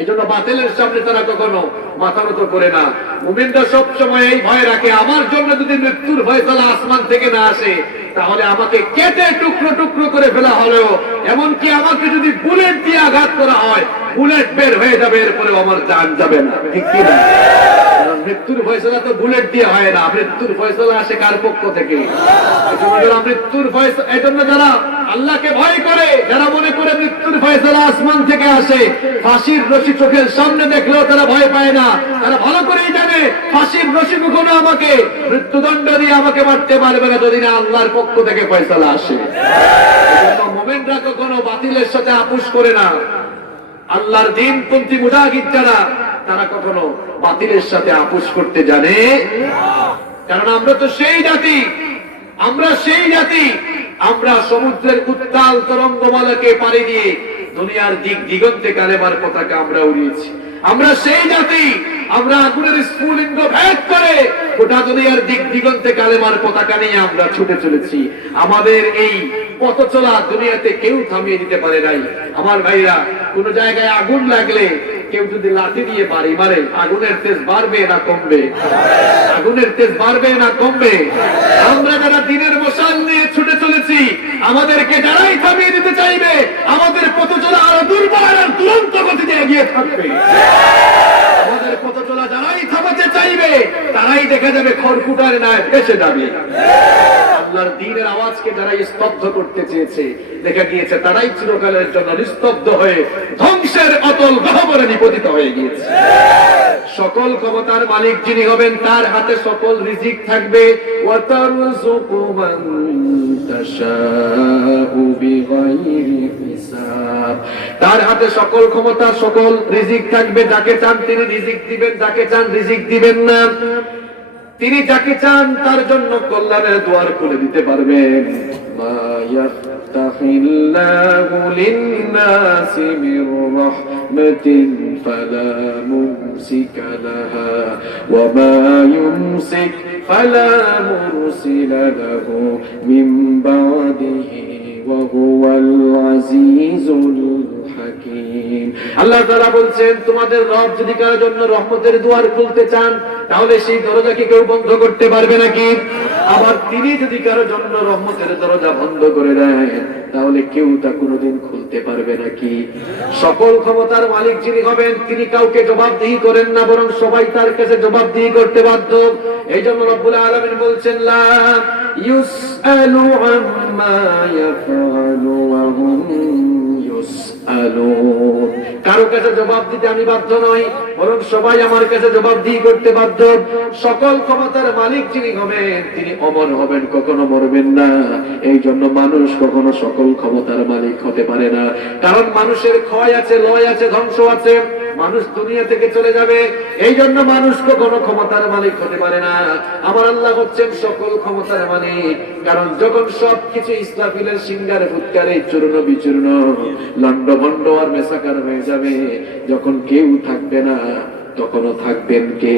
এই জন্য বাতিলের সামনে তারা কখনো মাথা নত করে না। মুমিনরা সব সময় এই ভয় রাখে, আমার জন্য যদি মৃত্যুর ফয়সালা আসমান থেকে না আসে, তাহলে আমাকে কেটে টুকরো টুকরো করে ফেলা হলেও, এমনকি আমাকে যদি বুলেট দিয়ে আঘাত করা হয়, বুলেট বের হয়ে যাবে, এরপরেও আমার জান যাবে না, ঠিক কি না? কারণ মৃত্যুর ফয়সালা তো বুলেট দিয়ে হয় না, মৃত্যুর ফয়সালা আসে কার পক্ষ থেকে? মৃত্যুর ফয়সালা, এই জন্য যারা আল্লাহকে ভয় করে, যারা মনে করে মৃত্যুর ফয়সালা আসমান থেকে আসে, ফাঁসির রশি চোখের সামনে দেখলেও তারা ভয় পায় না। তারা ভালো করেই জানে ফাঁসির রশি কখনো আমাকে মৃত্যুদণ্ড দিয়ে আমাকে মারতে পারবে না যদি না আল্লাহর পক্ষ থেকে ফয়সালা আসে। মুমিনরা কখনো বাতিলের সাথে আপোষ করে না। আল্লাহর দ্বীনপন্থী মুজাহিদ যারা, তারা কখনো বাতিলের সাথে আপোষ করতে জানে। কারণ আমরা তো সেই জাতি, আমরা সেই জাতি, আমরা সমুদ্রের উত্তাল তরঙ্গমালাকে পাড়ি দিয়ে দুনিয়ার দিক দিগন্তে কালেমার পতাকা আমরা উড়িয়েছি। আমরা সেই জাতি, আমরা আগুনের স্ফুলিঙ্গ ভেদ করে গোটা দুনিয়ার দিক দিগন্তে কালেমার পতাকা নিয়ে আমরা ছুটে চলেছি। আমাদের এই পথ চলা দুনিয়াতে কেউ থামিয়ে দিতে পারে নাই। আমার ভাইরা, কোন জায়গায় আগুন লাগলে কেউ যদি লাঠি দিয়ে বাড়ি মারে, আগুনের তেজ বাড়বে না কমবে? আগুনের তেজ বাড়বে না কমবে? আমরা যারা দিনের মশাল নিয়ে ছুটে চলেছি, আমাদেরকে যারাই থামিয়ে দিতে চাইবে, আমাদের পথ চলা আরো দুর্বল আর দুরন্ত গতিতে এগিয়ে থাকবে। আমাদের পথ চলা যারাই থামাতে চাইবে, তারাই দেখা যাবে খড়কুটার ন্যায় ভেসে যাবে। আল্লাহর দ্বীনের আওয়াজকে যারাই স্তব্ধ করতে চেয়েছে, দেখা গিয়েছে তারাই চিরকালের জন্য নিস্তব্ধ হয়ে ধ্বংসের অতল গহ্বরে নিপতিত হয়ে গিয়েছে। সকল ক্ষমতার মালিক যিনি হবেন, তার হাতে সকল রিজিক থাকবে। ওয়াতারযুকু মান তাশাউ বিগাইরি হিসাব। তার হাতে সকল ক্ষমতা, সকল রিজিক থাকবে। যাকে চান তিনি রিজিক দিবেন, যাকে চান রিজিক দিবেন না। তিনি যাকে চান তার জন্য কল্যাণের দুয়ার খুলে দিতে পারবেন। মা ইয়াফতাহিল্লাহু লিন-নাসি মির রাহমাতিন ফালা মুমসিকা লাহা ওয়া মা ইউমসিক ফালা মুরসিলা লাহু মিন বা'দিহি ওয়া হুয়াল আজিজুল হাকীম। আল্লাহ তাআলা বলছেন, তোমাদের রব যদি কারোর জন্য রহমতের দুয়ার খুলতে চান, তাহলে সেই দরজাকে কেউ বন্ধ করতে পারবে নাকি? আবার তিনি যদি কারোর জন্য রহমতের দরজা বন্ধ করে দেয়, তাহলে কেউ তা কোনোদিন খুলতে পারবে নাকি? সকল ক্ষমতার মালিক যিনি হবেন, তিনি কাউকে জবাবদিহি করেন না, বরং সবাই তার কাছে জবাবদিহি করতে বাধ্য। এই জন্য রব্বুল আলামিন বলছেন, লা ইউসআলু আম্মা ইয়াফআলু ওয়া হুম ইউসআলুন। কারো কাছে জবাব দিতে আমি বাধ্য নই, বরং সবাই আমার কাছে জবাবদিহি করতে বাধ্য। সকল ক্ষমতার মালিক যিনি হবেন, তিনি অমর হবেন, কখনো মরবেন না। এই জন্য মানুষ কখনো সকল ক্ষমতার মালিক হতে পারে না, কারণ মানুষের ক্ষয় আছে, লয় আছে, ধ্বংস আছে। মানুষ দুনিয়া থেকে চলে যাবে, এই জন্য মানুষ কখনো ক্ষমতার মালিক হতে পারে না। আমার আল্লাহ হচ্ছেন সকল ক্ষমতার মালিক, কারণ যখন সবকিছু ইসরাফিলের সিংহারে ফুৎকারে চূর্ণ বিচূর্ণ, লন্ডভন্ড আর মেসাকার হয়ে যাবে, যখন কেউ থাকবে না, তখনও থাকবেন কে?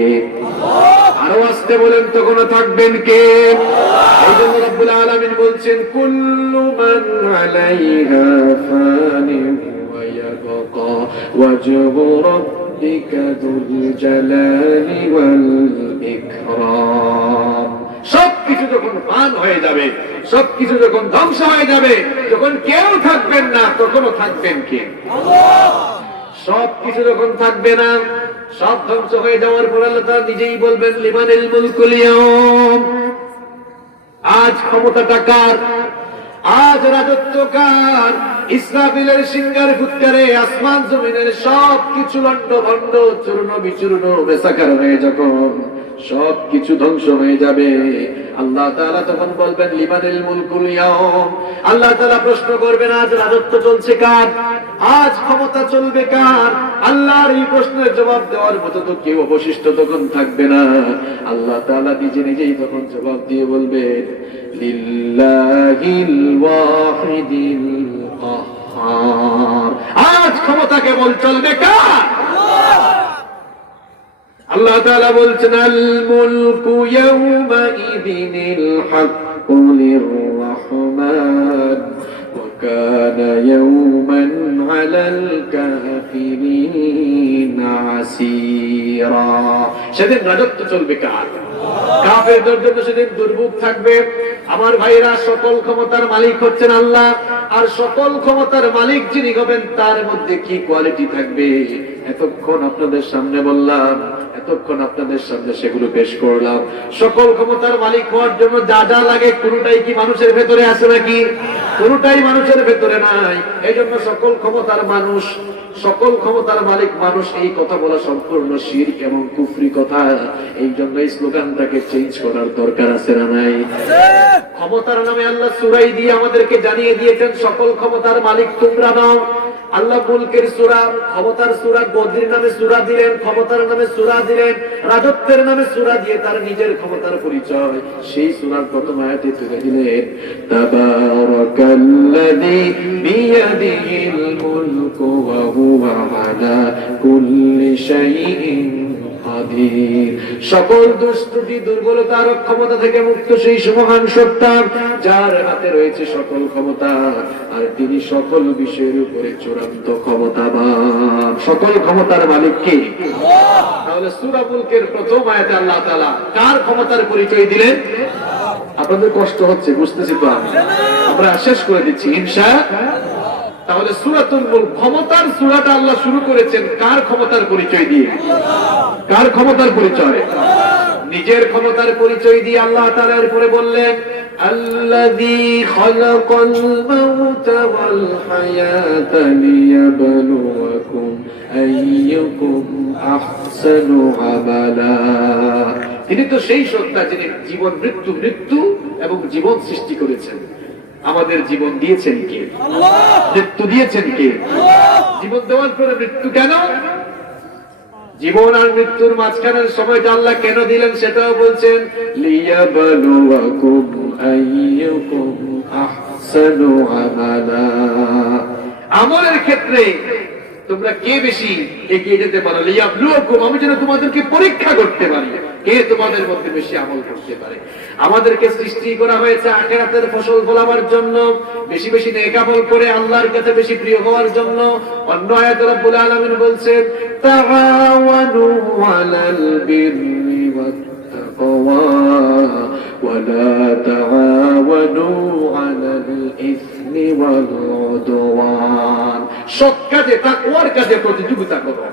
আরো আসতে বলেন, তখনও থাকবেন কে? এই জন্য রব্বুল আলামিন বলছেন, কুল্লু মান আলাইহা ফানিন ওয়া ইয়াবকা ওয়াজহু রাব্বিকা যুল জালালি ওয়াল ইকরাম। সবকিছু যখন ফান হয়ে যাবে, সবকিছু যখন ধ্বংস হয়ে যাবে, যখন কেউ থাকবেন না, তখনও থাকবেন কে? সবকিছু যখন থাকবে না, সব ধ্বংস হয়ে যাওয়ার পর আল্লাহ তাআলা নিজেই বলবেন, লিমানিল মুলকুল ইয়াউম। আজ ক্ষমতাটা কার? আজ রাজত্ব কার? ইসরাফিলের সিংহার ফুৎকারে আসমান জমিনের সবকিছু লন্ডভন্ড চূর্ণ বিচূর্ণ বেসাকার হয়ে যখন সবকিছু ধ্বংস হয়ে যাবে, আল্লাহ তাআলা তখন বলবেন, লিমানিল মুলকুল ইয়াউম। আল্লাহ তাআলা প্রশ্ন করবেন, আজ রাজত্ব চলছে কার? আজ ক্ষমতা চলবে কার? আল্লাহর এই প্রশ্নের জবাব দেওয়ার মতো তো কেউ অবশিষ্ট তখন থাকবে না। আল্লাহ তাআলা নিজে নিজেই তখন জবাব দিয়ে বলবেন, লিল্লাহিল ওয়াহিদিল কাহ্হার। আজ ক্ষমতা কেবল চলবে কার? আল্লাহ তাআলা বলছেন, আল মুলকু ইয়াওমা ইযিনিল হাক্কু লির-রাহমান ওয়া কানা ইয়াওমান আলাল কাফিরিনা আসীরা। সেদিন রাজত্ব চলবে কার? কাফেরদের জন্য সেদিন দুর্ভোগ থাকবে। আমার ভাইরা, সকল ক্ষমতার মালিক হচ্ছেন আল্লাহ, আর সকল ক্ষমতার মালিক যিনি হবেন, তার মধ্যে কি কোয়ালিটি থাকবে? এতক্ষণ আপনাদের সামনে বললাম, এতক্ষণ আপনাদের সামনে সেগুলো পেশ করলাম। সকল ক্ষমতার মালিক হওয়ার জন্য যা যা লাগে, কোনটাই কি মানুষের ভেতরে আছে নাকি? কোনটাই মানুষের ভেতরে নাই। এই জন্য সকল ক্ষমতার মানুষ, সকল ক্ষমতার মালিক মানুষ, এই কথা বলা সম্পূর্ণ শিরক এবং কুফরি কথা। এই জন্য এই স্লোগানটাকে চেঞ্জ করার দরকার আছে না নাই? ক্ষমতার নামে আল্লাহ সূরাই দিয়ে আমাদেরকে জানিয়ে দিয়েছেন, সকল ক্ষমতার মালিক তোমরা নাও। আল্লাহ মুলকের সূরা, ক্ষমতার সূরা, গদির নামে সূরা দিলেন, ক্ষমতার নামে সূরা দিলেন, রাজত্বের নামে সূরা দিয়ে তার নিজের ক্ষমতার পরিচয় সেই সূরার প্রথম আয়াতে তুলে দিলেন, তাবারাকাল্লাযী বিয়াদিহিল মুলকু ওয়া হুয়া আলা কুল্লি শাইইন قدير সকল দুষ্টুটি দুর্বলতার ক্ষমতা থেকে মুক্ত সেই মহান সত্তা যার হাতে রয়েছে সকল ক্ষমতা আর তিনি সকল বিষয়ের উপরে চূড়ান্ত ক্ষমতাবান সকল ক্ষমতার মালিক কে তাহলে সূরা মুলকের প্রথম আয়াতে আল্লাহ তাআলা কার ক্ষমতার পরিচয় দিলেন আপনাদের কষ্ট হচ্ছে বুঝতেছি তো আমরা শেষ করে দিচ্ছি ইনশাআল্লাহ তাহলে সূরাতুল মুলক ক্ষমতার সূরাটা আল্লাহ শুরু করেছেন কার ক্ষমতার পরিচয় দিয়ে কার ক্ষমতার পরিচয় নিজের ক্ষমতার পরিচয় দিয়ে আল্লাহ তাআলা এরপরে বললেন আল্লাযী খালাকাল মাউতা ওয়াল হায়াতা লিয়াবলুয়াকুম আইয়ুকুম আহসানু আমালা তিনি তো সেই সত্তা যিনি জীবন মৃত্যু এবং জীবন সৃষ্টি করেছেন আমাদের জীবন দিয়েছেন কে মৃত্যু দিয়েছেন কে জীবন দেওয়ার পরে মৃত্যু কেন জীবন আর মৃত্যুর মাঝখানের সময়টা আল্লাহ কেন দিলেন সেটাও বলছেন লিয়াবলুয়াকুম আইয়ুকুম আহসানু আমালা আমলের ক্ষেত্রে তোমরা কে বেশি এগিয়ে যেতে পারো লিয়াবলুয়াকুম আমি যেন তোমাদেরকে পরীক্ষা করতে পারি কে তোমাদের মধ্যে বেশি আমল করতে পারে আমাদেরকে সৃষ্টি করা হয়েছে আখিরাতের ফসল ফলাবার জন্য বেশি বেশি নেক আমল করে আল্লাহর কাছে বেশি প্রিয় হওয়ার জন্য অন্য আয়াতে রব্বুল আলামিন বলছেন তাআওয়ানু আলাল বিররি ওয়াত তাকওয়া ওয়া লা তাআওয়ানু আলাল ইসমি ওয়াল উদওয়ান সৎ কাজে তাকওয়ার কাজে প্রতিযোগিতা করো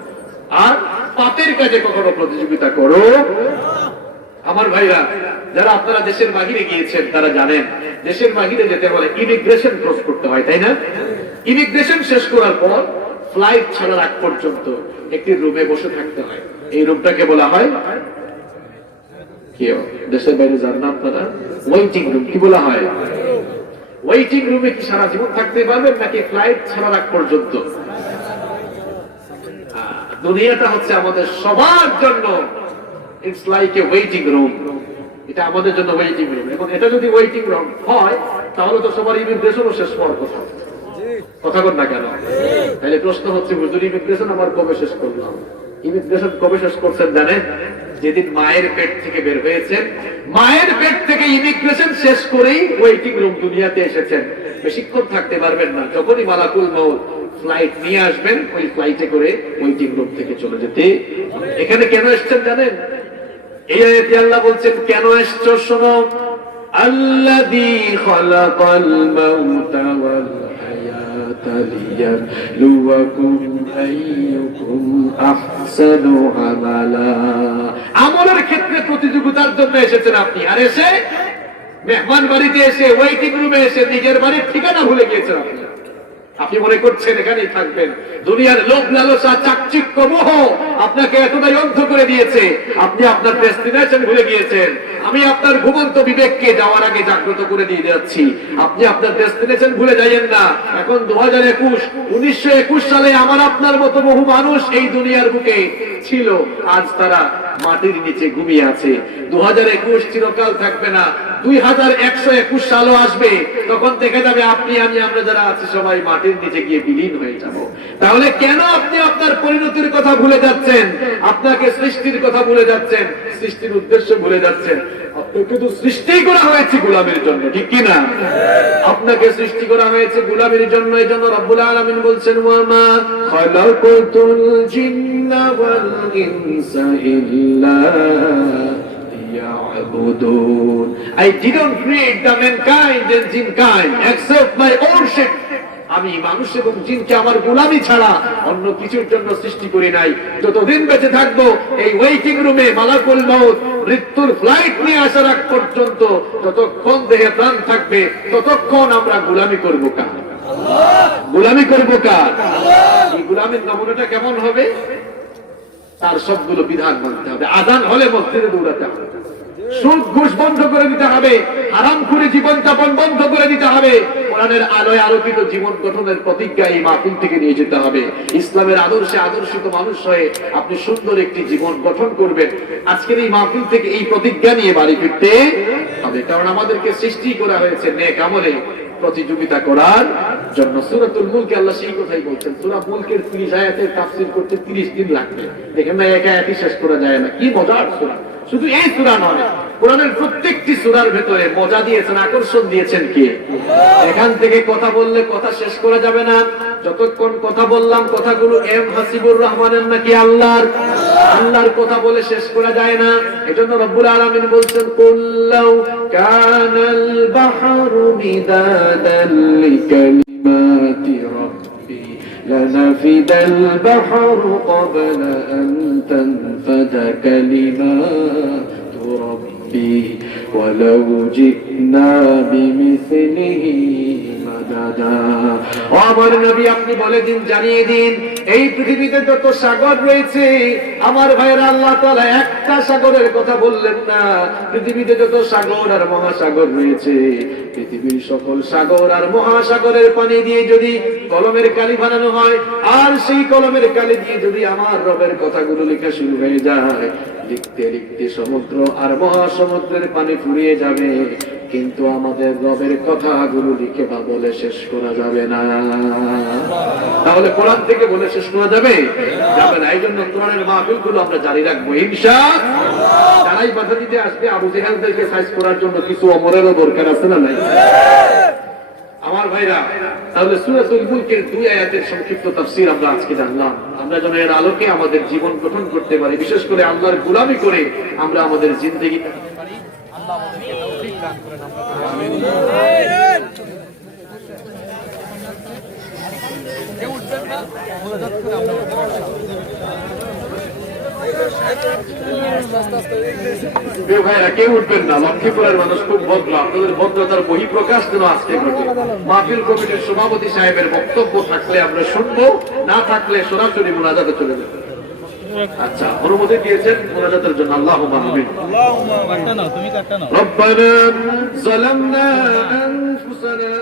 আর পাপের কাজে কখনো প্রতিযোগিতা করো আমার ভাইরা যারা আপনারা দেশের বাহিরে গিয়েছেন তারা জানেন দেশের বাহিরে যেতে হলে ইমিগ্রেশন ক্রস করতে হয় তাই না ইমিগ্রেশন শেষ করার পর ফ্লাইট ছাড়ার আগ পর্যন্ত একটি রুমে বসে থাকতে হয় এই রুমটাকে বলা হয় কি দেশের বাইরে যান না আপনারা ওয়েটিং রুম কি বলা হয় ওয়েটিং রুমে কি সারা জীবন থাকতে পারবেন নাকি ফ্লাইট ছাড়ার আগ পর্যন্ত দুনিয়াটা হচ্ছে আমাদের সবার জন্য it's like a waiting room এটা আমাদের জন্য ওয়েটিং রুম এবং এটা যদি ওয়েটিং রুম হয় তাহলে তো সবার ইমিগ্রেশনও শেষ হওয়ার কথা কথা বল না কেন তাহলে প্রশ্ন হচ্ছে হুজুর ইমিগ্রেশন আমার কবে শেষ করলাম ইমিগ্রেশন কবে শেষ করছেন জানেন যেদিন মায়ের পেট থেকে বের হয়েছেন মায়ের পেট থেকে ইমিগ্রেশন শেষ করেই ওয়েটিং রুম দুনিয়াতে এসেছেন বেশিক্ষণ থাকতে পারবেন না যখনই মালাকুল মউত ফ্লাইট নিয়ে আসবেন ওই ফ্লাইটে করে ওয়েটিং রুম থেকে চলে যেতে এখানে কেন এসেছেন জানেন এই আয়াতে আল্লাহ বলছেন কেন এসেছো শোনো আল্লাযী খালাকাল মাউতা ওয়াল হায়াতা লিয়াবলুয়াকুম আইয়ুকুম আহসানু আমালা আমলের ক্ষেত্রে প্রতিযোগিতার জন্য এসেছেন আপনি আর এসে মেহমান বাড়িতে এসে ওয়েটিং রুমে এসে নিজের বাড়ির ঠিকানা ভুলে গিয়েছেন আপনি মনে করছেন এখানেই থাকবেন দুনিয়ার লোভ লালসা চাকচিক্য মোহ আপনাকে এতটাই অন্ধ করে দিয়েছে আপনি আপনার ডেস্টিনেশন ভুলে গিয়েছেন আমি আপনার ঘুমন্ত বিবেককে যাওয়ার আগে জাগ্রত করে দিয়ে যাচ্ছি আপনি আপনার ডেস্টিনেশন ভুলে যাইয়েন না এখন 1921 সালে আমার আপনার মতো বহু মানুষ এই দুনিয়ার বুকে ছিল আজ তারা মাটির নিচে ঘুমিয়ে আছে 2021 চিরকাল থাকবে না 2121 সালও আসবে তখন দেখে যাবে আপনি আমি আমরা যারা আছি সবাই মাটির নিচে গিয়ে বিলীন হয়ে যাব তাহলে কেন আপনি আপনার পরিণতির কথা ভুলে যাচ্ছেন আপনাকে সৃষ্টির কথা ভুলে যাচ্ছেন সৃষ্টির উদ্দেশ্য ভুলে যাচ্ছেন আপনাকে তো সৃষ্টি করা হয়েছে গোলামের জন্য ঠিক কি না আপনাকে সৃষ্টি করা হয়েছে গোলামের জন্য এজন্য রব্বুল আলামিন বলছেন ওয়া মা খালাকাতুল জিন্না ওয়াল ইনসা ইল্লা liya'budun I didn't create the mankind and jinkind except my ownership আমি মানুষ এবং জিনকে আমার গোলামি ছাড়া অন্য কিছুর জন্য সৃষ্টি করি নাই যতদিন বেঁচে থাকবো এই ওয়েটিং রুমে মালাকুল মউত মৃত্যুর ফ্লাইট নিয়ে আসার আগ পর্যন্ত যতক্ষণ দেহে প্রাণ থাকবে ততক্ষণ আমরা গোলামি করব কার গোলামি করব কার এই গোলামির নমুনাটা কেমন হবে তার সবগুলো বিধান মানতে হবে আযান হলে মসজিদে দৌড়াতে হবে সুদ ঘুষ বন্ধ করে দিতে হবে হারাম করে জীবন যাপন বন্ধ করে দিতে হবে কোরআনের আলোয় আলোকিত জীবন গঠনের প্রতিজ্ঞা এই মাহফিল থেকে নিয়ে যেতে হবে ইসলামের আদর্শে আদর্শিত মানুষ হয়ে আপনি সুন্দর একটি জীবন গঠন করবেন আজকের এই মাহফিল থেকে এই প্রতিজ্ঞা নিয়ে বাড়ি ফিরতে হবে কারণ আমাদেরকে সৃষ্টি করা হয়েছে নেক আমলে প্রতিযোগিতা করার জন্য। সূরাতুল মুলকে আল্লাহ সেই কথাই বলছেন। সূরা মুলকের 30 আয়াতের তাফসীর করতে 30 দিন লাগবে। দেখেন না, এক আয়াতই শেষ করা যায় না। কি মজার সূরা! শুধু এই সূরা নয়, কোরআনের প্রত্যেকটি সূরার ভেতরে মজা দিয়েছেন, আকর্ষণ দিয়েছেন কে? এখান থেকে কথা বললে কথা শেষ করা যাবে না। যতক্ষণ কথা বললাম, কথাগুলো এম হাসিবুর রহমানের নাকি আল্লাহর? আল্লাহর কথা বলে শেষ করা যায় না। এজন্য রব্বুল আলামিন বলছেন, কুল্লাউ কানাল বাহরু মিদাদান লিকালিমাতি রাব্বি লানাফিদাল বাহরু ক্বাবলা আন তানফাদা কালিমাতু রাব্বি ওয়ালাউ জি'না বিমিসলিহি মাদাদা। ও আমার নবী, আপনি বলে দিন, জানিয়ে দিন, এই পৃথিবীতে যত সাগর রয়েছে, আমার ভাইরা, আল্লাহ তাআলা একটা সাগরের কথা বললেন না। পৃথিবীতে যত সাগর আর মহাসাগর রয়েছে, পৃথিবীর সকল সাগর আর মহাসাগরের পানি দিয়ে যদি কলমের কালি বানানো হয়, আর সেই কলমের কালি দিয়ে যদি আমার রবের কথাগুলো লেখা শুরু হয়ে যায়, লিখতে লিখতে সমুদ্র আর মহাসমুদ্রের পানি ফুরিয়ে যাবে, কিন্তু আমাদের রবের কথাগুলো লিখে বা বলে শেষ করা যাবে না। তাহলে কোরআন থেকে বলে শেষ করা যাবে? যাবে না। এই জন্য কোরআনের মাহফিলগুলো আমরা জারি রাখবো ইনশাআল্লাহ। যারাই বাধা দিতে আসবে, আবু জেহেলদেরকে সাইজ করার জন্য কিছু অমরেরও দরকার আছে না নাই? আমার ভাইরা, তাহলে সূরাতুল মুলকের 2 আয়াতের সংক্ষিপ্ত তাফসীর আমরা আজকে জানলাম। আমরা যেন এর আলোকে আমাদের জীবন গঠন করতে পারি, বিশেষ করে আল্লাহর গোলামি করে আমরা আমাদের জিন্দেগি আল্লাহ আমাদেরকে তৌফিক দান করেন। আমিন। কেউ উঠবেন না, মোনাজাত করে আমরা ভাইরা, কেউ উঠবেন না। লক্ষ্মীপুরের মানুষ খুব ভদ্র, আপনাদের ভদ্রতার বহিঃপ্রকাশ যেন আজকে ঘটে। মাহফিল কমিটির সভাপতি সাহেবের বক্তব্য থাকলে আমরা শুনবো, না থাকলে সরাসরি মোনাজাতে চলে যাবো। আচ্ছা, অনুমতি দিয়েছেন মোনাজাতের জন্য। আল্লাহুম্মা আমিন। রব্বানা যালামনা আনফুসানা